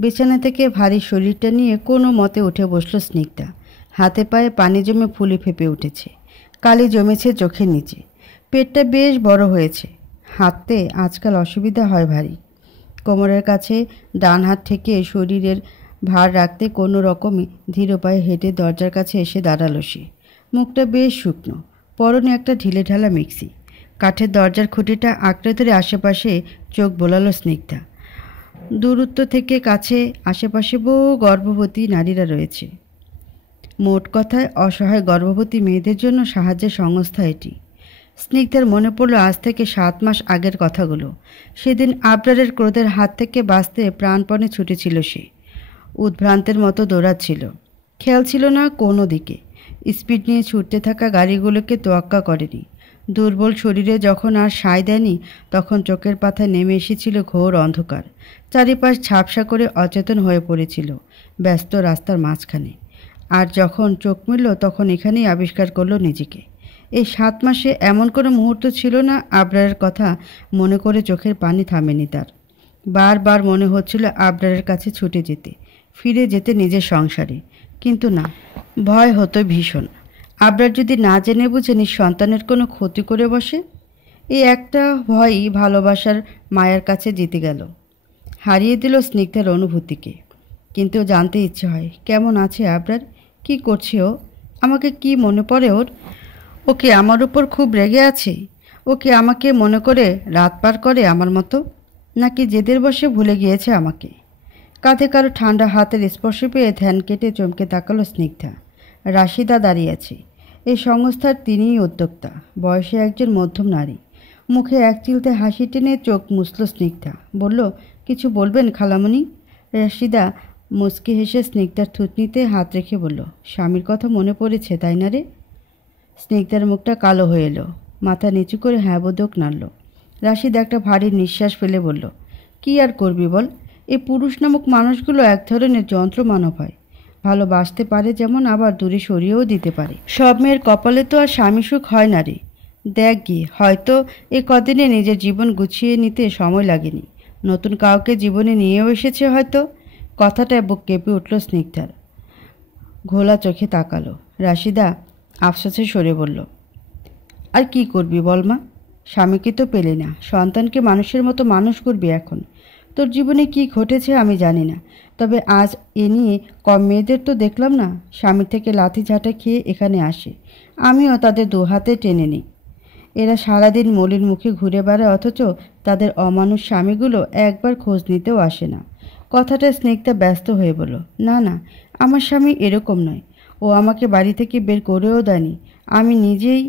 বিছানা থেকে ভারী শরীরটা নিয়ে কোনো মতে উঠে বসল স্নিগ্ধা। হাতে পায়ে পানি জমে ফুলে ফেঁপে উঠেছে। কালি জমেছে চোখের নিচে। পেটটা বেশ বড় হয়েছে। হাঁটতে আজকাল অসুবিধা হয় ভারী। কোমরের কাছে ডান হাত থেকে শরীরের ভার রাখতে কোনো রকমে ধীর পায়ে হেঁটে দরজার কাছে এসে দাঁড়ালো সে। মুখটা বেশ শুকনো, পরনে একটা ঢিলেঢালা মিক্সি। কাঠের দরজার খুঁটিটা আঁকড়ে ধরে আশেপাশে চোখ বোলালো স্নিগ্ধা। দূরত্ব থেকে কাছে আশেপাশে বহু গর্ভবতী নারীরা রয়েছে। মোট কথায় অসহায় গর্ভবতী মেয়েদের জন্য সাহায্যের সংস্থা এটি। স্নিগ্ধার মনে পড়ল আজ থেকে 7 মাস আগের কথাগুলো। সেদিন আবরারের ক্রোধের হাত থেকে বাঁচতে প্রাণপণে ছুটেছিল সে। উদ্ভ্রান্তের মতো দৌড়াচ্ছিল। খেয়াল ছিল না কোনো দিকে। স্পিড নিয়ে ছুটতে থাকা গাড়িগুলোকে তোয়াক্কা করেনি। দুর্বল শরীরে যখন আর সায় দেয়নি, তখন চোখের পাতায় নেমে এসেছিল ঘোর অন্ধকার। চারিপাশ ঝাপসা করে অচেতন হয়ে পড়েছিল ব্যস্ত রাস্তার মাঝখানে। আর যখন চোখ মিলল তখন এখানেই আবিষ্কার করলো নিজেকে। এই 7 মাসে এমন কোনো মুহূর্ত ছিল না আবরারের কথা মনে করে চোখের পানি থামেনি তার। বারবার মনে হচ্ছিল আবরারের কাছে ছুটে যেতে, ফিরে যেতে নিজের সংসারে। কিন্তু না, ভয় হতো ভীষণ। আবরার যদি না জেনে বুঝে নিজ সন্তানের কোনো ক্ষতি করে বসে? এই একটা ভয়ই ভালোবাসার মায়ের কাছে জিতে গেল, হারিয়ে দিল স্নিগ্ধার অনুভূতিকে। কিন্তু জানতে ইচ্ছে হয় কেমন আছে আবরার, কি করছে ও, আমাকে কি মনে পড়ে ওর? ওকে আমার উপর খুব রেগে আছে? ওকে আমাকে মনে করে রাত পার করে আমার মতো? নাকি জেদের বসে ভুলে গিয়েছে আমাকে? কাঁধে কারো ঠান্ডা হাতের স্পর্শ পেয়ে ধ্যান কেটে চমকে তাকালো স্নিগ্ধা। রাশিদা দাঁড়িয়ে আছে। এই সংস্থার তিনিই উদ্যোক্তা, বয়সে একজন মধ্যম নারী। মুখে এক চিলতে হাসি টেনে চোখ মুছল স্নিগ্ধা। বলল, কিছু বলবেন খালামণি? রাশিদা মুচকি হেসে স্নিগ্ধার থুতনিতে হাত রেখে বলল, স্বামীর কথা মনে পড়েছে তাই না রে? স্নিগ্ধার মুখটা কালো হয়ে এলো। মাথা নিচু করে হ্যাঁ বোধক নাড়ল। রাশিদা একটা ভারী নিঃশ্বাস ফেলে বলল, কি আর করবি বল, এই পুরুষ নামক মানুষগুলো এক ধরনের যন্ত্র মানব হয়। ভালোবাসতে পারে যেমন, আবার দূরে সরিয়েও দিতে পারে। সব মেয়ের কপালে তো আর স্বামী সুখ হয় না রে। দেখ গিয়ে, হয়তো এ কদিনে নিজের জীবন গুছিয়ে নিতে সময় লাগেনি, নতুন কাউকে জীবনে নিয়েও এসেছে হয়তো। কথাটায় বুক কেঁপে উঠল স্নিগ্ধার। ঘোলা চোখে তাকালো। রাশিদা আফসোসে সরে বলল, আর কি করবি বল মা, স্বামীকে তো পেলে না, সন্তানকে মানুষের মতো মানুষ করবি এখন। তোর জীবনে কি ঘটেছে আমি জানি না, তবে আজ এ নিয়ে কম মেয়েদের তো দেখলাম না স্বামীর থেকে লাথি ঝাঁটা খেয়ে এখানে আসে। আমিও তাদের দু হাতে টেনে নিই। এরা সারাদিন মলিন মুখে ঘুরে বেড়ায়, অথচ তাদের অমানুষ স্বামীগুলো একবার খোঁজ নিতেও আসে না। কথাটা স্নিগ্ধা ব্যস্ত হয়ে বলল, না না, আমার স্বামী এরকম নয়। ও আমাকে বাড়ি থেকে বের করেও দেয়নি, আমি নিজেই।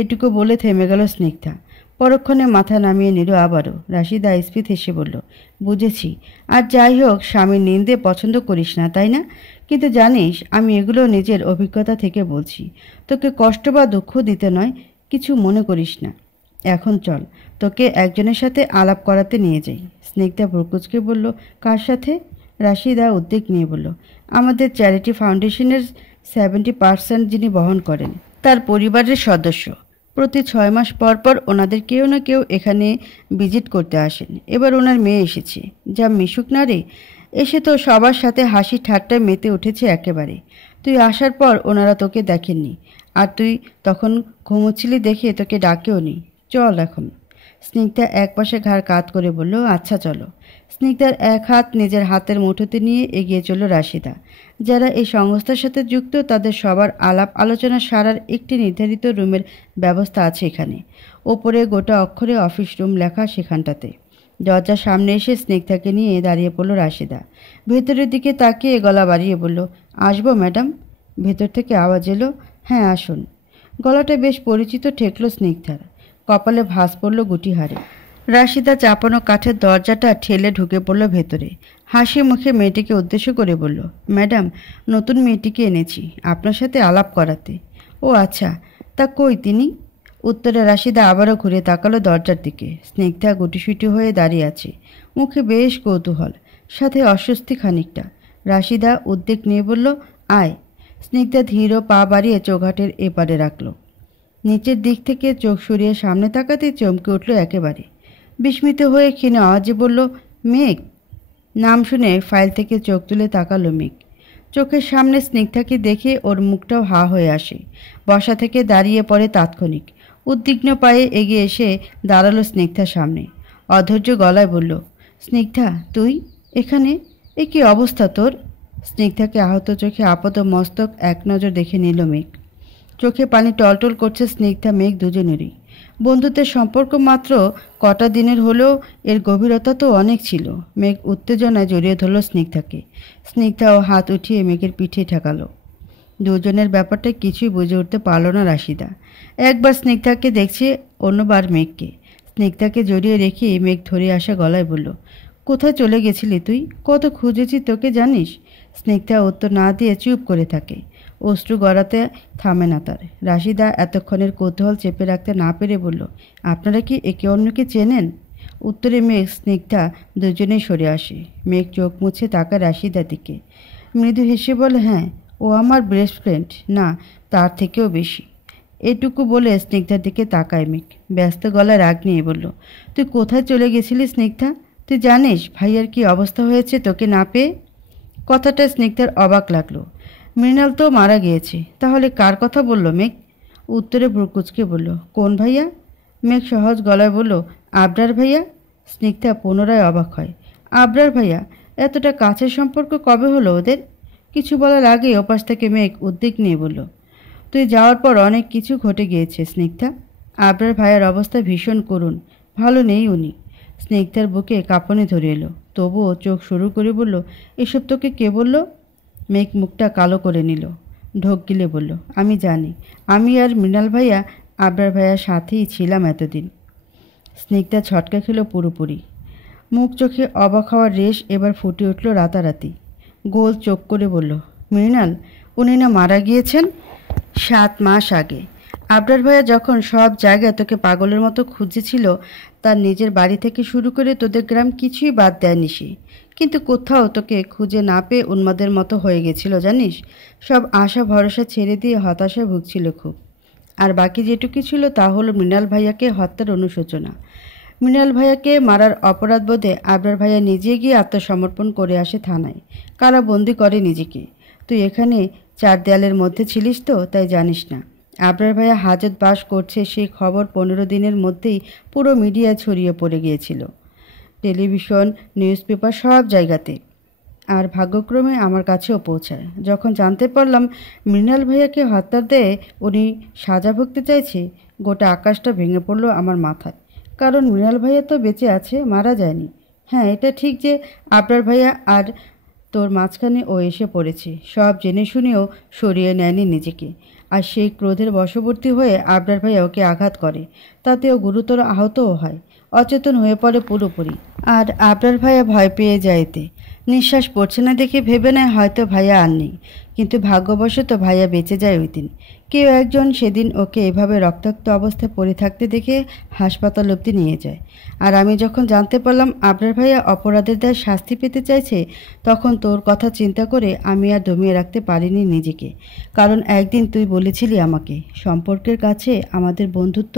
এটুকু বলে থেমে গেল স্নিগ্ধা। পরক্ষণে মাথা নামিয়ে নিল আবারও। রাশিদা স্ফীত হেসে বলল, বুঝেছি। আর যাই হোক, স্বামীর নিন্দে পছন্দ করিস না তাই না? কিন্তু জানিস, আমি এগুলো নিজের অভিজ্ঞতা থেকে বলছি। তোকে কষ্ট বা দুঃখ দিতে নয়, কিছু মনে করিস না। এখন চল, তোকে একজনের সাথে আলাপ করাতে নিয়ে যাই। স্নিগ্ধা ভ্রুকুচকে বলল, কার সাথে? রাশিদা উদ্বেগ নিয়ে বলল, আমাদের চ্যারিটি ফাউন্ডেশনের 70% যিনি বহন করেন, তার পরিবারের সদস্য। প্রতি 6 মাস পর পর ওনাদের কেউ না কেউ এখানে ভিজিট করতে আসেন। এবার ওনার মেয়ে এসেছে, যা মিশুক না রে। এসে তো সবার সাথে হাসি ঠাট্টায় মেতে উঠেছে একেবারে। তুই আসার পর ওনারা তোকে দেখেননি, আর তুই তখন ঘুমোচ্ছিলি দেখে তোকে ডাকেও নি। চল এখন। স্নিগ্ধা একপাশে ঘাড় কাত করে বলল, আচ্ছা চলো। স্নিগ্ধার এক হাত নিজের হাতের মুঠোতে নিয়ে এগিয়ে চলল রাশিদা। যারা এই সংস্থার সাথে যুক্ত তাদের সবার আলাপ আলোচনা সারার একটি নির্ধারিত রুমের ব্যবস্থা আছে এখানে। ওপরে গোটা অক্ষরে অফিস রুম লেখা সেখানটাতে। দরজার সামনে এসে স্নিগ্ধাকে নিয়ে দাঁড়িয়ে পড়ল রাশিদা। ভেতরের দিকে তাকিয়ে গলা বাড়িয়ে বলল, আসবো ম্যাডাম? ভেতর থেকে আওয়াজ এলো, হ্যাঁ আসুন। গলাটা বেশ পরিচিত ঠেকল স্নিগ্ধার। কপালে ভাঁজ পড়ল গুটিহারে। রাশিদা চাপানো কাঠের দরজাটা ঠেলে ঢুকে পড়ল ভেতরে। হাসি মুখে মেয়েটিকে উদ্দেশ্য করে বলল, ম্যাডাম, নতুন মেয়েটিকে এনেছি আপনার সাথে আলাপ করাতে। ও আচ্ছা, তা কই তিনি? উত্তরে রাশিদা আবারও ঘুরে তাকালো দরজার দিকে। স্নিগ্ধা গুটিসুটি হয়ে দাঁড়িয়ে আছে, মুখে বেশ কৌতূহল, সাথে অস্বস্তি খানিকটা। রাশিদা উদ্বেগ নিয়ে বলল, আয়। স্নিগ্ধা ধীর পা বাড়িয়ে চৌঘাটের এপারে রাখল। নিচের দিক থেকে চোখ সরিয়ে সামনে তাকাতেই চমকে উঠল একেবারে। বিস্মিত হয়ে ক্ষীণ আওয়াজে বলল, মেঘ। নাম শুনে ফাইল থেকে চোখ তুলে তাকালো মেঘ। চোখের সামনে স্নিগ্ধাকে দেখে ওর মুখটাও হা হয়ে আসে। বসা থেকে দাঁড়িয়ে পড়ে তাৎক্ষণিক। উদ্বিগ্ন পায়ে এগিয়ে এসে দাঁড়ালো স্নিগ্ধার সামনে। অধৈর্য গলায় বলল, স্নিগ্ধা তুই এখানে? এ কী অবস্থা তোর? স্নিগ্ধাকে আহত চোখে আপাত মস্তক এক নজর দেখে নিল মেঘ। চোখে পানি টলটল করছে স্নিগ্ধা মেঘ দুজনেরই। বন্ধুত্বের সম্পর্ক মাত্র কটা দিনের হলেও এর গভীরতা তো অনেক ছিল। মেঘ উত্তেজনায় জড়িয়ে ধরল স্নিগ্ধাকে। স্নিগ্ধাও হাত উঠিয়ে মেঘের পিঠে ঠেকালো। দুজনের ব্যাপারটা কিছুই বুঝে উঠতে পারল না রাশিদা। একবার স্নিগ্ধাকে দেখছে, অন্যবার মেঘকে। স্নিগ্ধাকে জড়িয়ে রেখে মেঘ ধরে আসা গলায় বলল, কোথায় চলে গেছিলি তুই? কত খুঁজেছি তোকে জানিস? স্নিগ্ধা উত্তর না দিয়ে চুপ করে থাকে। অশ্রু গড়াতে থামে না তার। রাশিদা এতক্ষণের কৌতূহল চেপে রাখতে না পেরে বলল, আপনারা কি একে অন্যকে চেনেন? উত্তরে মেঘ স্নিগ্ধা দুজনেই সরে আসে। মেঘ চোখ মুছে তাকায় রাশিদার দিকে। মৃদু হেসে বলে, হ্যাঁ, ও আমার বেস্ট ফ্রেন্ড, না তার থেকেও বেশি। এটুকু বলে স্নিগ্ধার দিকে তাকায় মেঘ। ব্যস্ত গলায় রাগ নিয়ে বলল, তুই কোথায় চলে গেছিলি স্নিগ্ধা? তুই জানিস ভাইয়ার কি অবস্থা হয়েছে তোকে না পেয়ে? কথাটা স্নিগ্ধার অবাক লাগলো। মৃণাল তো মারা গিয়েছে, তাহলে কার কথা বলল মেঘ? উত্তরে ভ্রুকুচকে বলল, কোন ভাইয়া? মেঘ সহজ গলায় বলল, আবরার ভাইয়া। স্নিগ্ধা পুনরায় অবাক হয়। আবরার ভাইয়া? এতটা কাছের সম্পর্ক কবে হলো ওদের? কিছু বলার আগে ওপাশ থেকে মেঘ উদ্বেগ নিয়ে বলল, তুই যাওয়ার পর অনেক কিছু ঘটে গিয়েছে স্নিগ্ধা। আবরার ভাইয়ার অবস্থা ভীষণ করুণ, ভালো নেই উনি। স্নিগ্ধার বুকে কাঁপুনি ধরে এলো, তবুও চোখ শুরু করে বলল, এসব তোকে কে বলল? মেঘ মুখটা কালো করে নিল, ঢোক গিলে বলল, আমি জানি। আমি আর মৃণাল ভাইয়া আবরার ভাইয়ার সাথেই ছিলাম এতদিন। স্নিগ্ধা ছটকা খেল পুরোপুরি। মুখ চোখে অবাক হওয়ার রেশ এবার ফুটে উঠল রাতারাতি। গোল চোখ করে বলল, মৃণাল? উনি না মারা গিয়েছেন 7 মাস আগে। আবরার ভাইয়া যখন সব জায়গায় তোকে পাগলের মতো খুঁজেছিল, তার নিজের বাড়ি থেকে শুরু করে তোদের গ্রাম কিছুই বাদ দেয়নি সে। কিন্তু কোথাও তোকে খুঁজে না পেয়ে উন্মাদের মতো হয়ে গেছিল জানিস। সব আশা ভরসা ছেড়ে দিয়ে হতাশায় ভুগছিল খুব। আর বাকি যেটুকু ছিল তা হলো মৃণাল ভাইয়াকে হত্যার অনুশোচনা। মৃণাল ভাইয়াকে মারার অপরাধবোধে আবরার ভাইয়া নিজে গিয়ে আত্মসমর্পণ করে আসে থানায়, কারাবন্দি করে নিজেকে। তুই এখানে 4 দেয়ালের মধ্যে ছিলিস তো, তাই জানিস না। আবরার ভাইয়া হাজত বাস করছে সেই খবর 15 দিনের মধ্যেই পুরো মিডিয়ায় ছড়িয়ে পড়ে গিয়েছিল, টেলিভিশন, নিউজ পেপার, সব জায়গাতে। আর ভাগ্যক্রমে আমার কাছেও পৌঁছায়। যখন জানতে পারলাম মৃণাল ভাইয়াকে হত্যার দেয়ে উনি সাজা ভুগতে চাইছে, গোটা আকাশটা ভেঙে পড়লো আমার মাথায়। কারণ মৃণাল ভাইয়া তো বেঁচে আছে, মারা যায়নি। হ্যাঁ, এটা ঠিক যে আবরার ভাইয়া আর তোর মাঝখানে ও এসে পড়েছে, সব জেনে শুনেও সরিয়ে নেয়নি নিজেকে। আর সেই ক্রোধের বশবর্তী হয়ে আবরার ভাইয়া ওকে আঘাত করে, তাতে ও গুরুতর আহতও হয়, অচেতন হয়ে পড়ে পুরোপুরি। আর আবরার ভাইয়া ভয় পেয়ে যায় এতে। নিঃশ্বাস পড়ছে না দেখে ভেবে নেয় হয়তো ভাইয়া আর নেই, কিন্তু ভাগ্যবশত ভাইয়া বেঁচে যায় ওই দিন। কেউ একজন সেদিন ওকে এভাবে রক্তাক্ত অবস্থায় পড়ে থাকতে দেখে হাসপাতাল অবধি নিয়ে যায়। আর আমি যখন জানতে পারলাম আবরার ভাইয়া অপরাধের দায় শাস্তি পেতে চাইছে, তখন তোর কথা চিন্তা করে আমি আর দমিয়ে রাখতে পারিনি নিজেকে। কারণ একদিন তুই বলেছিলি আমাকে, সম্পর্কের কাছে আমাদের বন্ধুত্ব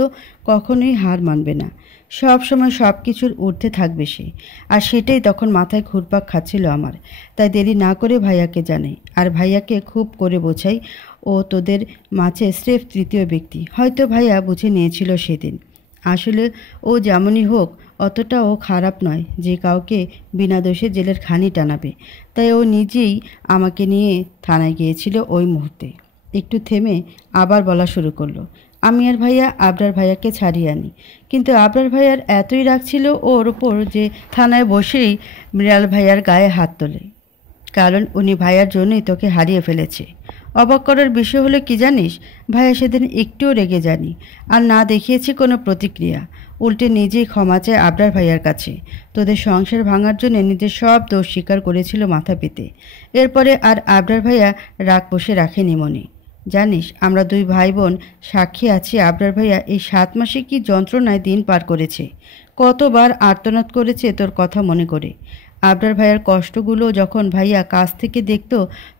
কখনোই হার মানবে না, সব সময় সব কিছুর ঊর্ধ্বে থাকবে সে। আর সেটাই তখন মাথায় ঘুরপাক খাচ্ছিল আমার। তাই দেরি না করে ভাইয়াকে জানাই, আর ভাইয়াকে খুব করে বোঝাই ও তোদের মাঝে স্রেফ তৃতীয় ব্যক্তি। হয়তো ভাইয়া বুঝে নিয়েছিল সেদিন। আসলে ও যেমনই হোক, অতটা ও খারাপ নয় যে কাউকে বিনা দোষে জেলের খানি টানাবে। তাই ও নিজেই আমাকে নিয়ে থানায় গিয়েছিল ওই মুহূর্তে। একটু থেমে আবার বলা শুরু করলো, আমি আর ভাইয়া আবরার ভাইয়াকে ছাড়িয়ে আনি। কিন্তু আবরার ভাইয়ার এতই রাগ ছিল ওর ওপর যে থানায় বসেই মৃণাল ভাইয়ার গায়ে হাত তোলে, কারণ উনি ভাইয়ার জন্যই তোকে হারিয়ে ফেলেছে। অবাক করার বিষয় হলো কি জানিস, ভাইয়া সেদিন একটুও রেগে যায়নি, আর না দেখিয়েছে কোনো প্রতিক্রিয়া। উল্টে নিজেই ক্ষমা চায় আবরার ভাইয়ার কাছে। তোদের সংসার ভাঙার জন্য নিজের সব দোষ স্বীকার করেছিল মাথা পেতে। এরপরে আর আবরার ভাইয়া রাগ বসে রাখেনি মনে। জানিস, আমরা 2 ভাই বোন সাক্ষী আছি আবরার ভাইয়া এই 7 মাসে কি যন্ত্রণায় দিন পার করেছে, কতবার আর্তনাদ করেছে তোর কথা মনে করে। আবরার ভাইয়ার কষ্টগুলো যখন ভাইয়া কাছ থেকে দেখত,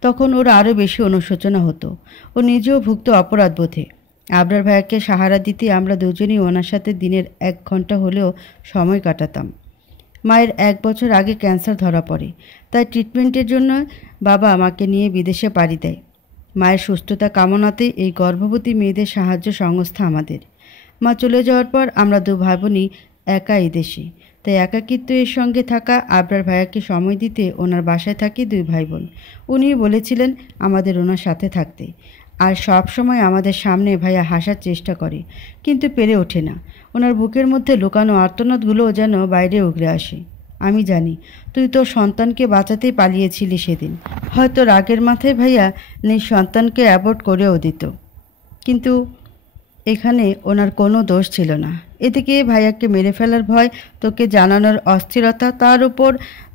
তখন ওর আরও বেশি অনুশোচনা হতো। ও নিজেও ভুগত অপরাধ বোধে। আবরার ভাইয়াকে সাহারা দিতে আমরা দুজনেই ওনার সাথে দিনের 1 ঘন্টা হলেও সময় কাটাতাম। মায়ের 1 বছর আগে ক্যান্সার ধরা পড়ে, তাই ট্রিটমেন্টের জন্য বাবা আমাকে নিয়ে বিদেশে পাড়ি দেয়। মায়ের সুস্থতা কামনাতে এই গর্ভবতী মেয়েদের সাহায্য সংস্থা আমাদের। মা চলে যাওয়ার পর আমরা 2 ভাই বোনই একা এই দেশে। তাই একাকিত্ব এর সঙ্গে থাকা আবরার ভাইয়াকে সময় দিতে ওনার বাসায় থাকি 2 ভাই বোন। উনি বলেছিলেন আমাদের ওনার সাথে থাকতে। আর সব সময় আমাদের সামনে ভাইয়া হাসার চেষ্টা করে, কিন্তু পেরে ওঠে না। ওনার বুকের মধ্যে লুকানো আর্তনাদগুলোও যেন বাইরে উগরে আসে। আমি জানি তুই তোর সন্তানকে বাঁচাতেই পালিয়েছিলি সেদিন। হয়তো রাগের মাথায় ভাইয়া নিজ সন্তানকে অ্যাবর্ট করেও দিত, কিন্তু এখানে ওনার কোনো দোষ ছিল না। এদিকে ভাইয়াকে মেরে ফেলার ভয়, তোকে জানানোর অস্থিরতা, তার উপর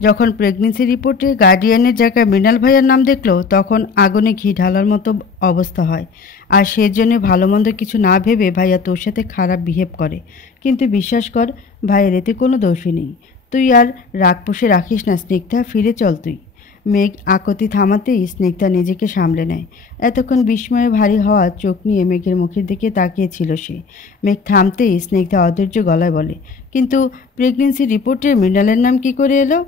যখন প্রেগনেন্সি রিপোর্টে গার্ডিয়ানের জায়গায় মৃণাল ভাইয়ার নাম দেখলো, তখন আগুনে ঘি ঢালার মতো অবস্থা হয়। আর সেজন্য ভালো মন্দ কিছু না ভেবে ভাইয়া তোর সাথে খারাপ বিহেভ করে। কিন্তু বিশ্বাস কর, ভাইয়ের এতে কোনো দোষই নেই। তুই আর রাগ পুষে রাখিস না স্নিগ্ধা, ফিরে চল তুই। মেঘ আকুতি থামাতেই স্নিগ্ধা নিজেকে সামলে নেয়। এতক্ষণ বিস্ময়ে ভারী হওয়া চোখ নিয়ে মেঘের মুখের দিকে তাকিয়েছিল সে। মেঘ থামতেই স্নিগ্ধা অধৈর্য গলায় বলে, কিন্তু প্রেগনেন্সি রিপোর্টে মৃণালের নাম কি করে এলো?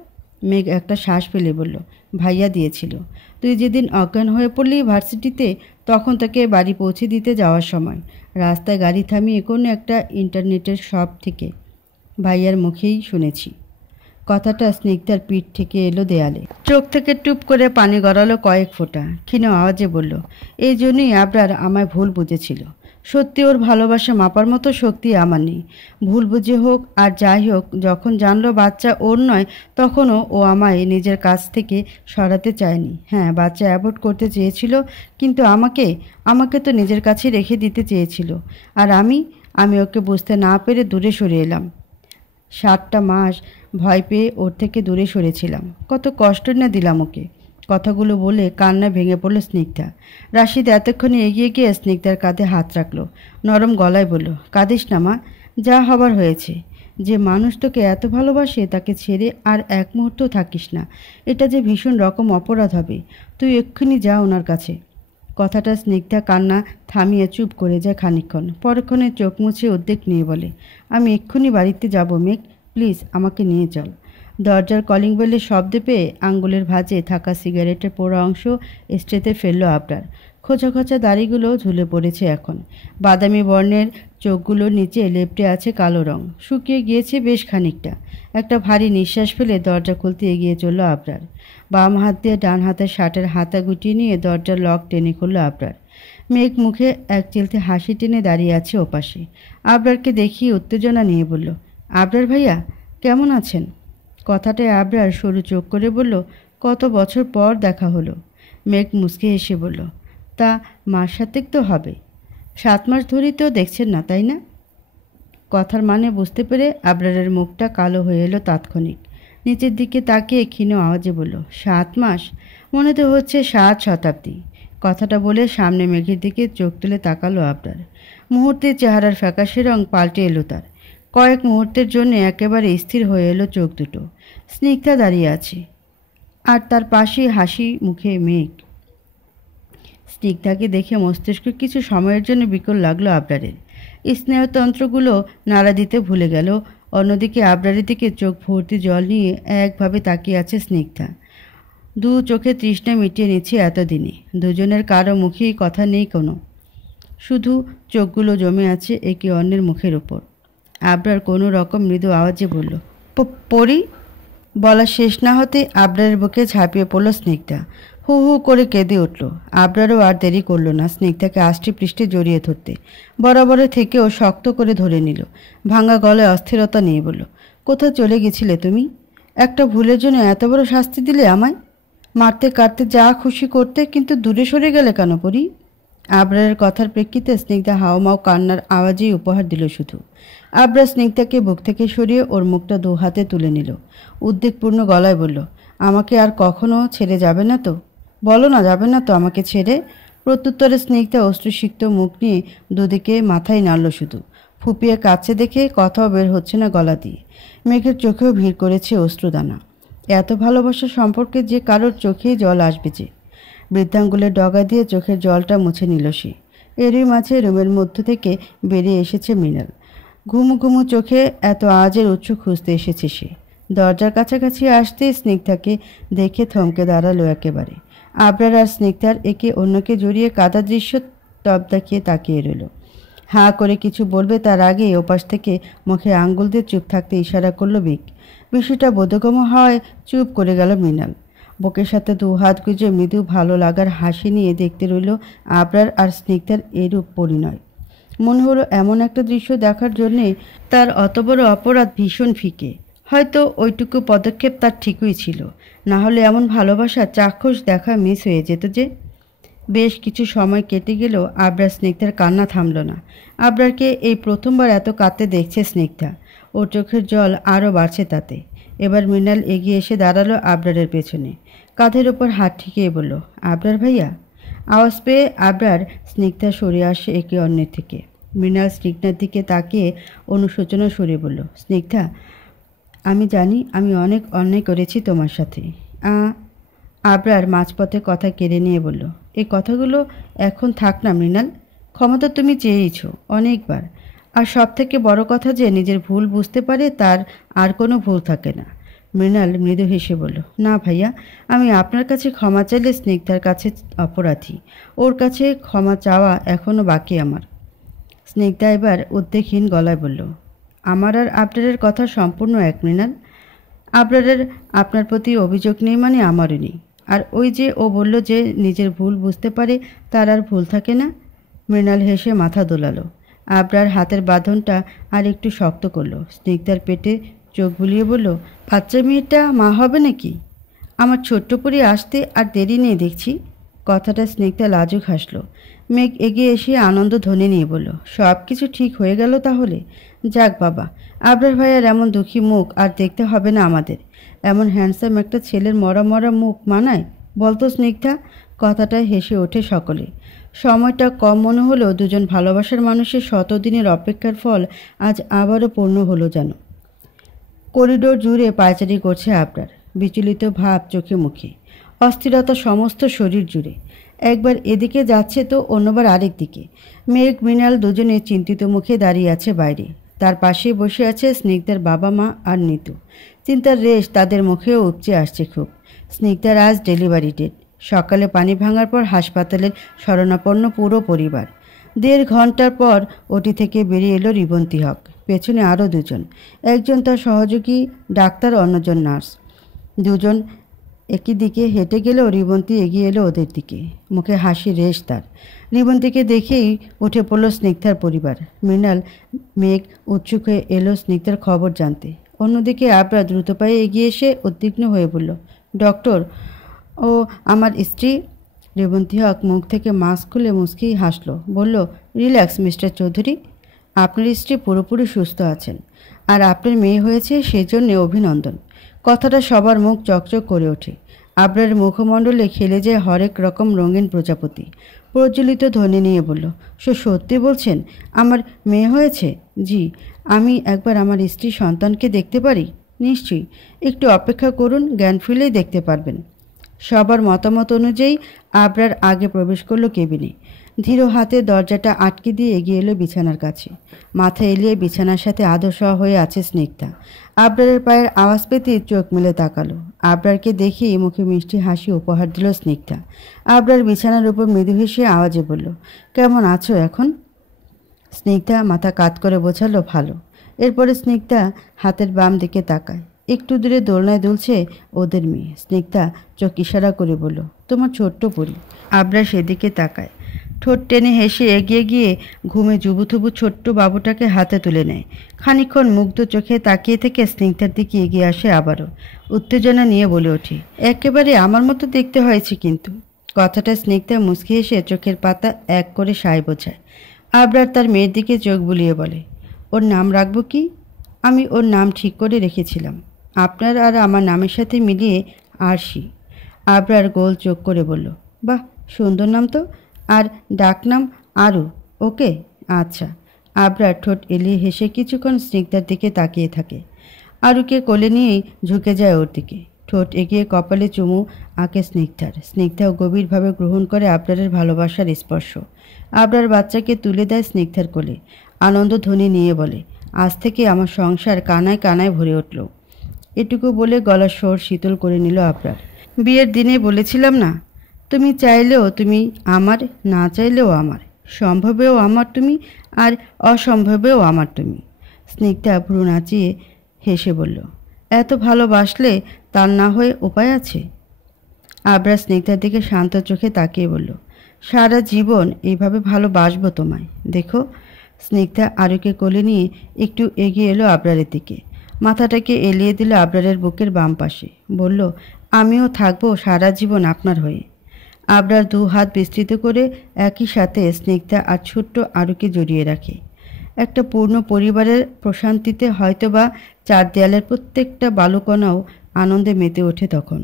মেঘ একটা শ্বাস ফেলে বলল, ভাইয়া দিয়েছিল। তুই যেদিন অজ্ঞান হয়ে পড়লি ভার্সিটিতে, তখন তাকে বাড়ি পৌঁছে দিতে যাওয়ার সময় রাস্তায় গাড়ি থামিয়ে কোনো একটা ইন্টারনেটের শপ থেকে। ভাইয়ার মুখেই শুনেছি। কথাটা স্নিগ্ধার পিঠ থেকে এলো দেয়ালে। চোখ থেকে টুপ করে পানি গড়ালো কয়েক ফোঁটা। ক্ষীণ আওয়াজে বলল, এই জন্যই আবরার আমায় ভুল বুঝেছিল। সত্যি ওর ভালোবাসা মাপার মতো শক্তি আমার নেই। ভুল বুঝে হোক আর যাই হোক, যখন জানলো বাচ্চা ওর নয়, তখনও ও আমায় নিজের কাছ থেকে সরাতে চায়নি। হ্যাঁ, বাচ্চা অ্যাবর্ট করতে চেয়েছিল, কিন্তু আমাকে তো নিজের কাছে রেখে দিতে চেয়েছিল। আর আমি ওকে বুঝতে না পেরে দূরে সরে এলাম। 7টা মাস ভয় পেয়ে ওর থেকে দূরে সরেছিলাম। কত কষ্ট না দিলাম ওকে। কথাগুলো বলে কান্না ভেঙে পড়ল স্নিগ্ধা। রাশিদ এতক্ষণে এগিয়ে গিয়ে স্নিগ্ধার কাঁধে হাত রাখলো, নরম গলায় বলল, কাঁদিস না মা, যা হবার হয়েছে। যে মানুষ তোকে এত ভালোবাসে তাকে ছেড়ে আর 1 মুহূর্ত থাকিস না। এটা যে ভীষণ রকম অপরাধ হবে। তুই এক্ষুনি যা ওনার কাছে। কথাটা স্নিগ্ধা কান্না থামিয়ে চুপ করে যায় খানিকক্ষণ। পরক্ষণে চোখ মুছে উদ্বেগ নিয়ে বলে, আমি এক্ষুনি বাড়িতে যাব মেঘ, প্লিজ আমাকে নিয়ে চল। দরজার কলিং বেলের শব্দ পেয়ে আঙ্গুলের ভাঁজে থাকা সিগারেটের পোড়া অংশ স্ট্রেতে ফেলল আবরার। খোঁচা খোঁচা দাড়িগুলো ঝুলে পড়েছে এখন। বাদামি বর্ণের চোখগুলোর নিচে লেপ্টে আছে কালো রং, শুকিয়ে গিয়েছে বেশ খানিকটা। একটা ভারী নিঃশ্বাস ফেলে দরজা খুলতে এগিয়ে চলল আবরার। বাম হাত দিয়ে ডান হাতের শার্টের হাতা গুটিয়ে নিয়ে দরজার লক টেনে খুলল আবরার। মেঘ মুখে এক চিলতে হাসি টেনে দাঁড়িয়ে আছে ওপাশে। আবরারকে দেখিয়ে উত্তেজনা নিয়ে বলল, আবরার ভাইয়া কেমন আছেন? কথাটায় আবরার সরু চোখ করে বলল, কত বছর পর দেখা হলো। মেঘ মুচকে হেসে বলল, তা মাস সাতেক তো হবে। 7 মাস ধরেই তো দেখছেন না, তাই না? কথার মানে বুঝতে পেরে আবরারের মুখটা কালো হয়ে এলো তাৎক্ষণিক। নিচের দিকে তাকিয়ে ক্ষীণ আওয়াজে বলল, 7 মাস? মনে তো হচ্ছে 7 শতাব্দী। কথাটা বলে সামনে মেঘের দিকে চোখ তুলে তাকালো আবরার। মুহূর্তে চেহারার ফ্যাকাশে রং পাল্টে এলো তার। কয়েক মুহূর্তের জন্য একেবারে স্থির হয়ে এলো চোখ দুটো। স্নিগ্ধা দাঁড়িয়ে আছে, আর তার পাশেই হাসি মুখে মেঘ। স্নিগ্ধাকে দেখে মস্তিষ্ক কিছু সময়ের জন্য বিকল লাগলো আবরারের। স্নেহতন্ত্রগুলো নাড়া দিতে ভুলে গেল। অন্যদিকে আবরারের দিকে চোখ ভর্তি জল নিয়ে একভাবে তাকিয়ে আছে স্নিগ্ধা। দু চোখে তৃষ্ণা মিটিয়ে নিচ্ছে এতদিনে। দুজনের কারো মুখেই কথা নেই কোনো, শুধু চোখগুলো জমে আছে একে অন্যের মুখের উপর। আবরার কোনো রকম মৃদু আওয়াজে বলল, পড়ি। বলা শেষ না হতে আবরারের বুকে ঝাঁপিয়ে পড়ল স্নিগ্ধা। হু হু করে কেঁদে উঠল। আবরারও আর দেরি করল না স্নিগ্ধাকে আষ্টে পৃষ্ঠে জড়িয়ে ধরতে। বরাবরের থেকেও শক্ত করে ধরে নিল। ভাঙা গলায় অস্থিরতা নিয়ে বলল, কোথায় চলে গেছিলে তুমি? একটা ভুলের জন্য এত বড় শাস্তি দিলে আমায়? মারতে কাটতে যা খুশি করতে, কিন্তু দূরে সরে গেলে কেন পরি? আবরারের কথার প্রেক্ষিতে স্নিগ্ধা হাওমাও কান্নার আওয়াজেই উপহার দিল শুধু। আবরার স্নিগ্ধাকে বুক থেকে সরিয়ে ওর মুখটা 2 হাতে তুলে নিল। উদ্বেগপূর্ণ গলায় বলল, আমাকে আর কখনো ছেড়ে যাবে না তো? বলো না, যাবে না তো আমাকে ছেড়ে? প্রত্যুত্তরে স্নিগ্ধা অশ্রুসিক্ত মুখ নিয়ে দুদিকে মাথায় নাড়ল শুধু। ফুপিয়ে কাছে দেখে কথাও বের হচ্ছে না গলা দিয়ে। মেঘের চোখেও ভিড় করেছে অশ্রুদানা। এত ভালোবাসার সম্পর্কে যে কারোর চোখেই জল আসবে যে। বৃদ্ধাঙ্গুলের ডগা দিয়ে চোখের জলটা মুছে নিল সে। এরই মাঝে রুমের মধ্য থেকে বেরিয়ে এসেছে মৃণাল। ঘুমু ঘুমু চোখে এত আওয়াজের উৎস খুঁজতে এসেছে সে। দরজার কাছাকাছি আসতেই স্নিগ্ধাকে দেখে থমকে দাঁড়ালো একেবারে। আবরার আর স্নিগ্ধার একে অন্যকে জড়িয়ে কাদা দৃশ্য তব দেখিয়ে তাকিয়ে রইল। হাঁ করে কিছু বলবে তার আগেই ওপাশ থেকে মুখে আঙ্গুল দিয়ে চুপ থাকতে ইশারা করল বিক। বিষয়টা বোধগম্য হওয়ায় চুপ করে গেল মৃণাল। বুকের সাথে 2 হাত গুজে মৃদু ভালো লাগার হাসি নিয়ে দেখতে রইল আবরার আর স্নিগ্ধার এরূপ পরিণয়। মনে হলো এমন একটা দৃশ্য দেখার জন্যে তার অত বড় অপরাধ ভীষণ ফিকে। হয়তো ওইটুকু পদক্ষেপ তার ঠিকই ছিল, না হলে এমন ভালোবাসা চাক্ষুষ দেখা মিস হয়ে যেত যে। বেশ কিছু সময় কেটে গেলেও আবরার স্নিগ্ধার কান্না থামল না। আবরারকে এই প্রথমবার এত কাঁদতে দেখছে স্নিগ্ধা। ওর চোখের জল আরও বাড়ছে তাতে। এবার মৃণাল এগিয়ে এসে দাঁড়ালো আবরারের পেছনে। কাঁধের ওপর হাত ঠেকিয়ে বলল, আবরার ভাইয়া। আওয়াজ পেয়ে আবরার স্নিগ্ধা সরে আসে একে অন্যের থেকে। মৃণাল স্নিগ্ধার দিকে তাকিয়ে অনুশোচনা সরে বলল, স্নিগ্ধা, আমি জানি আমি অনেক অন্যায় করেছি তোমার সাথে। আবরার মাঝপথে কথা কেড়ে নিয়ে বলল, এই কথাগুলো এখন থাক না মৃণাল। ক্ষমতা তুমি চেয়েছ অনেকবার। আর সব থেকে বড় কথা যে নিজের ভুল বুঝতে পারে তার আর কোনো ভুল থাকে না। মৃণাল মৃদু হেসে বলল, না ভাইয়া, আমি আপনার কাছে ক্ষমা চাইলে স্নিগ্ধার কাছে অপরাধী। ওর কাছে ক্ষমা চাওয়া এখনও বাকি আমার। স্নিগ্ধা এবার উদ্বেগহীন গলায় বলল, আমার আর আবরারের কথা সম্পূর্ণ এক মৃণাল। আবরারের আপনার প্রতি অভিযোগ নেই মানে আমারও নেই। আর ওই যে ও বলল যে নিজের ভুল বুঝতে পারে তার আর ভুল থাকে না। মৃণাল হেসে মাথা দোলালো। আবরার হাতের বাঁধনটা আর একটু শক্ত করলো। স্নিগ্ধার পেটে চোখ বুলিয়ে বলল, বাচ্চা মেয়েটা মা হবে নাকি? আমার ছোট্ট পরি আসতে আর দেরি নেই দেখছি। কথাটা স্নিগ্ধা লাজুক হাসলো। মেঘ এগিয়ে এসে আনন্দ ধ্বনি নিয়ে বলল, সব কিছু ঠিক হয়ে গেল তাহলে? যাক বাবা, আবরার ভাইয়ার এমন দুঃখী মুখ আর দেখতে হবে না আমাদের। এমন হ্যান্ডসাম একটা ছেলের মরা মরা মুখ মানায় বলতো স্নিগ্ধা? কথাটায় হেসে ওঠে সকলে। সময়টা কম মনে হলেও দুজন ভালোবাসার মানুষের শতদিনের অপেক্ষার ফল আজ আবারও পূর্ণ হলো যেন। করিডোর জুড়ে পায়চারি করছে আবরার। বিচলিত ভাব চোখে মুখে, অস্থিরতা সমস্ত শরীর জুড়ে। একবার এদিকে যাচ্ছে তো অন্যবার আরেক দিকে। মেঘ মৃণাল দুজনে চিন্তিত মুখে দাঁড়িয়ে আছে বাইরে। তার পাশেই বসে আছে স্নিগ্ধার বাবা মা আর নিতু। চিন্তার রেশ তাদের মুখেও উপচে আসছে খুব। স্নিগ্ধার আজ ডেলিভারি ডেট। সকালে পানি ভাঙার পর হাসপাতালের শরণাপন্ন পুরো পরিবার। 1.5 ঘন্টার পর ওটি থেকে বেরিয়ে এলো রিবন্তী হক। পেছনে আরও দুজন, একজন তার সহযোগী ডাক্তার, অন্যজন নার্স। দুজন একই দিকে হেঁটে গেলেও রিবন্তী এগিয়ে এলো ওদের দিকে। মুখে হাসি রেশ তার। রিবন্তীকে দেখেই উঠে পড়ল স্নিগ্ধার পরিবার। মৃণাল, মেঘ উৎসুক হয়ে এলো স্নিগ্ধার খবর জানতে। অন্যদিকে আবরা দ্রুত পায়ে এগিয়ে এসে উদ্বিগ্ন হয়ে বলল, ডক্টর, ও আমার স্ত্রী। রেবন্তী হক মুখ থেকে মাস্ক খুলে মুচকি হাসল, বলল, রিল্যাক্স মিস্টার চৌধুরী, আপনার স্ত্রী পুরোপুরি সুস্থ আছেন, আর আপনার মেয়ে হয়েছে সেজন্য অভিনন্দন। কথাটা সবার মুখ চকচক করে ওঠে। আবরার মুখমণ্ডলে খেলে যায় হরেক রকম রঙিন প্রজাপতি। প্রজ্বলিত ধ্বনি নিয়ে বলল, সত্যি বলছেন আমার মেয়ে হয়েছে? জি। আমি একবার আমার স্ত্রী সন্তানকে দেখতে পারি? নিশ্চয়ই, একটু অপেক্ষা করুন, জ্ঞান ফিরলেই দেখতে পারবেন। সবার মতামত অনুযায়ী আবরার আগে প্রবেশ করলো কেবিনে। ধীর হাতে দরজাটা আটকে দিয়ে এগিয়ে এলো বিছানার কাছে। মাথা এলিয়ে বিছানার সাথে আধশোয়া হয়ে আছে স্নিগ্ধা। আবরারের পায়ের আওয়াজ পেতে চোখ মেলে তাকালো। আবরারকে দেখে মুখে মিষ্টি হাসি উপহার দিল স্নিগ্ধা। আবরার বিছানার উপর মৃদু হেসে আওয়াজে বলল, কেমন আছো এখন? স্নিগ্ধা মাথা কাত করে বোঝালো, ভালো। এরপরে স্নিগ্ধা হাতের বাম দিকে তাকায়। একটু দূরে দোলনায় দুলছে ওদের মেয়ে। স্নিগ্ধা চোখ ইশারা করে বলল, তোমার ছোট্ট পরি। আবরার সেদিকে তাকায়। ঠোঁট টেনে হেসে এগিয়ে গিয়ে ঘুমে জুবুথুবু ছোট্ট বাবুটাকে হাতে তুলে নেয়। খানিকক্ষণ মুগ্ধ চোখে তাকিয়ে থেকে স্নিগ্ধার দিকে এগিয়ে আসে আবারও। উত্তেজনা নিয়ে বলে ওঠে, একেবারে আমার মতো দেখতে হয়েছে কিন্তু। কথাটা স্নিগ্ধা মুচকি হেসে চোখের পাতা এক করে সায় বোঝায়। আবরার তার মেয়ের দিকে চোখ বুলিয়ে বলে, ওর নাম রাখবো কি? আমি ওর নাম ঠিক করে রেখেছিলাম, আপনার আর আমার নামের সাথে মিলিয়ে আরশি। আবরার গোল চোখ করে বলল, বাহ, সুন্দর নাম তো। আর ডাকনাম আরু? ওকে, আচ্ছা। আবরার ঠোঁট এলিয়ে হেসে কিছুক্ষণ স্নিগ্ধার দিকে তাকিয়ে থাকে। আরুকে কোলে নিয়েই ঝুঁকে যায় ওর দিকে। ঠোঁট এগিয়ে কপালে চুমু আঁকে স্নিগ্ধার। স্নিগ্ধাও গভীরভাবে গ্রহণ করে আবরারের ভালোবাসার স্পর্শ। আবরার বাচ্চাকে তুলে দেয় স্নিগ্ধার কোলে। আনন্দ ধ্বনি নিয়ে বলে, আজ থেকে আমার সংসার কানায় কানায় ভরে উঠল। এটুকু বলে গলার স্বর শীতল করে নিল আবরার। বিয়ের দিনে বলেছিলাম না, তুমি চাইলেও তুমি আমার, না চাইলেও আমার, সম্ভবেও আমার তুমি, আর অসম্ভবেও আমার তুমি। স্নিগ্ধা ভ্রু নাচিয়ে হেসে বলল, এত ভালোবাসলে তার না হয়ে উপায় আছে? আবরার স্নিগ্ধার দিকে শান্ত চোখে তাকিয়ে বলল, সারা জীবন এইভাবে ভালোবাসবো তোমায়। দেখো। স্নিগ্ধা আরুকে কোলে নিয়ে একটু এগিয়ে এলো আবরারের দিকে। মাথাটাকে এলিয়ে দিল আবরারের বুকের বাম পাশে। বলল, আমিও থাকবো সারা জীবন আপনার হয়ে। আবরার 2 হাত বিস্তৃত করে একই সাথে স্নিগ্ধা আর ছোট্ট আরুকে জড়িয়ে রাখে। একটা পূর্ণ পরিবারের প্রশান্তিতে হয়তোবা 4 দেয়ালের প্রত্যেকটা বালুকণাও আনন্দে মেতে ওঠে তখন।